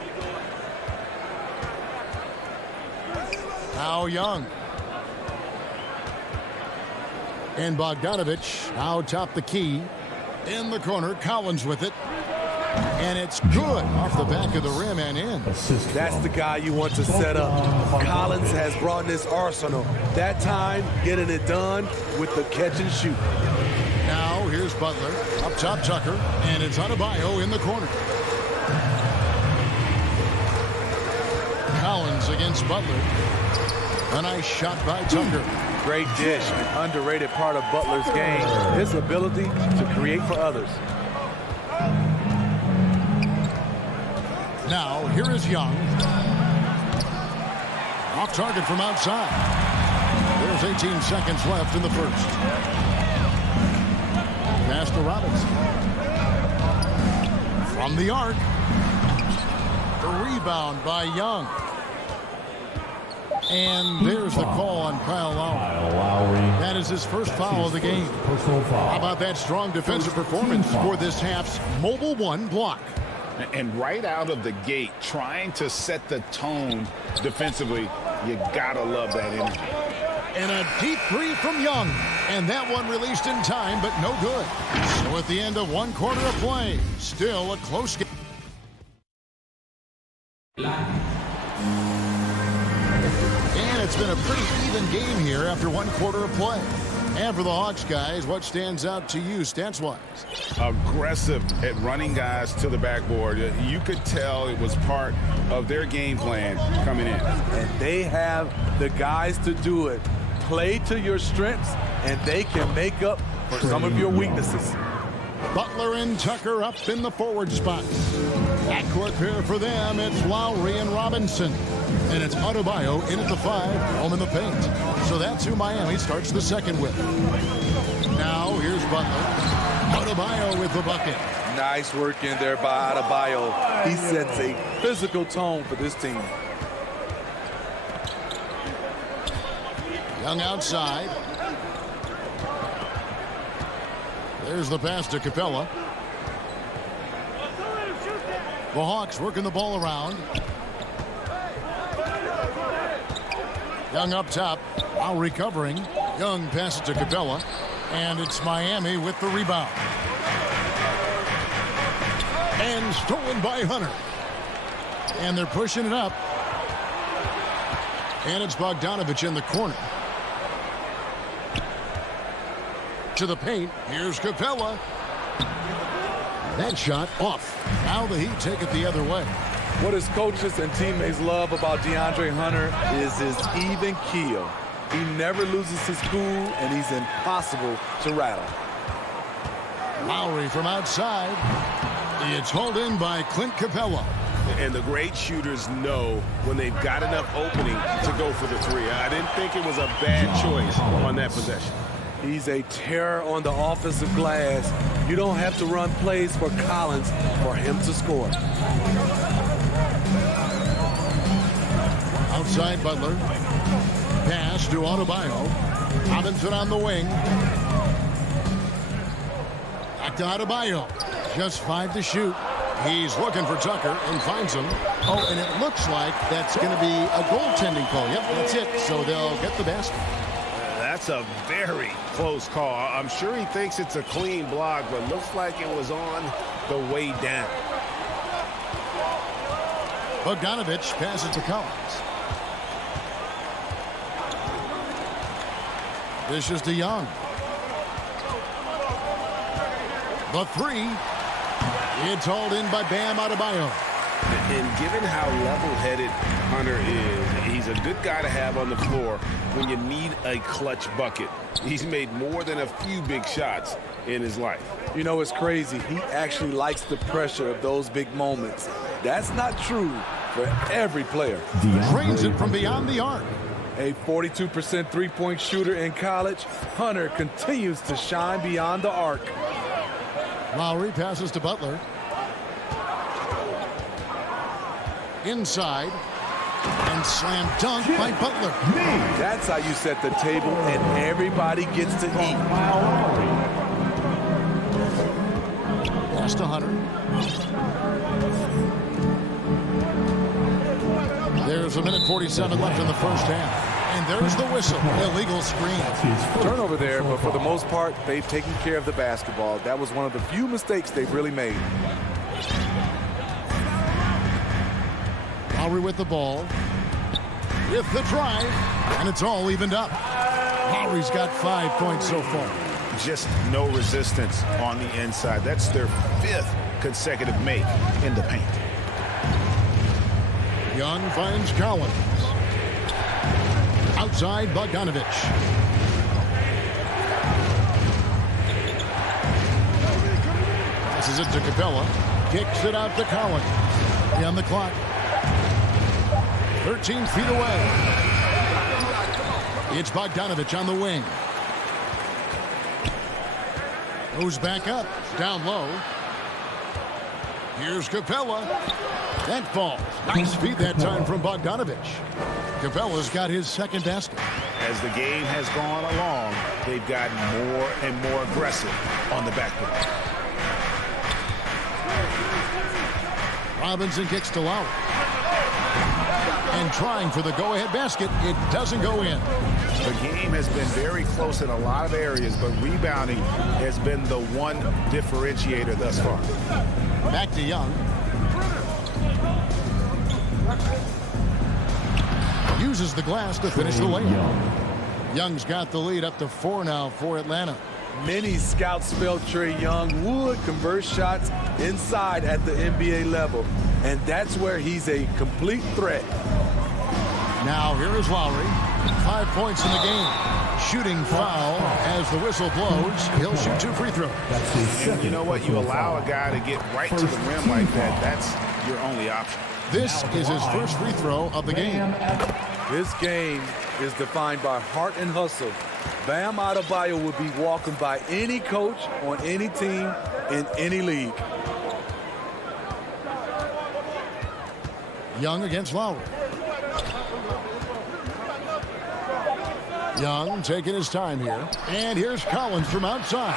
Now Young. And Bogdanovich now top the key. In the corner, Collins with it. And it's good off the back of the rim and in. That's the guy you want to set up. Collins has brought this arsenal. That time, getting it done with the catch and shoot. Now here's Butler. Up top Tucker. And it's Adebayo in the corner. Collins against Butler. A nice shot by Tucker. Great dish, an underrated part of Butler's game. His ability to create for others. Now, here is Young. Off target from outside. There's 18 seconds left in the first. Pass to Robinson. From the arc. The rebound by Young. And there's the call on Kyle Lowry. That is his first foul of the game. How about that strong defensive performance for this half's Mobile One block? And right out of the gate, trying to set the tone defensively, you gotta love that energy. And a deep three from Young. And that one released in time, but no good. So at the end of one quarter of play, still a close game. And it's been a pretty even game here after one quarter of play. And for the Hawks guys, what stands out to you stats-wise? Aggressive at running guys to the backboard. You could tell it was part of their game plan coming in. And they have the guys to do it. Play to your strengths, and they can make up for some of your weaknesses. Butler and Tucker up in the forward spots. Backcourt pair for them, it's Lowry and Robinson. And it's Adebayo in at the 5, home in the paint. So that's who Miami starts the second with. Now here's Butler. Adebayo with the bucket. Nice work in there by Adebayo. He sets a physical tone for this team. Young outside. There's the pass to Capella. The Hawks working the ball around. Young up top. Now recovering. Young passes to Capella. And it's Miami with the rebound. And stolen by Hunter. And they're pushing it up. And it's Bogdanovich in the corner. To the paint. Here's Capella. That shot off. Now the Heat take it the other way. What his coaches and teammates love about DeAndre Hunter is his even keel. He never loses his cool, and he's impossible to rattle. Lowry from outside. It's hauled in by Clint Capella. And the great shooters know when they've got enough opening to go for the three. I didn't think it was a bad choice on that possession. He's a terror on the offensive glass. You don't have to run plays for Collins for him to score. Outside Butler. Pass to Adebayo. Robinson on the wing. Back to Adebayo. Just 5 to shoot. He's looking for Tucker and finds him. Oh, and it looks like that's going to be a goaltending call. Yep, that's it. So they'll get the basket. That's a very close call. I'm sure he thinks it's a clean block, but looks like it was on the way down. Bogdanovich passes to Collins. This is to Young. The 3. It's hauled in by Bam Adebayo. And given how level-headed Hunter is, he's a good guy to have on the floor when you need a clutch bucket. He's made more than a few big shots in his life. You know, it's crazy. He actually likes the pressure of those big moments. That's not true for every player. Drains it from beyond the arc. A 42% three-point shooter in college, Hunter continues to shine beyond the arc. Lowry passes to Butler. Inside. And slam dunk by Butler. That's how you set the table and everybody gets to eat. Pass to Hunter. There's 1:47 left in the first half. And there's the whistle. Illegal screen. Turnover there, but for the most part, they've taken care of the basketball. That was one of the few mistakes they've really made. Lowry with the ball. With the drive. And it's all evened up. Lowry's got 5 points so far. Just no resistance on the inside. That's their 5th consecutive make in the paint. Young finds Collins. Outside Bogdanovich. Passes it to Capella. Kicks it out to Collins. On the clock. 13 feet away. It's Bogdanovich on the wing. Goes back up, down low. Here's Capella. That falls. Nice feed that time from Bogdanovich. Capella's got his second basket. As the game has gone along, they've gotten more and more aggressive on the backboard. Robinson kicks to Lowry. And trying for the go-ahead basket. It doesn't go in. The game has been very close in a lot of areas, but rebounding has been the one differentiator thus far. Back to Young. Uses the glass to finish the layup. Young's got the lead up to 4 now for Atlanta. Many scouts felt Trae Young would convert shots inside at the NBA level, and that's where he's a complete threat. Now here is Lowry. 5 points in the game. Shooting foul as the whistle blows. He'll shoot 2 free throws. And you know what? You allow a guy to get right to the rim like that. That's your only option. This is his first free throw of the game. This game is defined by heart and hustle. Bam Adebayo would be welcomed by any coach on any team in any league. Young against Lowry. Young taking his time here. And here's Collins from outside.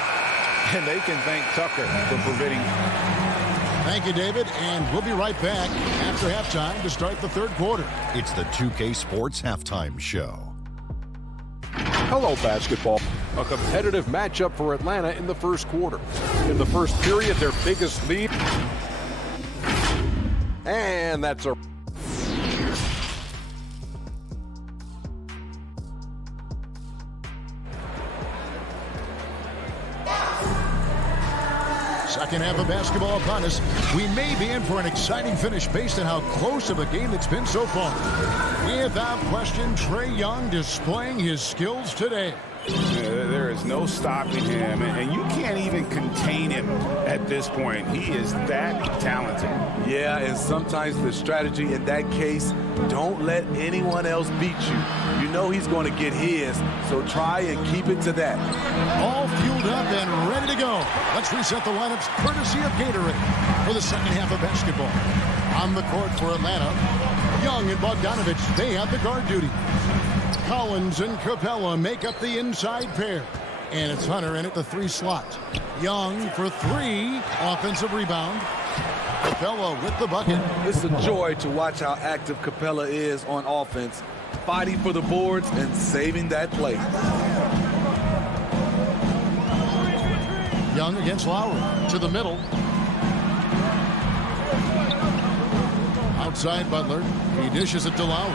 And they can thank Tucker for preventing. Thank you, David. And we'll be right back after halftime to start the third quarter. It's the 2K Sports Halftime Show. Hello, basketball. A competitive matchup for Atlanta in the first quarter. In the first period, their biggest lead. And that's a... Second half of basketball upon us. We may be in for an exciting finish based on how close of a game it's been so far. Without question, Trae Young displaying his skills today. There is no stopping him, and you can't even contain him at this point. He is that talented. Yeah, and sometimes the strategy in that case, don't let anyone else beat you. You know he's going to get his, so try and keep it to that. All fueled up and ready to go. Let's reset the lineups courtesy of Gatorade for the second half of basketball. On the court for Atlanta, Young and Bogdanovich, they have the guard duty. Collins and Capella make up the inside pair. And it's Hunter in at the 3 slot. Young for 3. Offensive rebound. Capella with the bucket. It's a joy to watch how active Capella is on offense, fighting for the boards and saving that play. Young against Lowry. To the middle. Outside Butler. He dishes it to Lowry.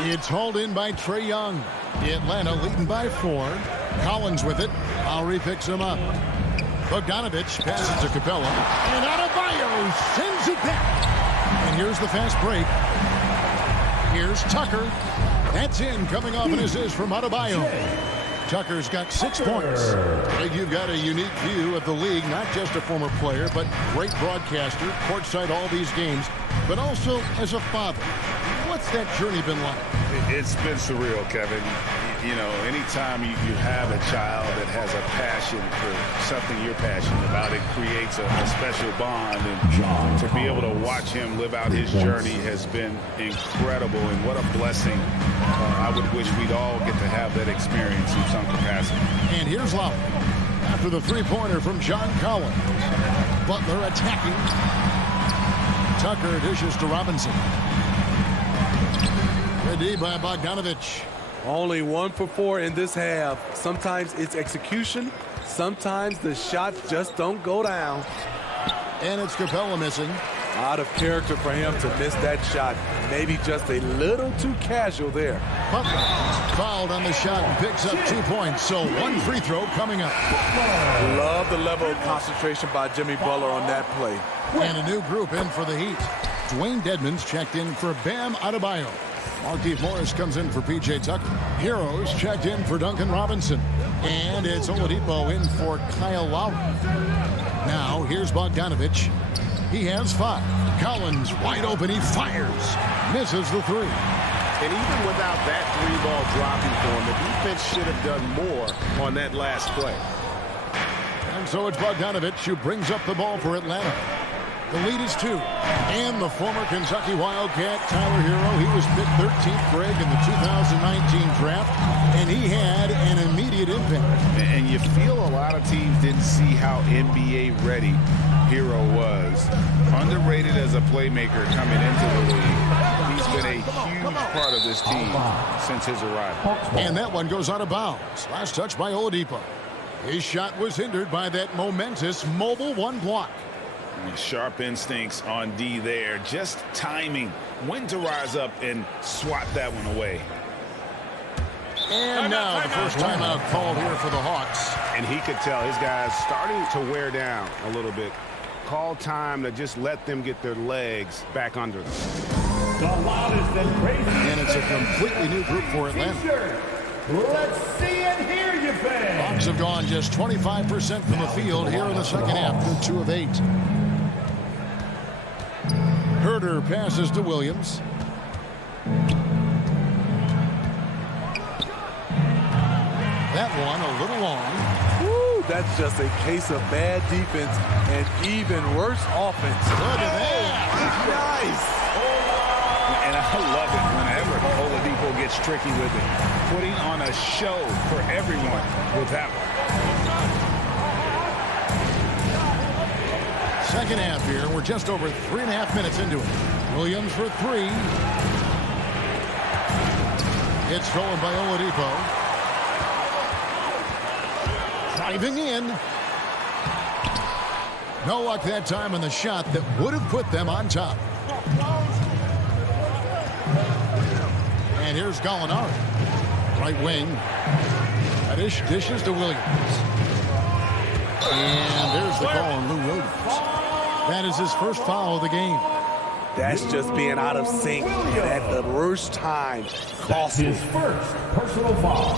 It's hauled in by Trae Young. Atlanta leading by 4. Collins with it. Lowry picks him up. Bogdanovich passes to Capella. And Adebayo sends it back. And here's the fast break. Here's Tucker. That's in, coming off an assist from Adebayo. Tucker's got 6 points. I think you've got a unique view of the league, not just a former player, but great broadcaster, courtside all these games, but also as a father. What's that journey been like? It's been surreal, Kevin. You know, anytime you have a child that has a passion for something you're passionate about, it creates a special bond. And to be able to watch him live out his journey has been incredible. And what a blessing. I would wish we'd all get to have that experience in some capacity. And here's Lowry. After the three-pointer from John Collins. Butler attacking. Tucker dishes to Robinson. Ready by Bogdanovich. Only 1 for 4 in this half. Sometimes it's execution. Sometimes the shots just don't go down. And it's Capella missing. Out of character for him to miss that shot. Maybe just a little too casual there. Butler fouled on the shot and picks up 2 points. So 1 free throw coming up. Love the level of concentration by Jimmy Butler on that play. And a new group in for the Heat. Dwayne Dedmon's checked in for Bam Adebayo. Markieff Morris comes in for P.J. Tucker. Heroes checked in for Duncan Robinson. And it's Oladipo in for Kyle Lowry. Now, here's Bogdanovich. He has 5. Collins wide open. He fires. Misses the 3. And even without that 3-ball dropping for him. The defense should have done more on that last play. And so it's Bogdanovich who brings up the ball for Atlanta. The lead is 2. And the former Kentucky Wildcat, Tyler Hero, he was picked 13th, Greg, in the 2019 draft, and he had an immediate impact. And you feel a lot of teams didn't see how NBA ready Hero was. Underrated as a playmaker coming into the league. He's been a huge part of this team since his arrival. And that one goes out of bounds. Last touch by Oladipo. His shot was hindered by that momentous mobile one block. Sharp instincts on D there. Just timing when to rise up and swat that one away. And now the first timeout called here for the Hawks. And he could tell his guys starting to wear down a little bit. Call time to just let them get their legs back under them. And it's a completely new group for Atlanta. Let's see and hear you, fans. Hawks have gone just 25% from the field here in the second half. They're 2 of 8. Herter passes to Williams. That one a little long. Woo, that's just a case of bad defense and even worse offense. Look at that. Nice. And I love it whenever Oladipo gets tricky with it. Putting on a show for everyone with that one. Second half here. We're just over 3.5 minutes into it. Williams for 3. It's stolen by Oladipo. Driving in. No luck that time on the shot that would have put them on top. And here's Gallinari. Right wing. Dishes to Williams. And there's the call on Lou Williams. That is his first foul of the game. That's just being out of sync and at the worst time. That's his first personal foul.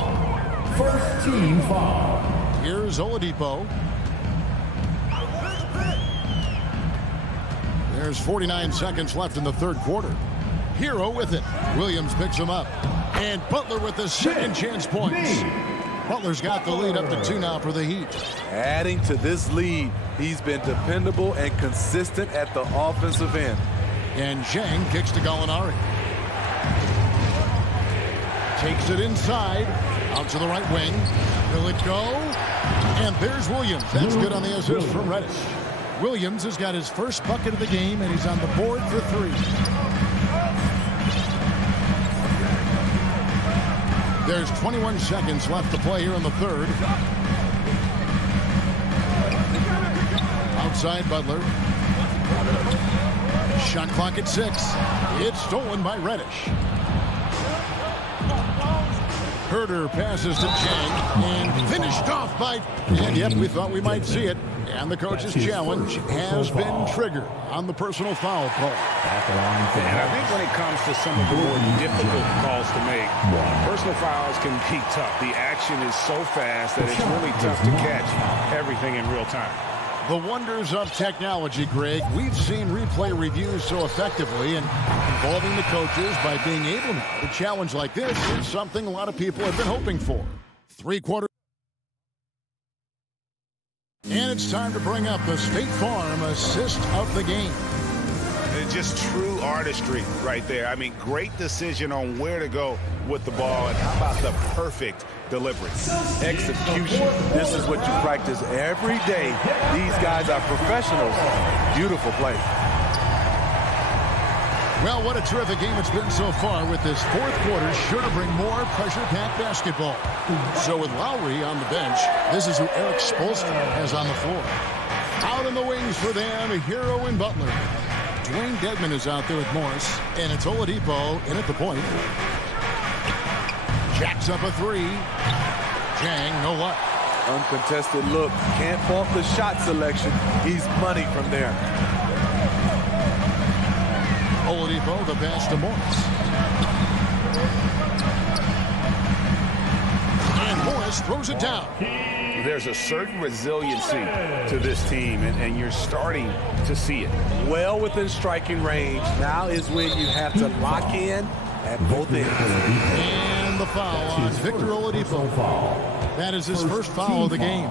First team foul. Here's Oladipo. There's 49 seconds left in the third quarter. Hero with it. Williams picks him up. And Butler with the second chance points. Butler's got the lead up to 2 now for the Heat. Adding to this lead, he's been dependable and consistent at the offensive end. And Zhang kicks to Gallinari. Takes it inside. Out to the right wing. Will it go? And there's Williams. That's good on the assist from Reddish. Williams has got his first bucket of the game, and he's on the board for 3. There's 21 seconds left to play here in the third. Outside Butler. Shot clock at 6. It's stolen by Reddish. Herter passes to Chang and finished off by... And yep, we thought we might see it. And the coach's challenge has been triggered on the personal foul call. And I think when it comes to some of the more difficult calls to make, personal fouls can be tough. The action is so fast that it's really tough to catch everything in real time. The wonders of technology, Greg. We've seen replay reviews so effectively, and involving the coaches by being able to challenge like this is something a lot of people have been hoping for. 3 quarters. And it's time to bring up the State Farm assist of the game. It's just true artistry right there. I mean, great decision on where to go with the ball, and how about the perfect delivery. Execution. This is what you practice every day. These guys are professionals. Beautiful play. Well, what a terrific game it's been so far, with this fourth quarter sure to bring more pressure-packed basketball. So with Lowry on the bench, this is who Eric Spoelstra has on the floor. Out in the wings for them, Hero and Butler. Dwayne Dedmon is out there with Morris, and it's Oladipo in at the point. Jacks up a 3. Zhang, no luck. Uncontested look. Can't fault the shot selection. He's money from there. Oladipo, the pass to Morris. And Morris throws it down. There's a certain resiliency to this team, and you're starting to see it. Well within striking range. Now is when you have to lock in at both ends. And the foul on Victor Oladipo. That is his first foul of the game.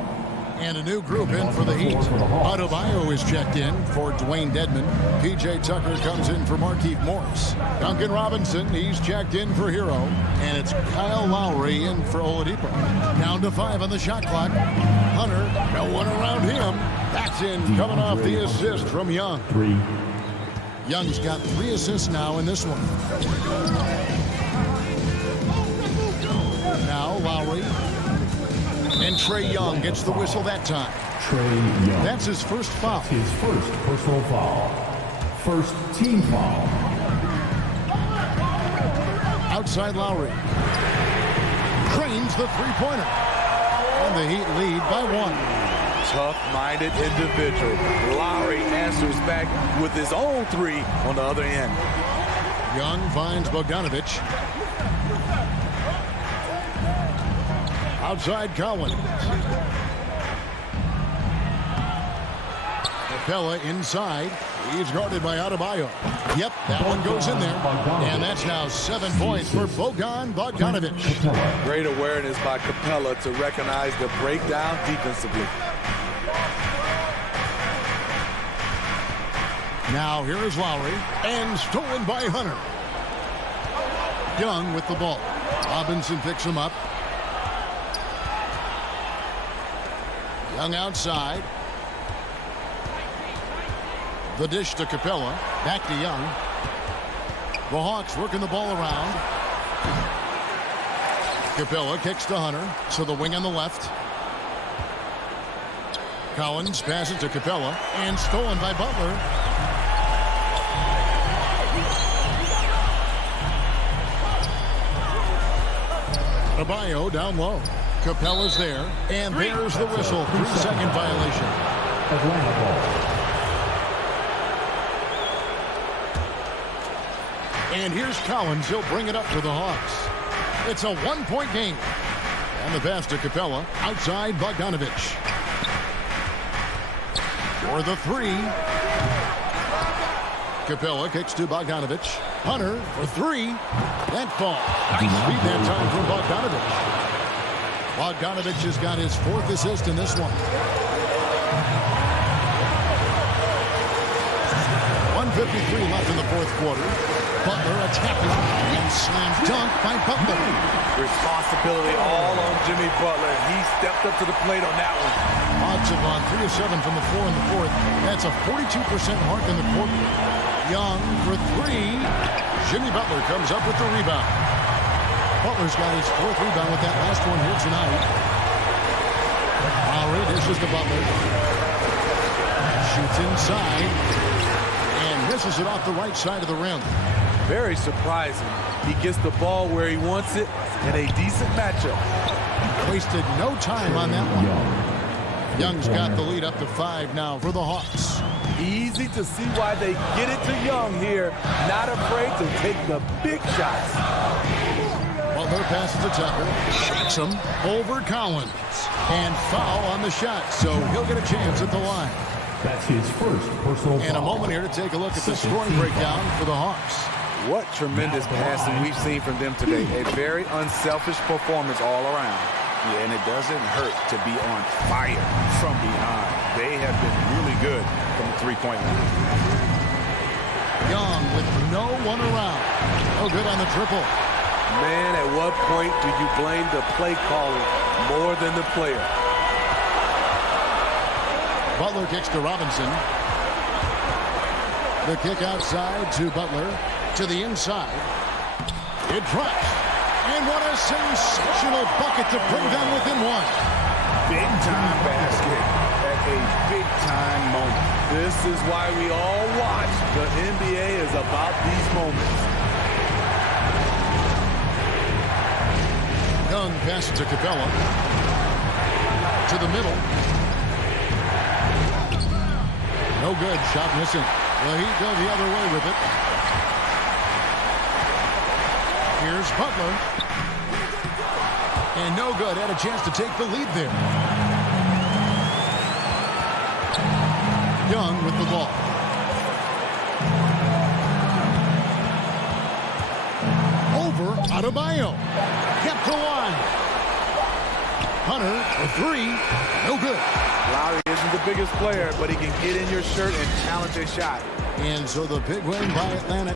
And a new group in for the Heat. Adebayo is checked in for Dwayne Dedmon. P.J. Tucker comes in for Markieff Morris. Duncan Robinson, he's checked in for Hero. And it's Kyle Lowry in for Oladipo. Down to 5 on the shot clock. Hunter, no one around him. That's in, coming off the assist from Young. Young's got 3 assists now in this one. Now Lowry. And Trae Young gets the whistle that time. Trae Young. That's his first foul. That's his first personal foul. First team foul. Outside Lowry. Cranes the three-pointer. And the Heat lead by 1. Tough-minded individual. Lowry answers back with his own 3 on the other end. Young finds Bogdanovich. Outside Collins. Capella inside. He's guarded by Adebayo. Yep, that one goes in there. And that's now 7 points for Bogdanovich. Great awareness by Capella to recognize the breakdown defensively. Now here is Lowry. And stolen by Hunter. Young with the ball. Robinson picks him up. Young outside. The dish to Capella. Back to Young. The Hawks working the ball around. Capella kicks to Hunter. To the wing on the left. Collins passes to Capella. And stolen by Butler. Adebayo down low. Capella's there, and there's the whistle. 3-second violation. Atlanta ball. And here's Collins. He'll bring it up for the Hawks. It's a 1-point game. And the pass to Capella. Outside Bogdanovich. For the 3. Capella kicks to Bogdanovich. Hunter for 3. That fall. Nice feed that time from Bogdanovich. Bogdanovich has got his 4th assist in this one. 1:53 left in the 4th quarter. Butler attacking and slam dunk by Butler. Responsibility all on Jimmy Butler. He stepped up to the plate on that one. Hawks have gone 3 of 7 from the floor in the 4th. That's a 42% mark in the quarter. Young for 3. Jimmy Butler comes up with the rebound. Butler's got his 4th rebound with that last one here tonight. Lowry dishes to Butler. Shoots inside. And misses it off the right side of the rim. Very surprising. He gets the ball where he wants it in a decent matchup. Wasted no time on that one. Young's got the lead up to 5 now for the Hawks. Easy to see why they get it to Young here. Not afraid to take the big shots. Butler passes to Tucker. Shoots him over Collins. And foul on the shot, so he'll get a chance at the line. That's his first personal foul. And a moment here to take a look at the scoring breakdown for the Hawks. What tremendous passing we've seen from them today. A very unselfish performance all around. Yeah, and it doesn't hurt to be on fire from behind. They have been really good from the three-point line. Young with no one around. No good on the triple. Man, at what point do you blame the play calling more than the player? Butler kicks to Robinson. The kick outside to Butler. To the inside. It drops. And what a sensational bucket to bring them within 1. Big-time basket at a big-time moment. This is why we all watch. The NBA is about these moments. Young passes to Capella. To the middle. No good. Shot missing. The Heat go the other way with it. Here's Butler. And no good. Had a chance to take the lead there. Young with the ball. Over Adebayo. Kept for one. Hunter for three. No good. Lowry isn't the biggest player, but he can get in your shirt and challenge a shot. And so the big win by Atlanta.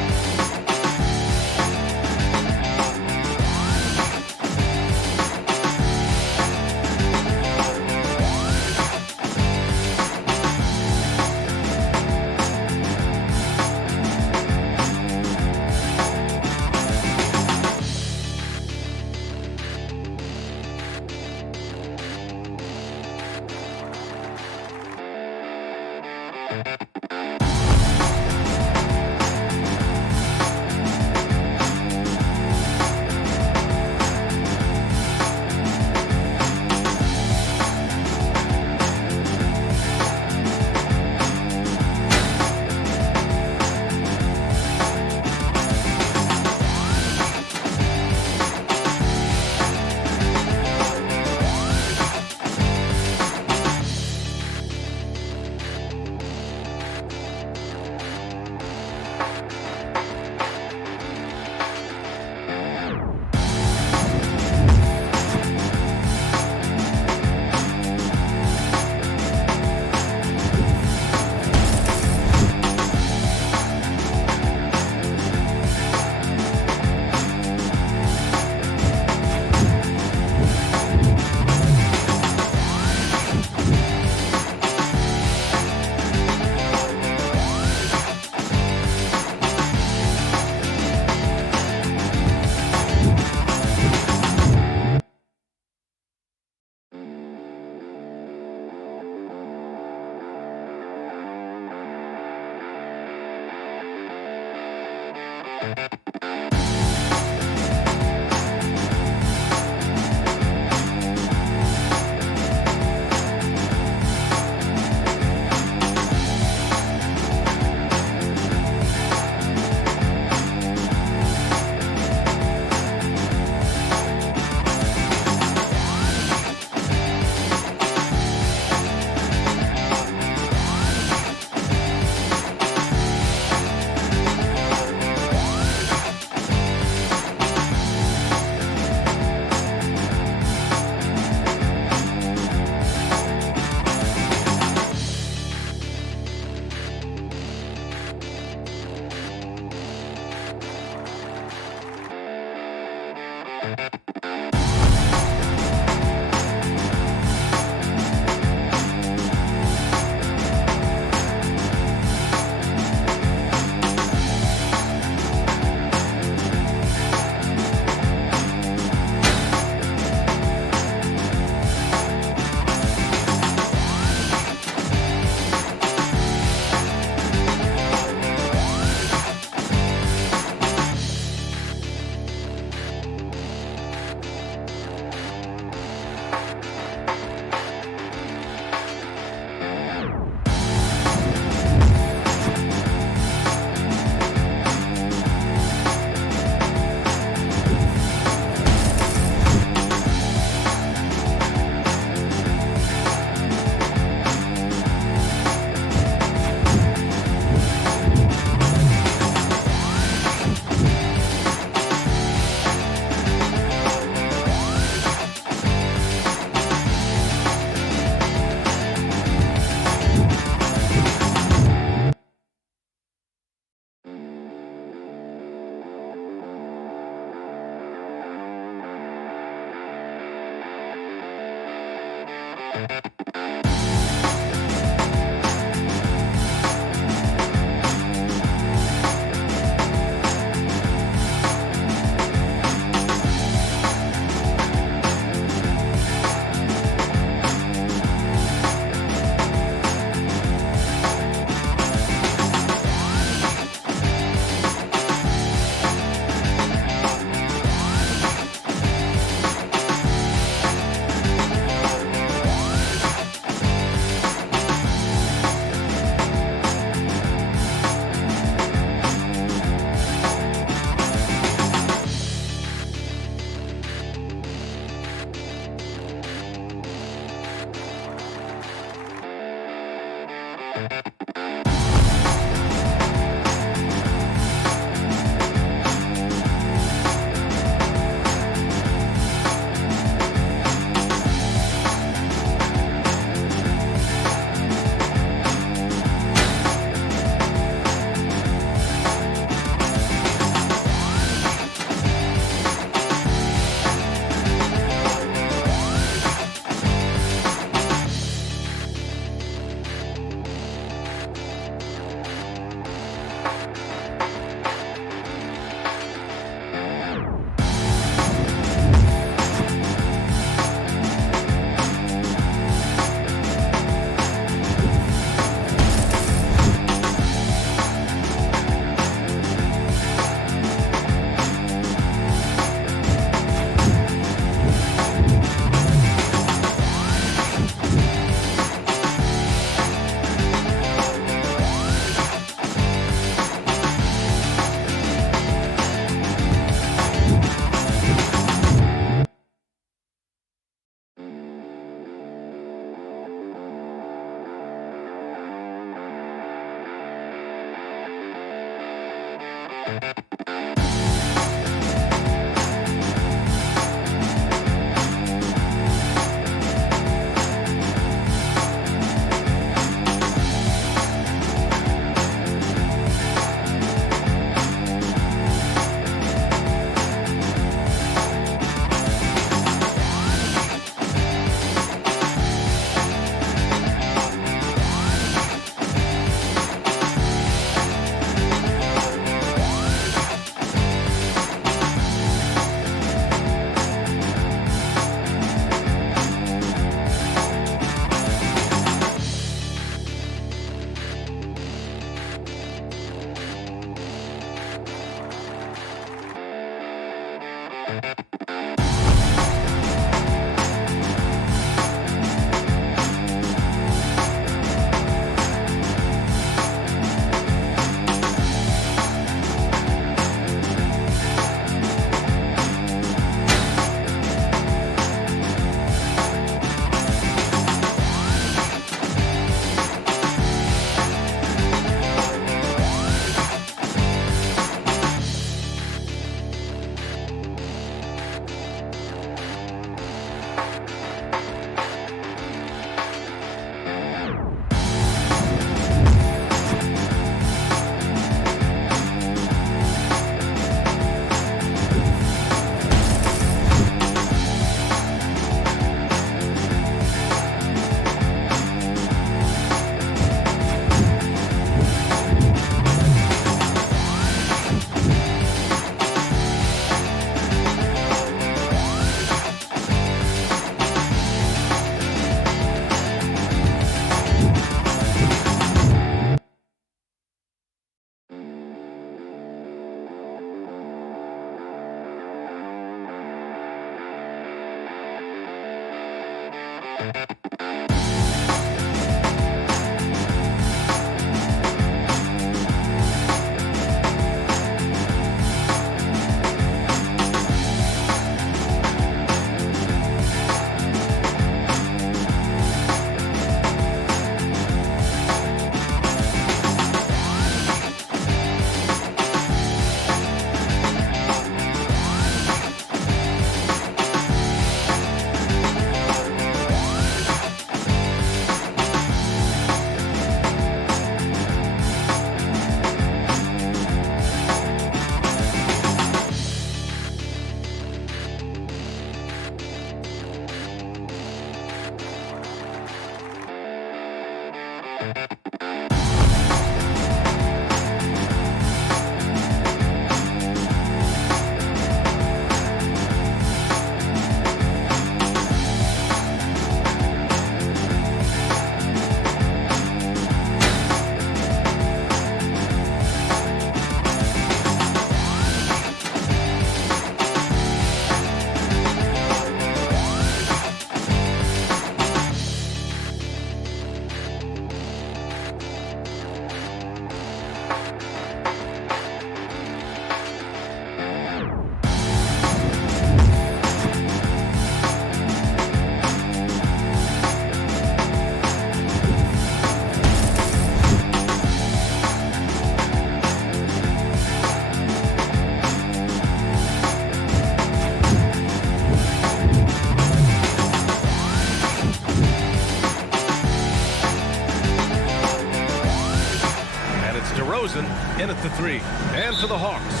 DeRozan in at the 3. And for the Hawks,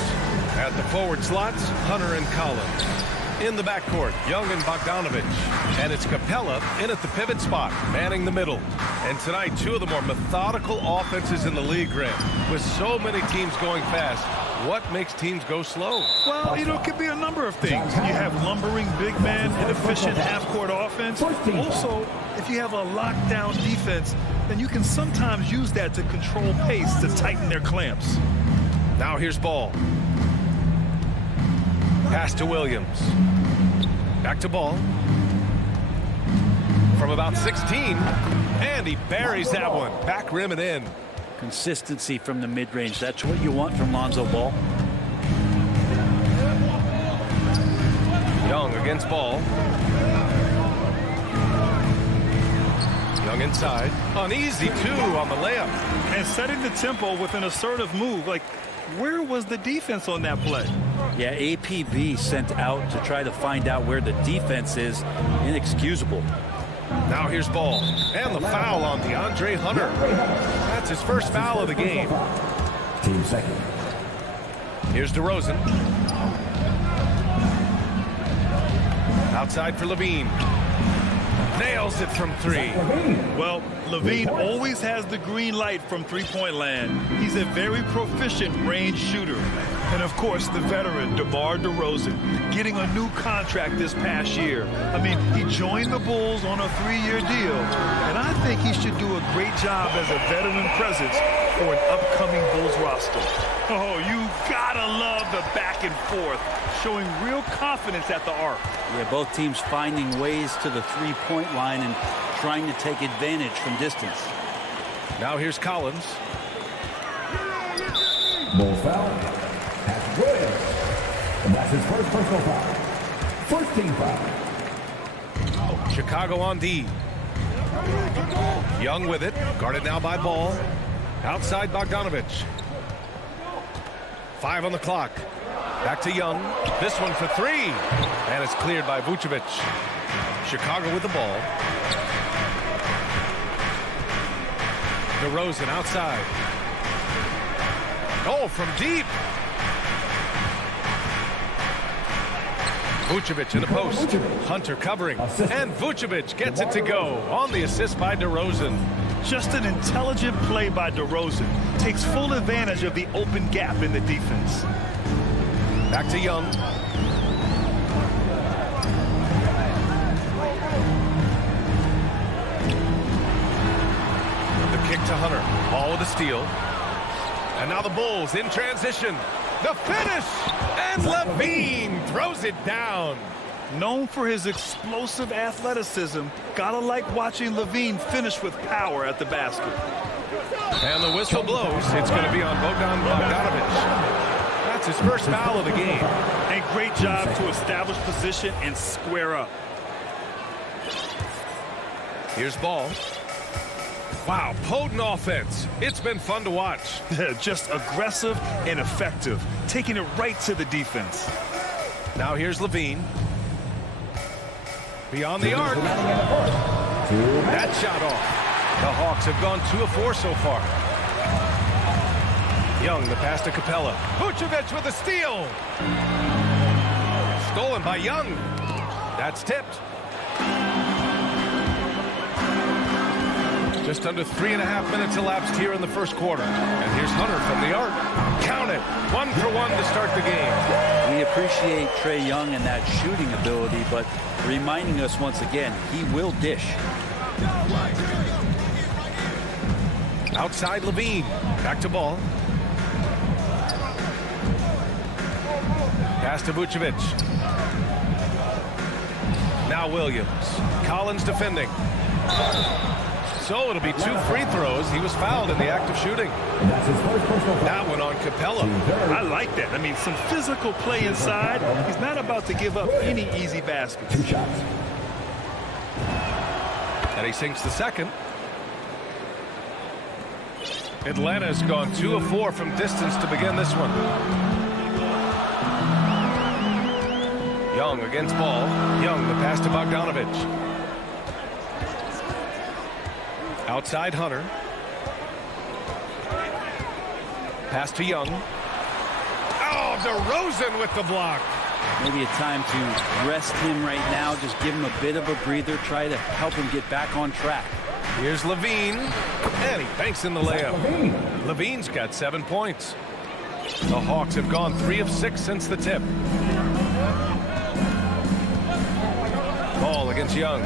at the forward slots, Hunter and Collins. In the backcourt, Young and Bogdanovich. And it's Capella in at the pivot spot, manning the middle. And tonight, two of the more methodical offenses in the league, Graham. With so many teams going fast, what makes teams go slow? Well, you know, it could be a number of things. You have lumbering big men and efficient half-court offense. Also, if you have a lockdown defense, then you can sometimes use that to control pace to tighten their clamps. Now here's Ball. Pass to Williams. Back to Ball. From about 16. And he buries that one. Back rim and in. Consistency from the mid-range. That's what you want from Lonzo Ball. Young against Ball. Young inside. An easy 2 on the layup. And setting the tempo with an assertive move. Like, where was the defense on that play? Yeah, APB sent out to try to find out where the defense is. Inexcusable. Now here's Ball. And the foul on DeAndre Hunter. That's his first foul of the game. Team second. Here's DeRozan. Outside for Levine. Nails it from 3. Well, Levine always has the green light from three-point land. He's a very proficient range shooter. And, of course, the veteran, DeMar DeRozan, getting a new contract this past year. I mean, he joined the Bulls on a 3-year deal. And I think he should do a great job as a veteran presence for an upcoming Bulls roster. Oh, you gotta love the back and forth, showing real confidence at the arc. Yeah, both teams finding ways to the three-point line and trying to take advantage from distance. Now here's Collins. Bulls foul. That's Williams. And that's his first personal foul. First team foul. Chicago on D. Young with it. Guarded now by Ball. Outside Bogdanovich. 5 on the clock. Back to Young. This one for 3. And it's cleared by Vucevic. Chicago with the ball. DeRozan outside. Oh, from deep. Vucevic in the post. Hunter covering. And Vucevic gets it to go on the assist by DeRozan. Just an intelligent play by DeRozan. Takes full advantage of the open gap in the defense. Back to Young. The kick to Hunter. Ball with a steal. And now the Bulls in transition. The finish! And Levine throws it down. Known for his explosive athleticism, gotta like watching Levine finish with power at the basket. And the whistle blows. It's going to be on Bogdanovich. That's his first foul of the game. And great job to establish position and square up. Here's Ball. Wow, potent offense. It's been fun to watch. Just aggressive and effective, taking it right to the defense. Now here's Levine. Beyond the arc. That shot off. The Hawks have gone 2 of 4 so far. Young, the pass to Capella. Vucevic with a steal. Stolen by Young. That's tipped. Just under 3.5 minutes elapsed here in the first quarter. And here's Hunter from the arc. Count it. 1 for 1 to start the game. We appreciate Trae Young and that shooting ability, but reminding us once again, he will dish. Outside Levine. Back to Ball. Pass to Vucevic. Now Williams. Collins defending. So it'll be 2 free throws. He was fouled in the act of shooting. That one on Capella. I like that. I mean, some physical play inside. He's not about to give up any easy baskets. 2 shots. And he sinks the second. Atlanta's gone 2 of 4 from distance to begin this one. Young against Ball. Young, the pass to Bogdanovich. Outside Hunter. Pass to Young. Oh, DeRozan with the block. Maybe a time to rest him right now. Just give him a bit of a breather. Try to help him get back on track. Here's Levine. And he banks in the layup. Levine's got 7 points. The Hawks have gone 3 of 6 since the tip. Ball against Young.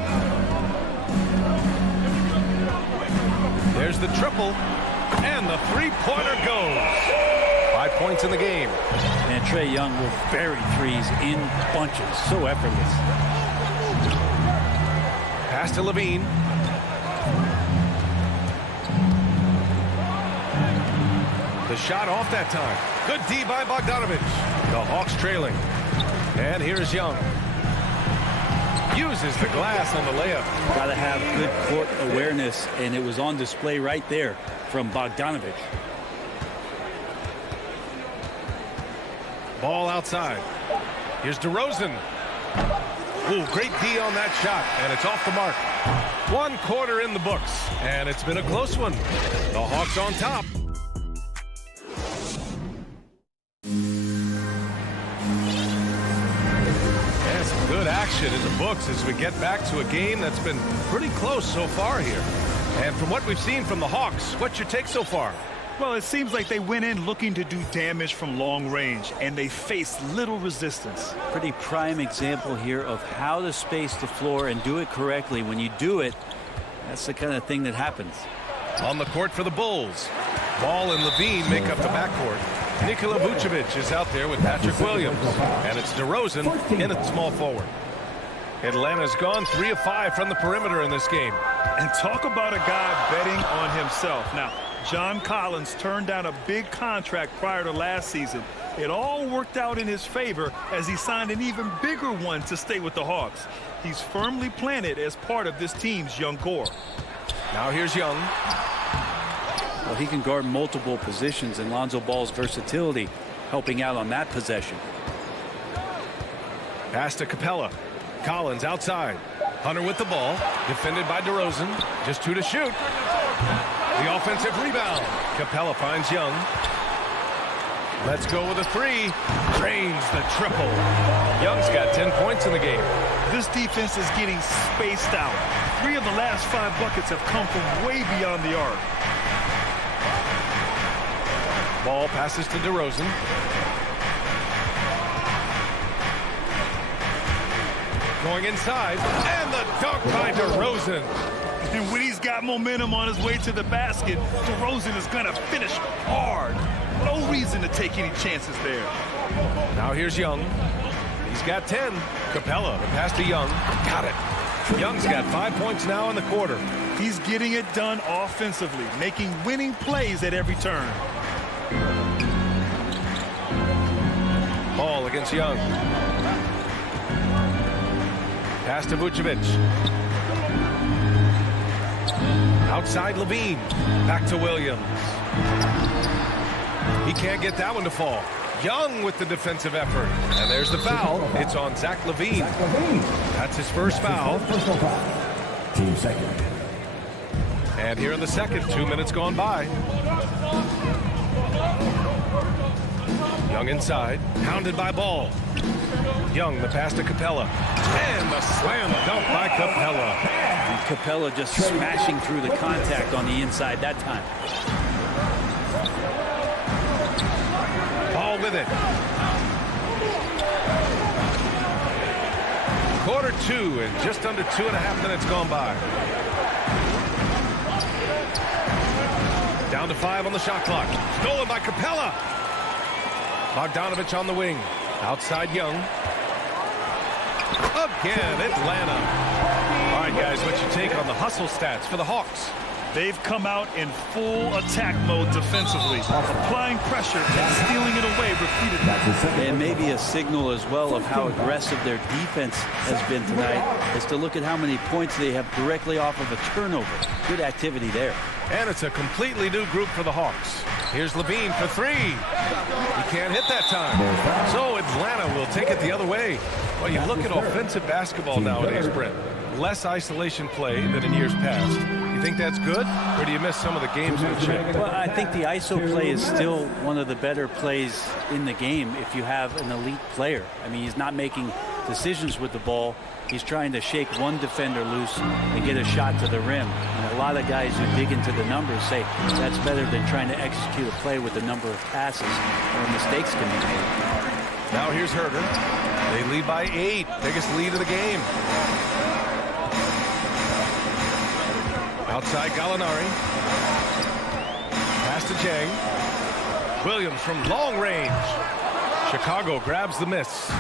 There's the triple. And the three-pointer goes. 5 points in the game. And Trae Young will bury threes in bunches. So effortless. Pass to Levine. The shot off that time. Good D by Bogdanovich. The Hawks trailing. And here's Young. Uses the glass on the layup. Got to have good court awareness, and it was on display right there from Bogdanovich. Ball outside. Here's DeRozan. Ooh, great D on that shot, and it's off the mark. 1 quarter in the books, and it's been a close one. The Hawks on top. And some good action in the books as we get back to a game that's been pretty close so far here. And from what we've seen from the Hawks, what's your take so far? Well, it seems like they went in looking to do damage from long range, and they faced little resistance. Pretty prime example here of how to space the floor and do it correctly. When you do it, that's the kind of thing that happens. On the court for the Bulls. Ball and Levine make up the backcourt. Nikola Vucevic is out there with Patrick Williams. And it's DeRozan in at small forward. Atlanta's gone 3 of 5 from the perimeter in this game. And talk about a guy betting on himself. Now, John Collins turned down a big contract prior to last season. It all worked out in his favor as he signed an even bigger one to stay with the Hawks. He's firmly planted as part of this team's young core. Now here's Young. Well, he can guard multiple positions, and Lonzo Ball's versatility helping out on that possession. Pass to Capella. Collins outside. Hunter with the ball. Defended by DeRozan. Just 2 to shoot. The offensive rebound. Capella finds Young. Let's go with a 3. Drains the triple. Young's got 10 points in the game. This defense is getting spaced out. 3 of the last 5 buckets have come from way beyond the arc. Ball passes to DeRozan. Going inside. And the dunk by DeRozan. And when he's got momentum on his way to the basket, DeRozan is going to finish hard. No reason to take any chances there. Now here's Young. He's got 10. Capella, the pass to Young. Got it. Young's got 5 points now in the quarter. He's getting it done offensively, making winning plays at every turn. Ball against Young. Pass to Vucevic. Outside Levine. Back to Williams. He can't get that one to fall. Young with the defensive effort. And there's the foul. It's on Zach LaVine. That's his first foul. Team second. And here in the second, 2 minutes gone by. Young inside. Pounded by Ball. Young, the pass to Capella. And the slam dunk by Capella. And Capella just smashing through the contact on the inside that time. Ball with it. Quarter 2 and just under 2.5 minutes gone by. Down to 5 on the shot clock. Stolen by Capella. Bogdanovich on the wing. Outside Young. Again, Atlanta. All right, guys, what's your take on the hustle stats for the Hawks? They've come out in full attack mode defensively, applying pressure and stealing it away repeatedly. And maybe a signal as well of how aggressive their defense has been tonight is to look at how many points they have directly off of a turnover. Good activity there. And it's a completely new group for the Hawks. Here's Levine for 3. He can't hit that time. So Atlanta will take it the other way. Well, you look at offensive basketball nowadays, Brent. Less isolation play than in years past. You think that's good, or do you miss some of the gamesmanship? Well, I think the ISO play is still one of the better plays in the game if you have an elite player. I mean, he's not making decisions with the ball. He's trying to shake one defender loose and get a shot to the rim. And a lot of guys who dig into the numbers say that's better than trying to execute a play with a number of passes where mistakes can be made. Now here's Herder. They lead by 8. Biggest lead of the game. Outside Gallinari. Pass to Jang. Williams from long range. Chicago grabs the miss.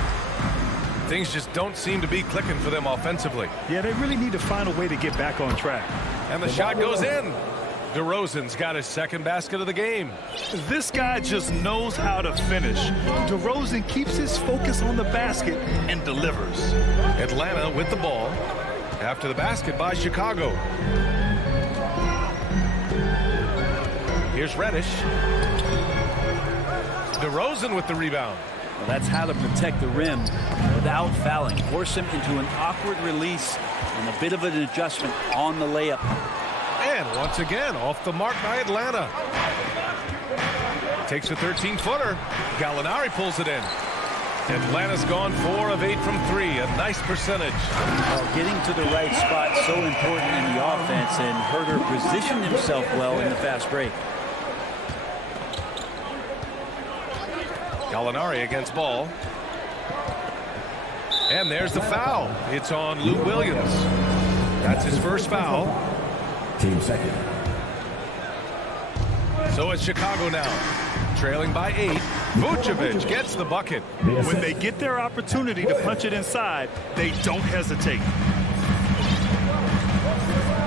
Things just don't seem to be clicking for them offensively. Yeah, they really need to find a way to get back on track. And the shot goes in. DeRozan's got his second basket of the game. This guy just knows how to finish. DeRozan keeps his focus on the basket and delivers. Atlanta with the ball after the basket by Chicago. Here's Reddish. DeRozan with the rebound. Well, that's how to protect the rim without fouling. Force him into an awkward release and a bit of an adjustment on the layup. And once again, off the mark by Atlanta. Takes a 13-footer. Gallinari pulls it in. Atlanta's gone 4 of 8 from 3. A nice percentage. Well, getting to the right spot so important in the offense, and Herder positioned himself well in the fast break. Gallinari against Ball. And there's the foul. It's on Lou Williams. That's his first foul. Team second. So it's Chicago now, trailing by 8. Vucevic gets the bucket. When they get their opportunity to punch it inside, they don't hesitate.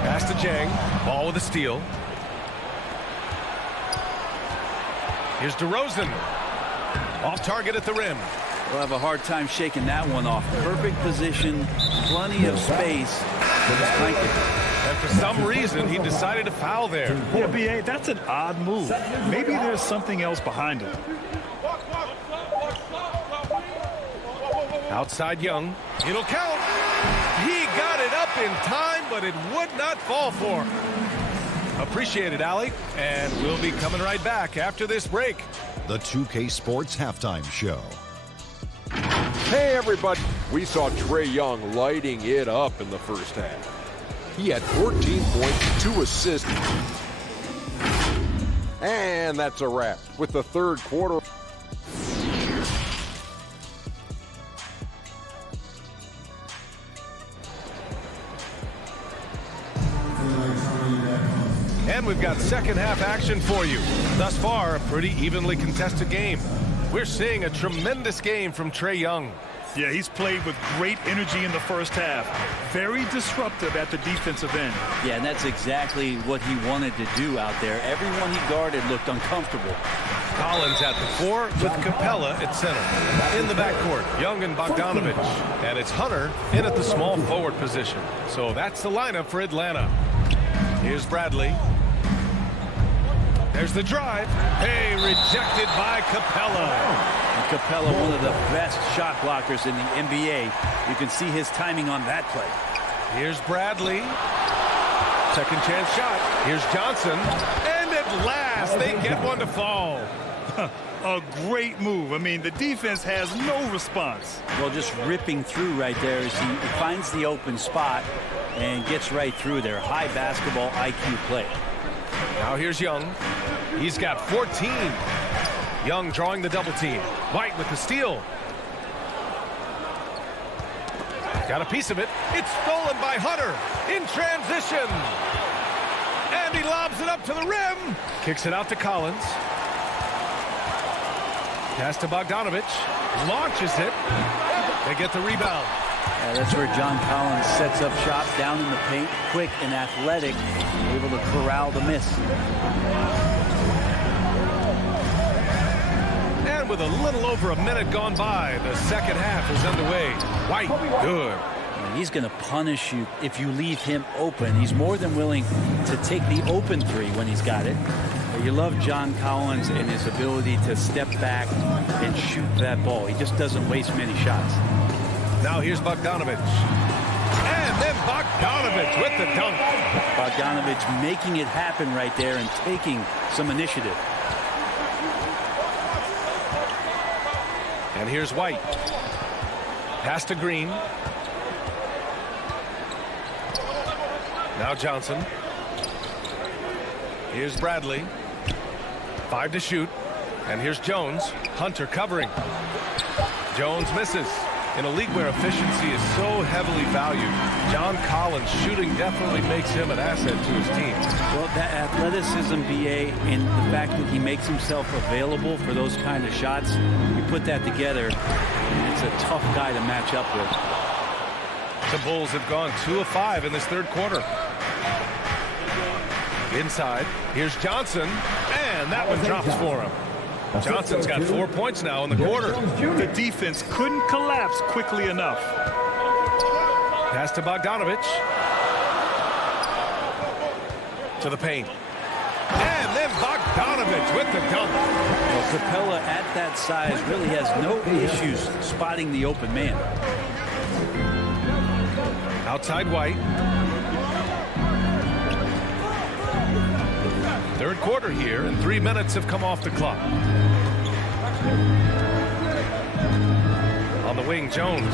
Pass to Jang. Ball with a steal. Here's DeRozan. Off target at the rim. We'll have a hard time shaking that one off. Perfect position, plenty of space. And for some reason, he decided to foul there. Yeah, B.A., that's an odd move. Maybe there's something else behind it. Outside Young. It'll count. He got it up in time, but it would not fall for him. Appreciate it, Allie. And we'll be coming right back after this break. The 2K Sports Halftime Show. Hey, everybody. We saw Trae Young lighting it up in the first half. He had 14 points, 2 assists. And that's a wrap with the third quarter. And we've got second half action for you. Thus far, a pretty evenly contested game. We're seeing a tremendous game from Trae Young. Yeah, he's played with great energy in the first half. Very disruptive at the defensive end. Yeah, and that's exactly what he wanted to do out there. Everyone he guarded looked uncomfortable. Collins at the 4 with Capella at center. In the backcourt, Young and Bogdanovich. And it's Hunter in at the small forward position. So that's the lineup for Atlanta. Here's Bradley. There's the drive. Hey, rejected by Capella. And Capella, one of the best shot blockers in the NBA. You can see his timing on that play. Here's Bradley. Second chance shot. Here's Johnson. And at last, they get one to fall. A great move. I mean, the defense has no response. Well, just ripping through right there as he finds the open spot and gets right through there. High basketball IQ play. Now here's Young. He's got 14. Young drawing the double team. White with the steal. Got a piece of it. It's stolen by Hunter in transition. And he lobs it up to the rim. Kicks it out to Collins. Pass to Bogdanovich. Launches it. They get the rebound. That's where John Collins sets up shop down in the paint, quick and athletic, able to corral the miss. And with a little over a minute gone by, the second half is underway. White, good. He's going to punish you if you leave him open. He's more than willing to take the open three when he's got it. You love John Collins and his ability to step back and shoot that ball. He just doesn't waste many shots. Now here's Bogdanovich. And then Bogdanovich with the dunk. Bogdanovich making it happen right there and taking some initiative. And here's White. Pass to Green. Now Johnson. Here's Bradley. 5 to shoot. And here's Jones. Hunter covering. Jones misses. In a league where efficiency is so heavily valued, John Collins' shooting definitely makes him an asset to his team. Well, that athleticism, BA, and the fact that he makes himself available for those kind of shots, you put that together, it's a tough guy to match up with. The Bulls have gone 2 of 5 in this third quarter. Inside, here's Johnson, and that one drops for him. Johnson's got 4 points now in the quarter. The defense couldn't collapse quickly enough. Pass to Bogdanovich. To the paint. And then Bogdanovich with the dunk. Well, Capella at that size really has no issues spotting the open man. Outside White. Third quarter here, and 3 minutes have come off the clock. On the wing, Jones.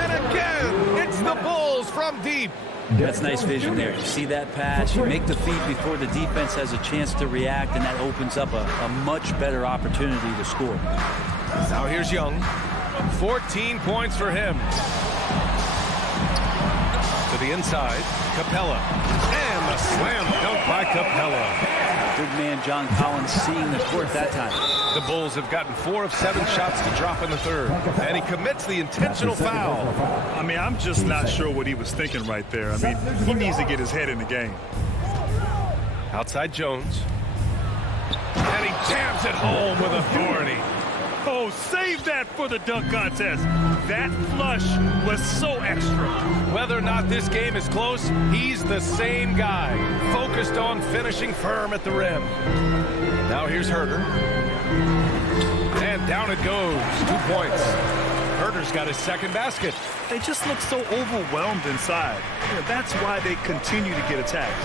And again, it's the Bulls from deep. That's nice vision there. You see that pass, you make the feed before the defense has a chance to react, and that opens up a much better opportunity to score. Now here's Young. 14 points for him. To the inside, Capella. And the slam dunk by Capella. Big man John Collins seeing the court that time. The Bulls have gotten 4 of 7 shots to drop in the third. And he commits the intentional foul. I mean, I'm just not sure what he was thinking right there. I mean, he needs to get his head in the game. Outside Jones. And he jams it home with authority. Oh, save that for the dunk contest. That flush was so extra. Whether or not this game is close, he's the same guy, focused on finishing firm at the rim. Now here's Herter. And down it goes. 2 points. Herter's got his second basket. They just look so overwhelmed inside. That's why they continue to get attacked.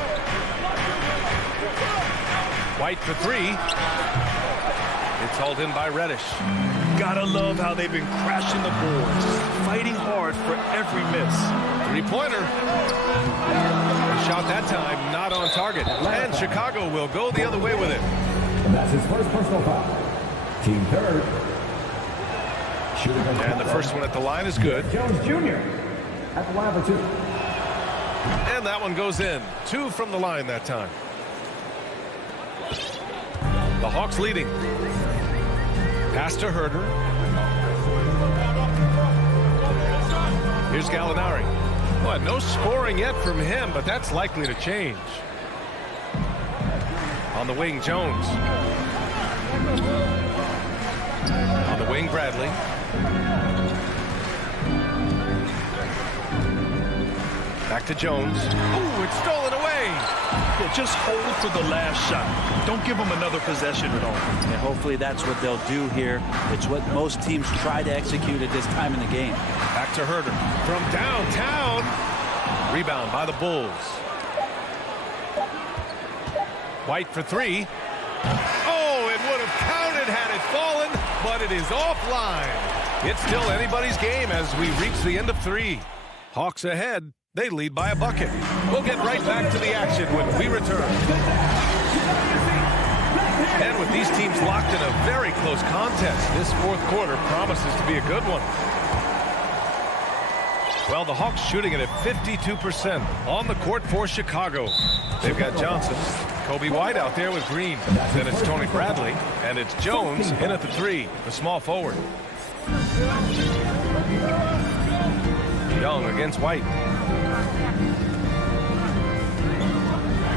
White for 3. It's hauled in by Reddish. Gotta love how they've been crashing the boards, fighting hard for every miss. 3-pointer. Shot that time, not on target. And Chicago will go the other way with it. And that's his first personal foul. Team third. And the first one at the line is good. Jones Jr. at the line for 2. And that one goes in. 2 from the line that time. The Hawks leading. Pass to Herter. Here's Gallinari. Well, no scoring yet from him, but that's likely to change. On the wing, Jones. On the wing, Bradley. Back to Jones. Ooh, it's stolen away. Yeah, just hold for the last shot. Don't give them another possession at all. And hopefully that's what they'll do here. It's what most teams try to execute at this time in the game. Back to Herter. From downtown. Rebound by the Bulls. White for 3. Oh, it would have counted had it fallen, but it is offline. It's still anybody's game as we reach the end of 3. Hawks ahead. They lead by a bucket. We'll get right back to the action when we return. And with these teams locked in a very close contest, this fourth quarter promises to be a good one. Well, the Hawks shooting it at 52% on the court for Chicago. They've got Johnson, Kobe White out there with Green. Then it's Tony Bradley, and it's Jones in at the 3, the small forward. Young against White.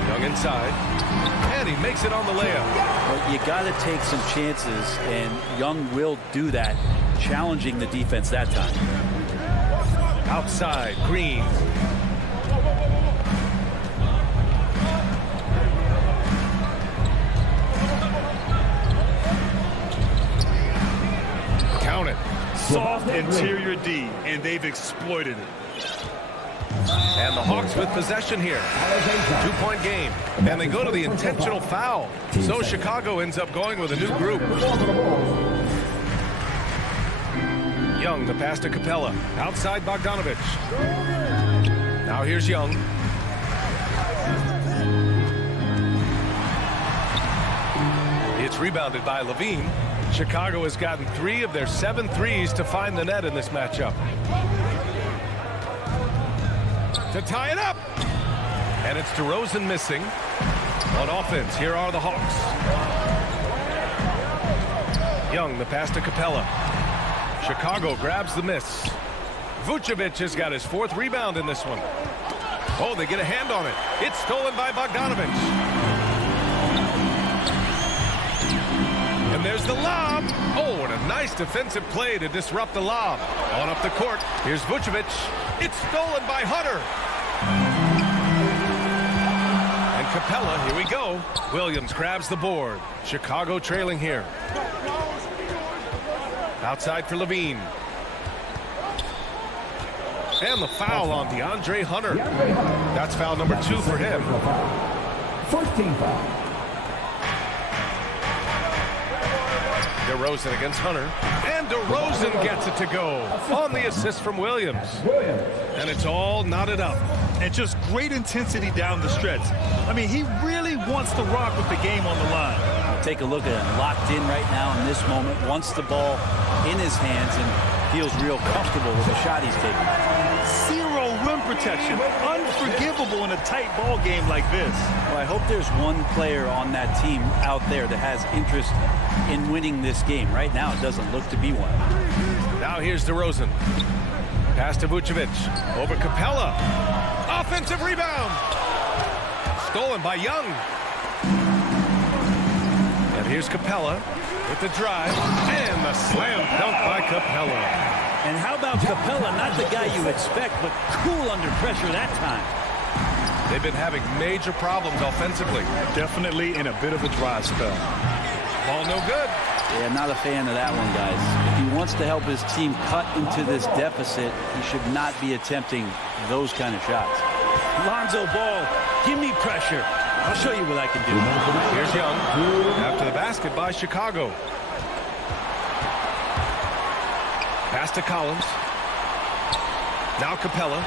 Young inside. And he makes it on the layup. Well, you got to take some chances, and Young will do that, challenging the defense that time. Outside, Green. Count it. Soft interior D, and they've exploited it. And the Hawks with possession here. 2-point game. And they go to the intentional foul. So Chicago ends up going with a new group. Young, the pass to Capella. Outside Bogdanovich. Now here's Young. It's rebounded by Levine. Chicago has gotten 3 of their 7 threes to find the net in this matchup. To tie it up. And it's DeRozan missing. On offense, here are the Hawks. Young, the pass to Capella. Chicago grabs the miss. Vucevic has got his 4th rebound in this one. Oh, they get a hand on it. It's stolen by Bogdanovich. And there's the lob. Oh, and a nice defensive play to disrupt the lob. On up the court. Here's Vucevic. It's stolen by Hunter. And Capella, here we go. Williams grabs the board. Chicago trailing here. Outside for Levine. And the foul on DeAndre Hunter. That's foul number 2 for him. First team foul. DeRozan against Hunter. And DeRozan gets it to go on the assist from Williams. And it's all knotted up. And just great intensity down the stretch. I mean, he really wants to rock with the game on the line. Take a look at him, locked in right now in this moment, wants the ball in his hands and feels real comfortable with the shot he's taking. 0 rim protection. Unforgivable in a tight ball game like this. Well, I hope there's one player on that team out there that has interest in winning this game. Right now, it doesn't look to be one. Now here's DeRozan. Pass to Vucevic. Over Capella. Offensive rebound. Stolen by Young. And here's Capella with the drive. And the slam dunk by Capella. And how about Capella? Not the guy you expect, but cool under pressure that time. They've been having major problems offensively. Definitely in a bit of a dry spell. Ball no good. Yeah, not a fan of that one, guys. If he wants to help his team cut into this deficit, he should not be attempting those kind of shots. Lonzo Ball, give me pressure. I'll show you what I can do. Here's Young. After the basket by Chicago. Pass to Collins. Now Capella.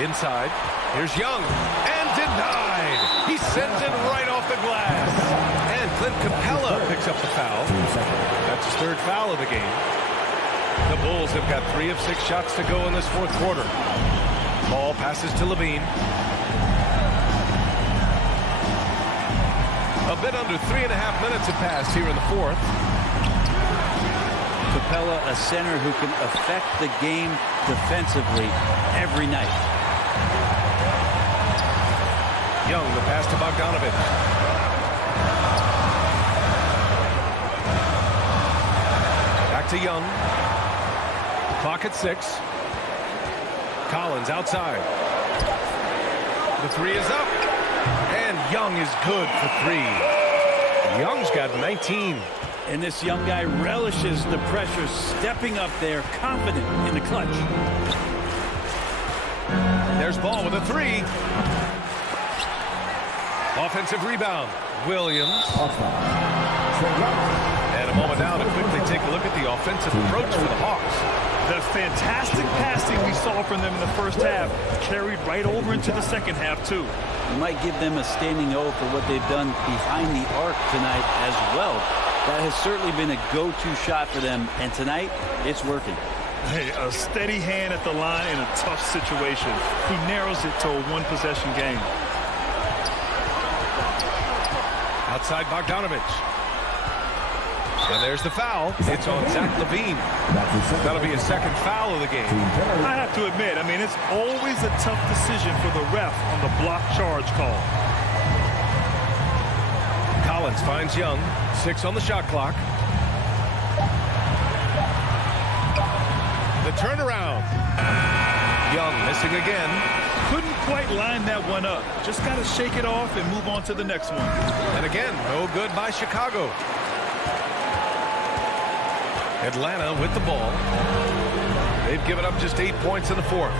Inside. Here's Young. And denied. He sends it right off the glass. And Clint Capella picks up the foul. That's his 3rd foul of the game. The Bulls have got 3 of 6 shots to go in this 4th quarter. Ball passes to Levine. A bit under 3.5 minutes have passed here in the 4th. Capella, a center who can affect the game defensively every night. Young, the pass to Bogdanovich. Back to Young. Clock at 6. Collins outside. The 3 is up. And Young is good for 3. Young's got 19. And this young guy relishes the pressure, stepping up there, confident in the clutch. There's Ball with a 3. Offensive rebound. Williams. And a moment now to quickly take a look at the offensive approach for the Hawks. The fantastic passing we saw from them in the first half carried right over into the second half, too. You might give them a standing O for what they've done behind the arc tonight as well. That has certainly been a go-to shot for them, and tonight, it's working. Hey, a steady hand at the line in a tough situation. He narrows it to a 1-possession game. Outside Bogdanovich. And there's the foul. It's on Zach LaVine. That'll be his 2nd foul of the game. I have to admit, I mean, it's always a tough decision for the ref on the block charge call. Collins finds Young. 6 on the shot clock. The turnaround. Young missing again. Couldn't quite line that one up. Just got to shake it off and move on to the next one. And again, no good by Chicago. Atlanta with the ball. They've given up just 8 points in the 4th.